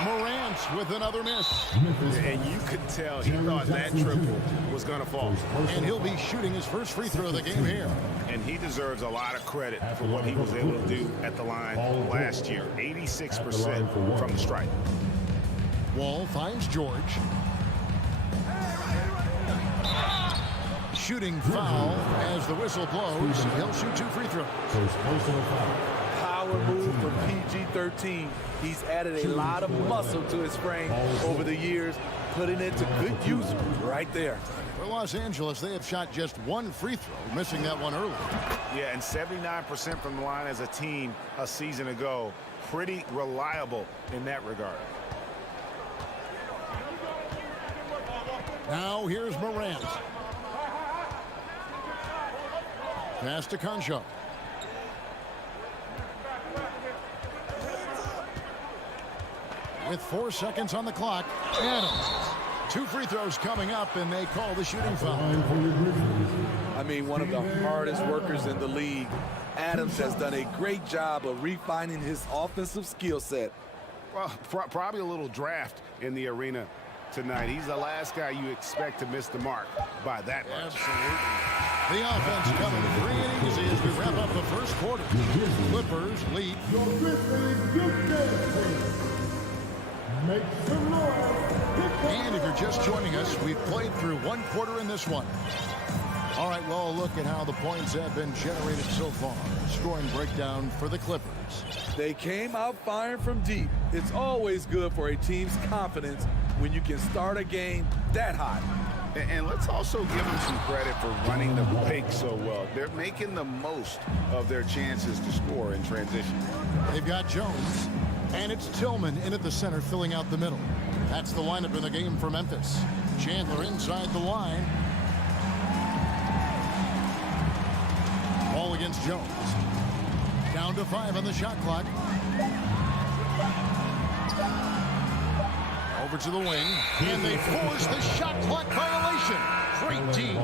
Morant with another miss. And you could tell he thought that triple was going to fall. And he'll be shooting his first free throw of the game here. And he deserves a lot of credit for what he was able to do at the line last year. 86% from the stripe. Wall finds George. Shooting foul as the whistle blows. He'll shoot 2 free throws. Power move from PG-13. He's added a lot of muscle to his frame over the years, putting it to good use right there. For Los Angeles, they have shot just 1 free throw, missing that one early. Yeah, and 79% from the line as a team a season ago. Pretty reliable in that regard. Now here's Morant. Pass to Concho. With 4 seconds on the clock, Adams. 2 free throws coming up, and they call the shooting foul. I mean, one of the hardest workers in the league. Adams has done a great job of refining his offensive skill set. Well, probably a little draft in the arena tonight. He's the last guy you expect to miss the mark by that much. Absolutely. The offense coming free and easy as we wrap up the first quarter. Clippers lead. Your Grizzlies, you dance. Make some noise. And if you're just joining us, we've played through 1 quarter in this one. All right, well, a look at how the points have been generated so far. Scoring breakdown for the Clippers. They came out firing from deep. It's always good for a team's confidence when you can start a game that hot. And let's also give them some credit for running the pick so well. They're making the most of their chances to score in transition. They've got Jones, and it's Tillman in at the center, filling out the middle. That's the lineup in the game for Memphis. Chandler inside the line. Ball against Jones. Down to 5 on the shot clock. Over to the wing, and they force the shot clock violation. Great D.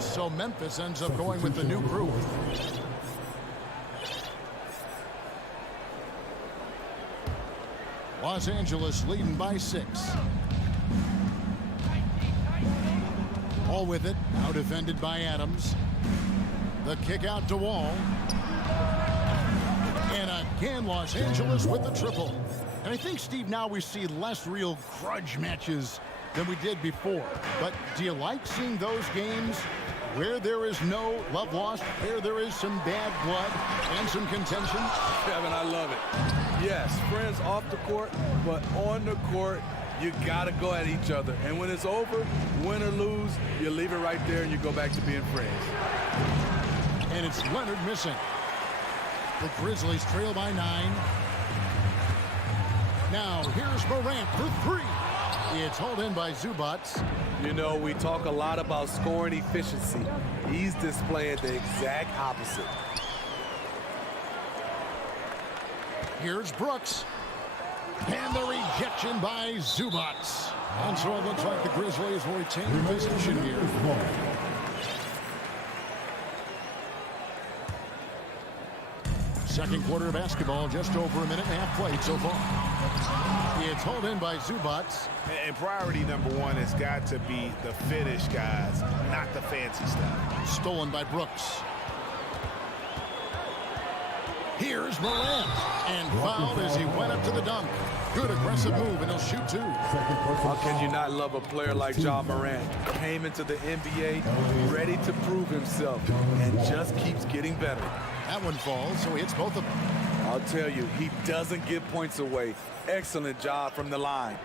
So Memphis ends up going with the new group. Los Angeles leading by 6. All with it, now defended by Adams. The kick out to Wall. And again, Los Angeles with the triple. And I think, Steve, now we see less real grudge matches than we did before. But do you like seeing those games where there is no love lost, where there is some bad blood and some contention? Kevin, I love it. Yes, friends off the court, but on the court, you got to go at each other. And when it's over, win or lose, you leave it right there and you go back to being friends. And it's Leonard missing. The Grizzlies trail by 9. Now, here's Morant for 3. It's hauled in by Zubats. You know, we talk a lot about scoring efficiency. He's displaying the exact opposite. Here's Brooks. And the rejection by Zubats. And so it looks like the Grizzlies will retain possession here. Second quarter of basketball, just over a minute and a half played so far. It's hauled in by Zubats. And priority number 1 has got to be the finish, guys, not the fancy stuff. Stolen by Brooks. Here's Morant. And fouled as he went up to the dunk. Good aggressive move, and he'll shoot 2. How can you not love a player like Ja Morant? Came into the NBA ready to prove himself and just keeps getting better. That one falls, so he hits both of them. I'll tell you, he doesn't give points away. Excellent job from the line.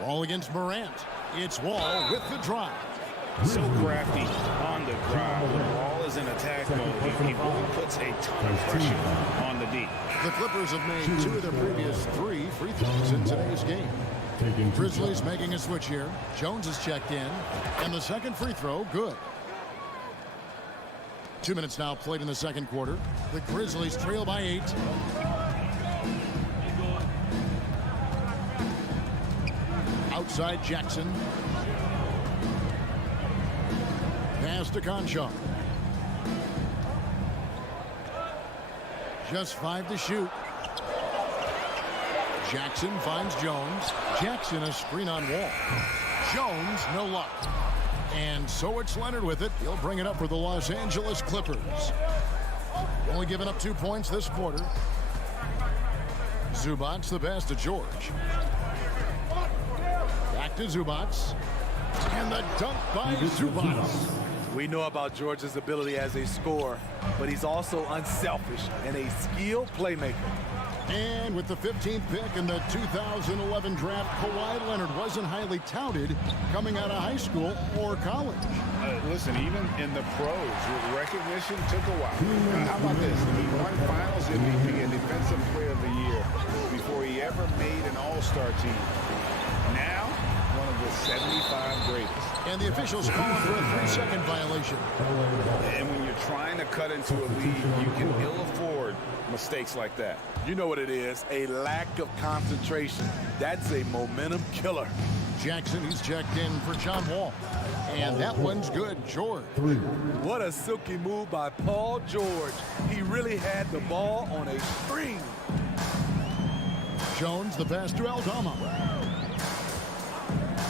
Wall against Morant. It's Wall with the drive. So crafty on the drive. The ball is in attack mode. He really puts a ton of pressure on the D. The Clippers have made 2 of their previous 3 free throws in today's game. Grizzlies making a switch here. Jones is checked in. And the second free throw, good. 2 minutes now played in the second quarter. The Grizzlies trail by 8. Outside Jackson. Pass to Conchar. Just 5 to shoot. Jackson finds Jones. Jackson a screen on Wall. Jones, no luck. And so it's Leonard with it. He'll bring it up for the Los Angeles Clippers. Only giving up 2 points this quarter. Zubac the pass to George. Back to Zubac. And the dunk by Zubac. We know about George's ability as a scorer, but he's also unselfish and a skilled playmaker. And with the 15th pick in the 2011 draft, Kawhi Leonard wasn't highly touted coming out of high school or college. Listen, even in the pros, recognition took a while. How about this? He won Finals MVP and Defensive Player of the Year before he ever made an All-Star team. Now, one of the 75 greatest. And the officials calling for a 3-second violation. And when you're trying to cut into a lead, you can ill afford mistakes like that. You know what it is, a lack of concentration. That's a momentum killer. Jackson, he's checked in for John Wall. And that one's good, George. What a silky move by Paul George. He really had the ball on a string. Jones, the pass to Aldama.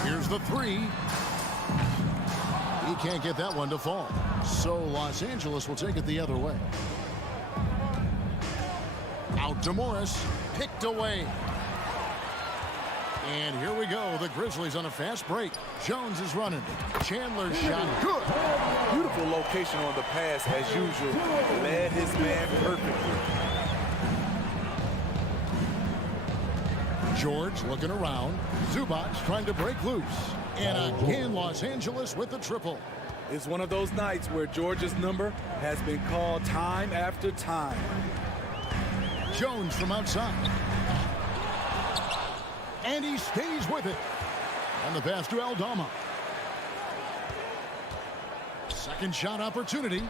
Here's the 3. He can't get that one to fall. So Los Angeles will take it the other way. Out to Morris. Picked away. And here we go. The Grizzlies on a fast break. Jones is running. Chandler's shot. Good. Beautiful location on the pass as usual. Led his man perfectly. George looking around. Zubac trying to break loose. And again, Los Angeles with the triple. It's one of those nights where George's number has been called time after time. Jones from outside. And he stays with it. And the pass to Aldama. Second shot opportunity.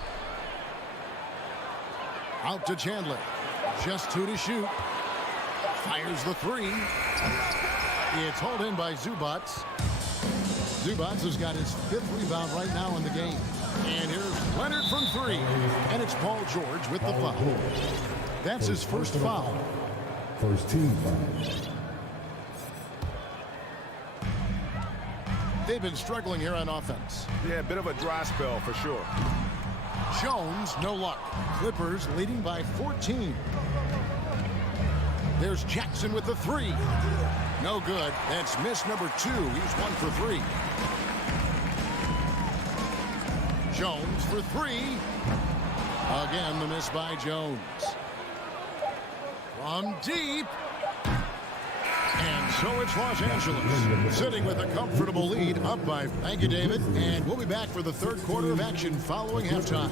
Out to Chandler. Just 2 to shoot. Fires the 3. It's hauled in by Zubac. Zubac has got his 5th rebound right now in the game. And here's Leonard from 3. And it's Paul George with the foul. That's his first foul. First team foul. They've been struggling here on offense. Yeah, a bit of a dry spell for sure. Jones, no luck. Clippers leading by 14. There's Jackson with the 3. No good. That's miss number 2. He's 1 for 3. Jones for 3. Again, the miss by Jones. From deep. And so it's Los Angeles sitting with a comfortable lead up by. Thank you, David. And we'll be back for the third quarter of action following halftime.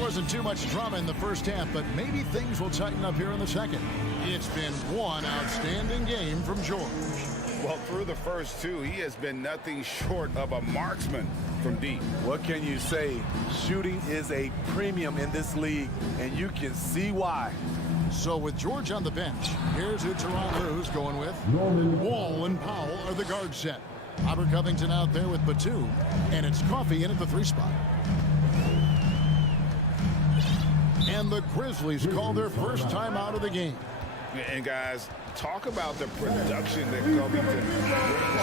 Wasn't too much drama in the first half, but maybe things will tighten up here in the second. It's been one outstanding game from George. Well, through the first 2, he has been nothing short of a marksman from deep. What can you say? Shooting is a premium in this league, and you can see why. So with George on the bench, here's who Toronto's going with. Wall and Powell are the guard set. Robert Covington out there with Batum, and it's Coffey in at the 3 spot. And the Grizzlies call their first time out of the game. And guys, talk about the production that Covington brings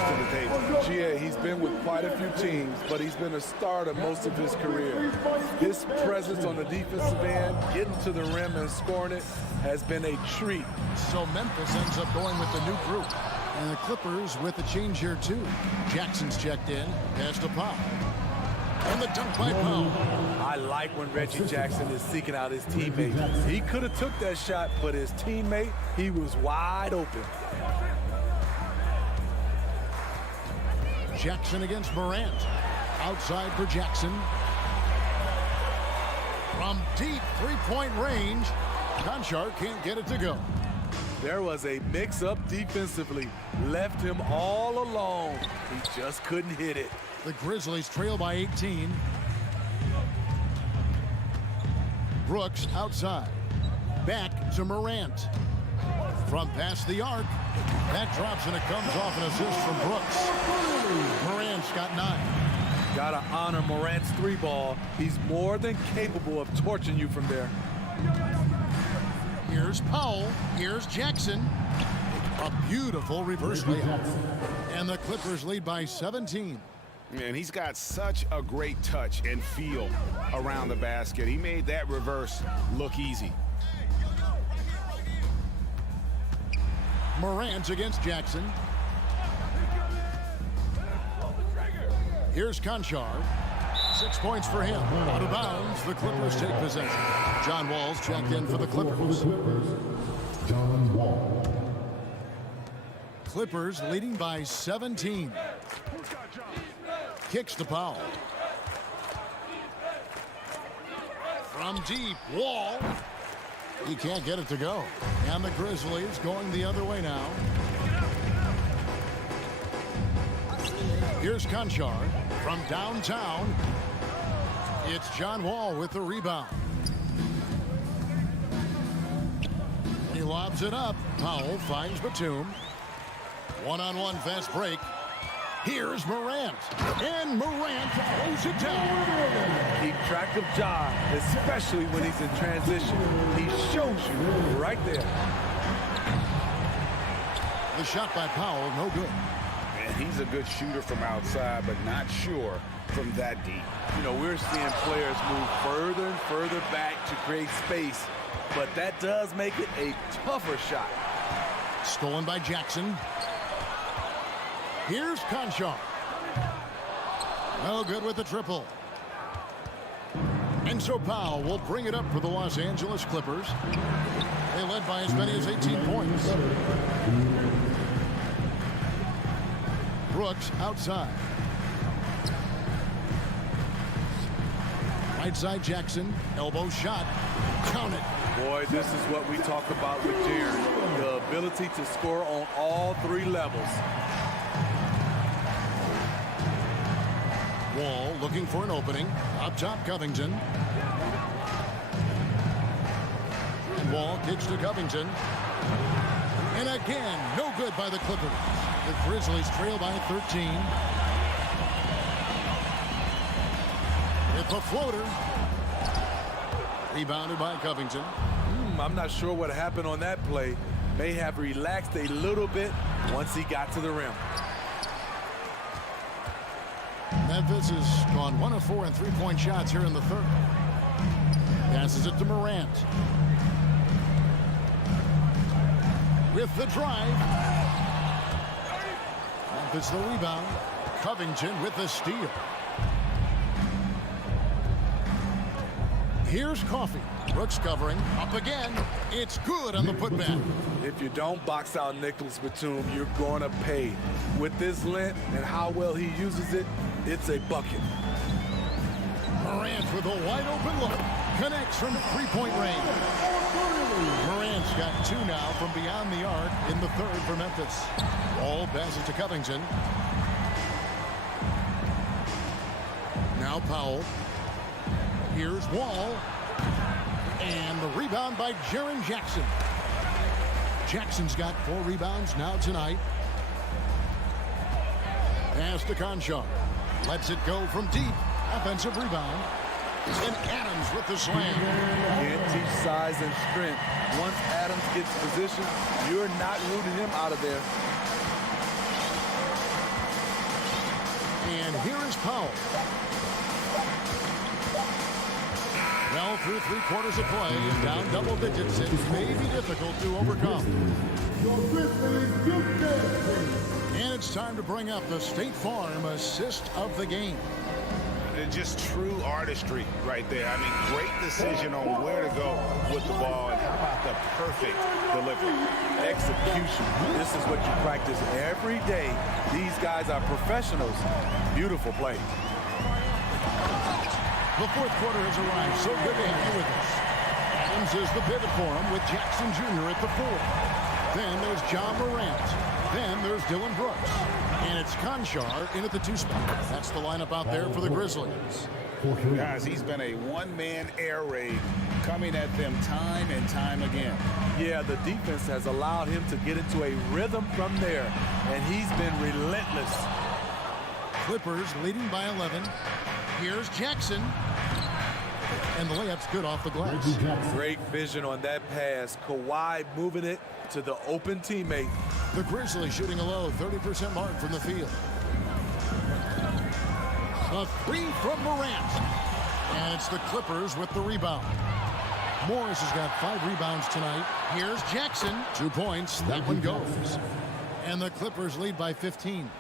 to the table. Yeah, he's been with quite a few teams, but he's been a starter most of his career. His presence on the defensive end, getting to the rim and scoring it, has been a treat. So Memphis ends up going with the new group. And the Clippers with a change here too. Jackson's checked in. Pass to Pop. And the dunk by Powell. I like when Reggie Jackson is seeking out his teammate. He could have took that shot, but his teammate, he was wide open. Jackson against Morant. Outside for Jackson. From deep three-point range, Conchar can't get it to go. There was a mix-up defensively. Left him all alone. He just couldn't hit it. The Grizzlies trail by 18. Brooks outside. Back to Morant. From past the arc. That drops and it comes off an assist from Brooks. Morant's got 9. Gotta honor Morant's 3-ball. He's more than capable of torching you from there. Here's Powell. Here's Jackson. A beautiful reverse layup. And the Clippers lead by 17. And he's got such a great touch and feel around the basket. He made that reverse look easy. Morant against Jackson. Here's Conchar. 6 points for him. Out of bounds, the Clippers take possession. John Wall's checked in for the Clippers. John Wall. Clippers leading by 17. Kicks to Powell. From deep, Wall. He can't get it to go. And the Grizzlies going the other way now. Here's Conchar from downtown. It's John Wall with the rebound. He lobs it up. Powell finds Batum. One-on-one fast break. Here's Morant. And Morant throws it down. Keep track of Ja, especially when he's in transition. He shows you right there. The shot by Powell, no good. And he's a good shooter from outside, but not sure from that deep. You know, we're seeing players move further and further back to create space, but that does make it a tougher shot. Stolen by Jackson. Here's Conchar. No good with the triple. And so Powell will bring it up for the Los Angeles Clippers. They led by as many as 18 points. Brooks outside. Right side Jackson. Elbow shot. Count it. Boy, this is what we talk about with Jaren. The ability to score on all 3 levels. Wall looking for an opening. Up top, Covington. And Wall kicks to Covington. And again, no good by the Clippers. The Grizzlies trail by 13. With the floater. Rebounded by Covington. I'm not sure what happened on that play. May have relaxed a little bit once he got to the rim. Memphis has gone 1 of 4 in 3-point shots here in the third. Passes it to Morant. With the drive. Memphis the rebound. Covington with the steal. Here's Coffey. Brooks covering. Up again. It's good on the putback. If you don't box out Nicholas Batum, you're going to pay. With this length and how well he uses it, it's a bucket. Morant with a wide open look. Connects from 3-point range. Morant's got 2 now from beyond the arc in the third for Memphis. Wall passes to Covington. Now Powell. Here's Wall. And the rebound by Jaren Jackson. Jackson's got 4 rebounds now tonight. Pass to Conchar. Lets it go from deep. Offensive rebound. And Adams with the slam. Can't teach size and strength. Once Adams gets position, you're not rooting him out of there. And here is Powell. Well, through 3 quarters of play, down double digits, it may be difficult to overcome. And it's time to bring up the State Farm assist of the game. just true artistry right there. I mean, great decision on where to go with the ball, and how about the perfect delivery. Execution. This is what you practice every day. These guys are professionals. Beautiful play. The fourth quarter has arrived. So good to have you with us. Adams is the pivot for him with Jackson Jr. at the 4. Then there's John Morant. Then there's Dylan Brooks. And it's Conchar in at the 2 spot. That's the lineup out there for the Grizzlies. Guys, he's been a one-man air raid coming at them time and time again. Yeah, the defense has allowed him to get into a rhythm from there, and he's been relentless. Clippers leading by 11. Here's Jackson. And the layup's good off the glass. Great vision on that pass. Kawhi moving it to the open teammate. The Grizzlies shooting a low 30% mark from the field. A 3 from Morant. And it's the Clippers with the rebound. Morris has got 5 rebounds tonight. Here's Jackson. 2 points. That one goes. And the Clippers lead by 15.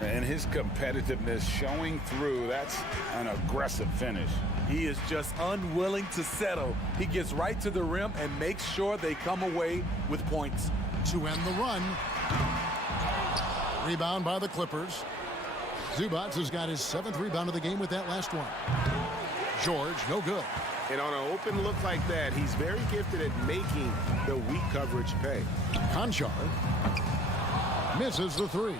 And his competitiveness showing through. That's an aggressive finish. He is just unwilling to settle. He gets right to the rim and makes sure they come away with points. To end the run. Rebound by the Clippers. Zubac has got his 7th rebound of the game with that last one. George, no good. And on an open look like that, he's very gifted at making the weak coverage pay. Conchar misses the 3.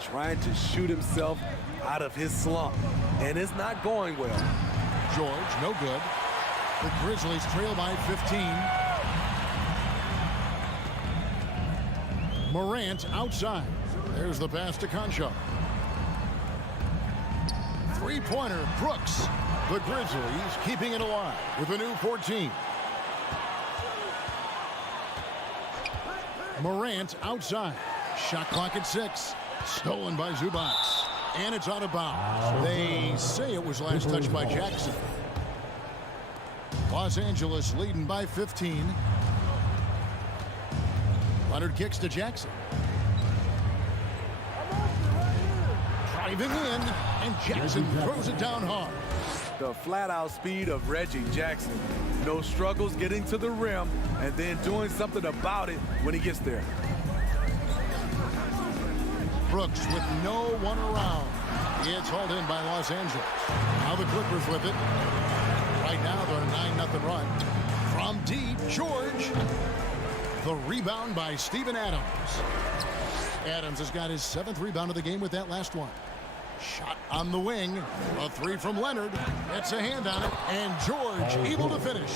Trying to shoot himself out of his slump, and it's not going well. George, no good. The Grizzlies trail by 15. Morant outside. There's the pass to Conchar. 3-pointer, Brooks. The Grizzlies keeping it alive with a new 14. Morant outside. Shot clock at 6. Stolen by Zubac. And it's out of bounds. They say it was last touched by Jackson. Los Angeles leading by 15. Leonard kicks to Jackson. Driving in, and Jackson throws it down hard. The flat-out speed of Reggie Jackson. No struggles getting to the rim and then doing something about it when he gets there. Brooks with no one around. It's hauled in by Los Angeles. Now the Clippers with it. Right now they're a 9-0 run. From deep, George. The rebound by Steven Adams. Adams has got his 7th rebound of the game with that last one. Shot on the wing. A 3 from Leonard. It's a hand on it. And George able to finish.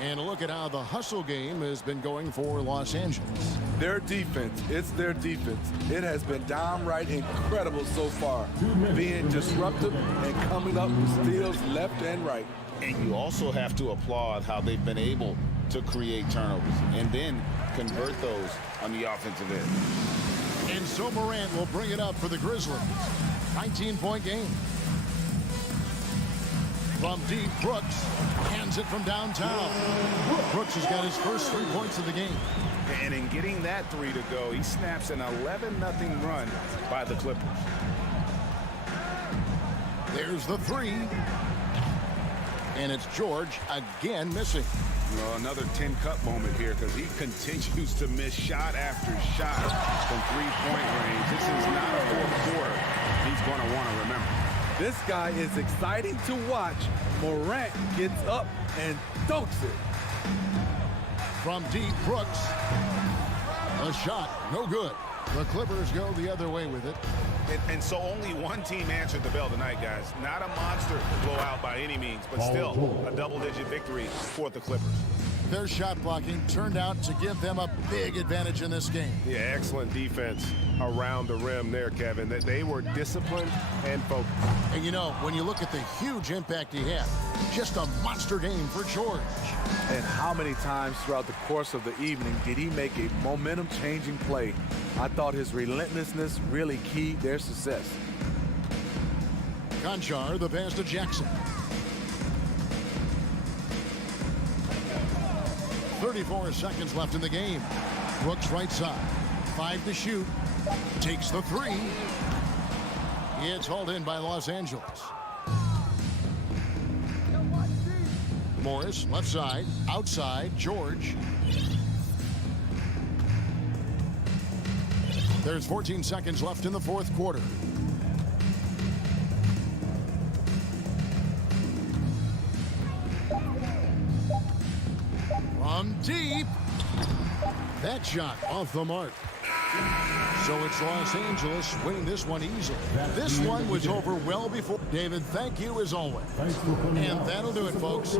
And look at how the hustle game has been going for Los Angeles. Their defense, it's their defense. It has been downright incredible so far. Being disruptive and coming up with steals left and right. And you also have to applaud how they've been able to create turnovers and then convert those on the offensive end. And so Morant will bring it up for the Grizzlies. 19-point game. From deep, Brooks hands it from downtown. Brooks has got his first 3 points of the game. And in getting that 3 to go, he snaps an 11-0 run by the Clippers. There's the 3. And it's George again missing. Well, another 10-cup moment here because he continues to miss shot after shot from 3-point range. This is not a fourth quarter he's going to want to remember. This guy is exciting to watch. Morant gets up and dunks it. From deep, Brooks. A shot, no good. The Clippers go the other way with it. And so only one team answered the bell tonight, guys. Not a monster blowout by any means, but still a double-digit victory for the Clippers. Their shot blocking turned out to give them a big advantage in this game. Yeah, excellent defense around the rim there, Kevin. That they were disciplined and focused. And you know, when you look at the huge impact he had, just a monster game for George. And how many times throughout the course of the evening did he make a momentum-changing play? I thought his relentlessness really keyed their success. Conchar, the pass to Jackson. 34 seconds left in the game. Brooks right side. 5 to shoot. Takes the 3. It's hauled in by Los Angeles. Morris, left side, outside, George. There's 14 seconds left in the fourth quarter. From deep. That shot off the mark. So it's Los Angeles winning this one easily. This one was over well before. David, thank you as always. And that'll do it, folks.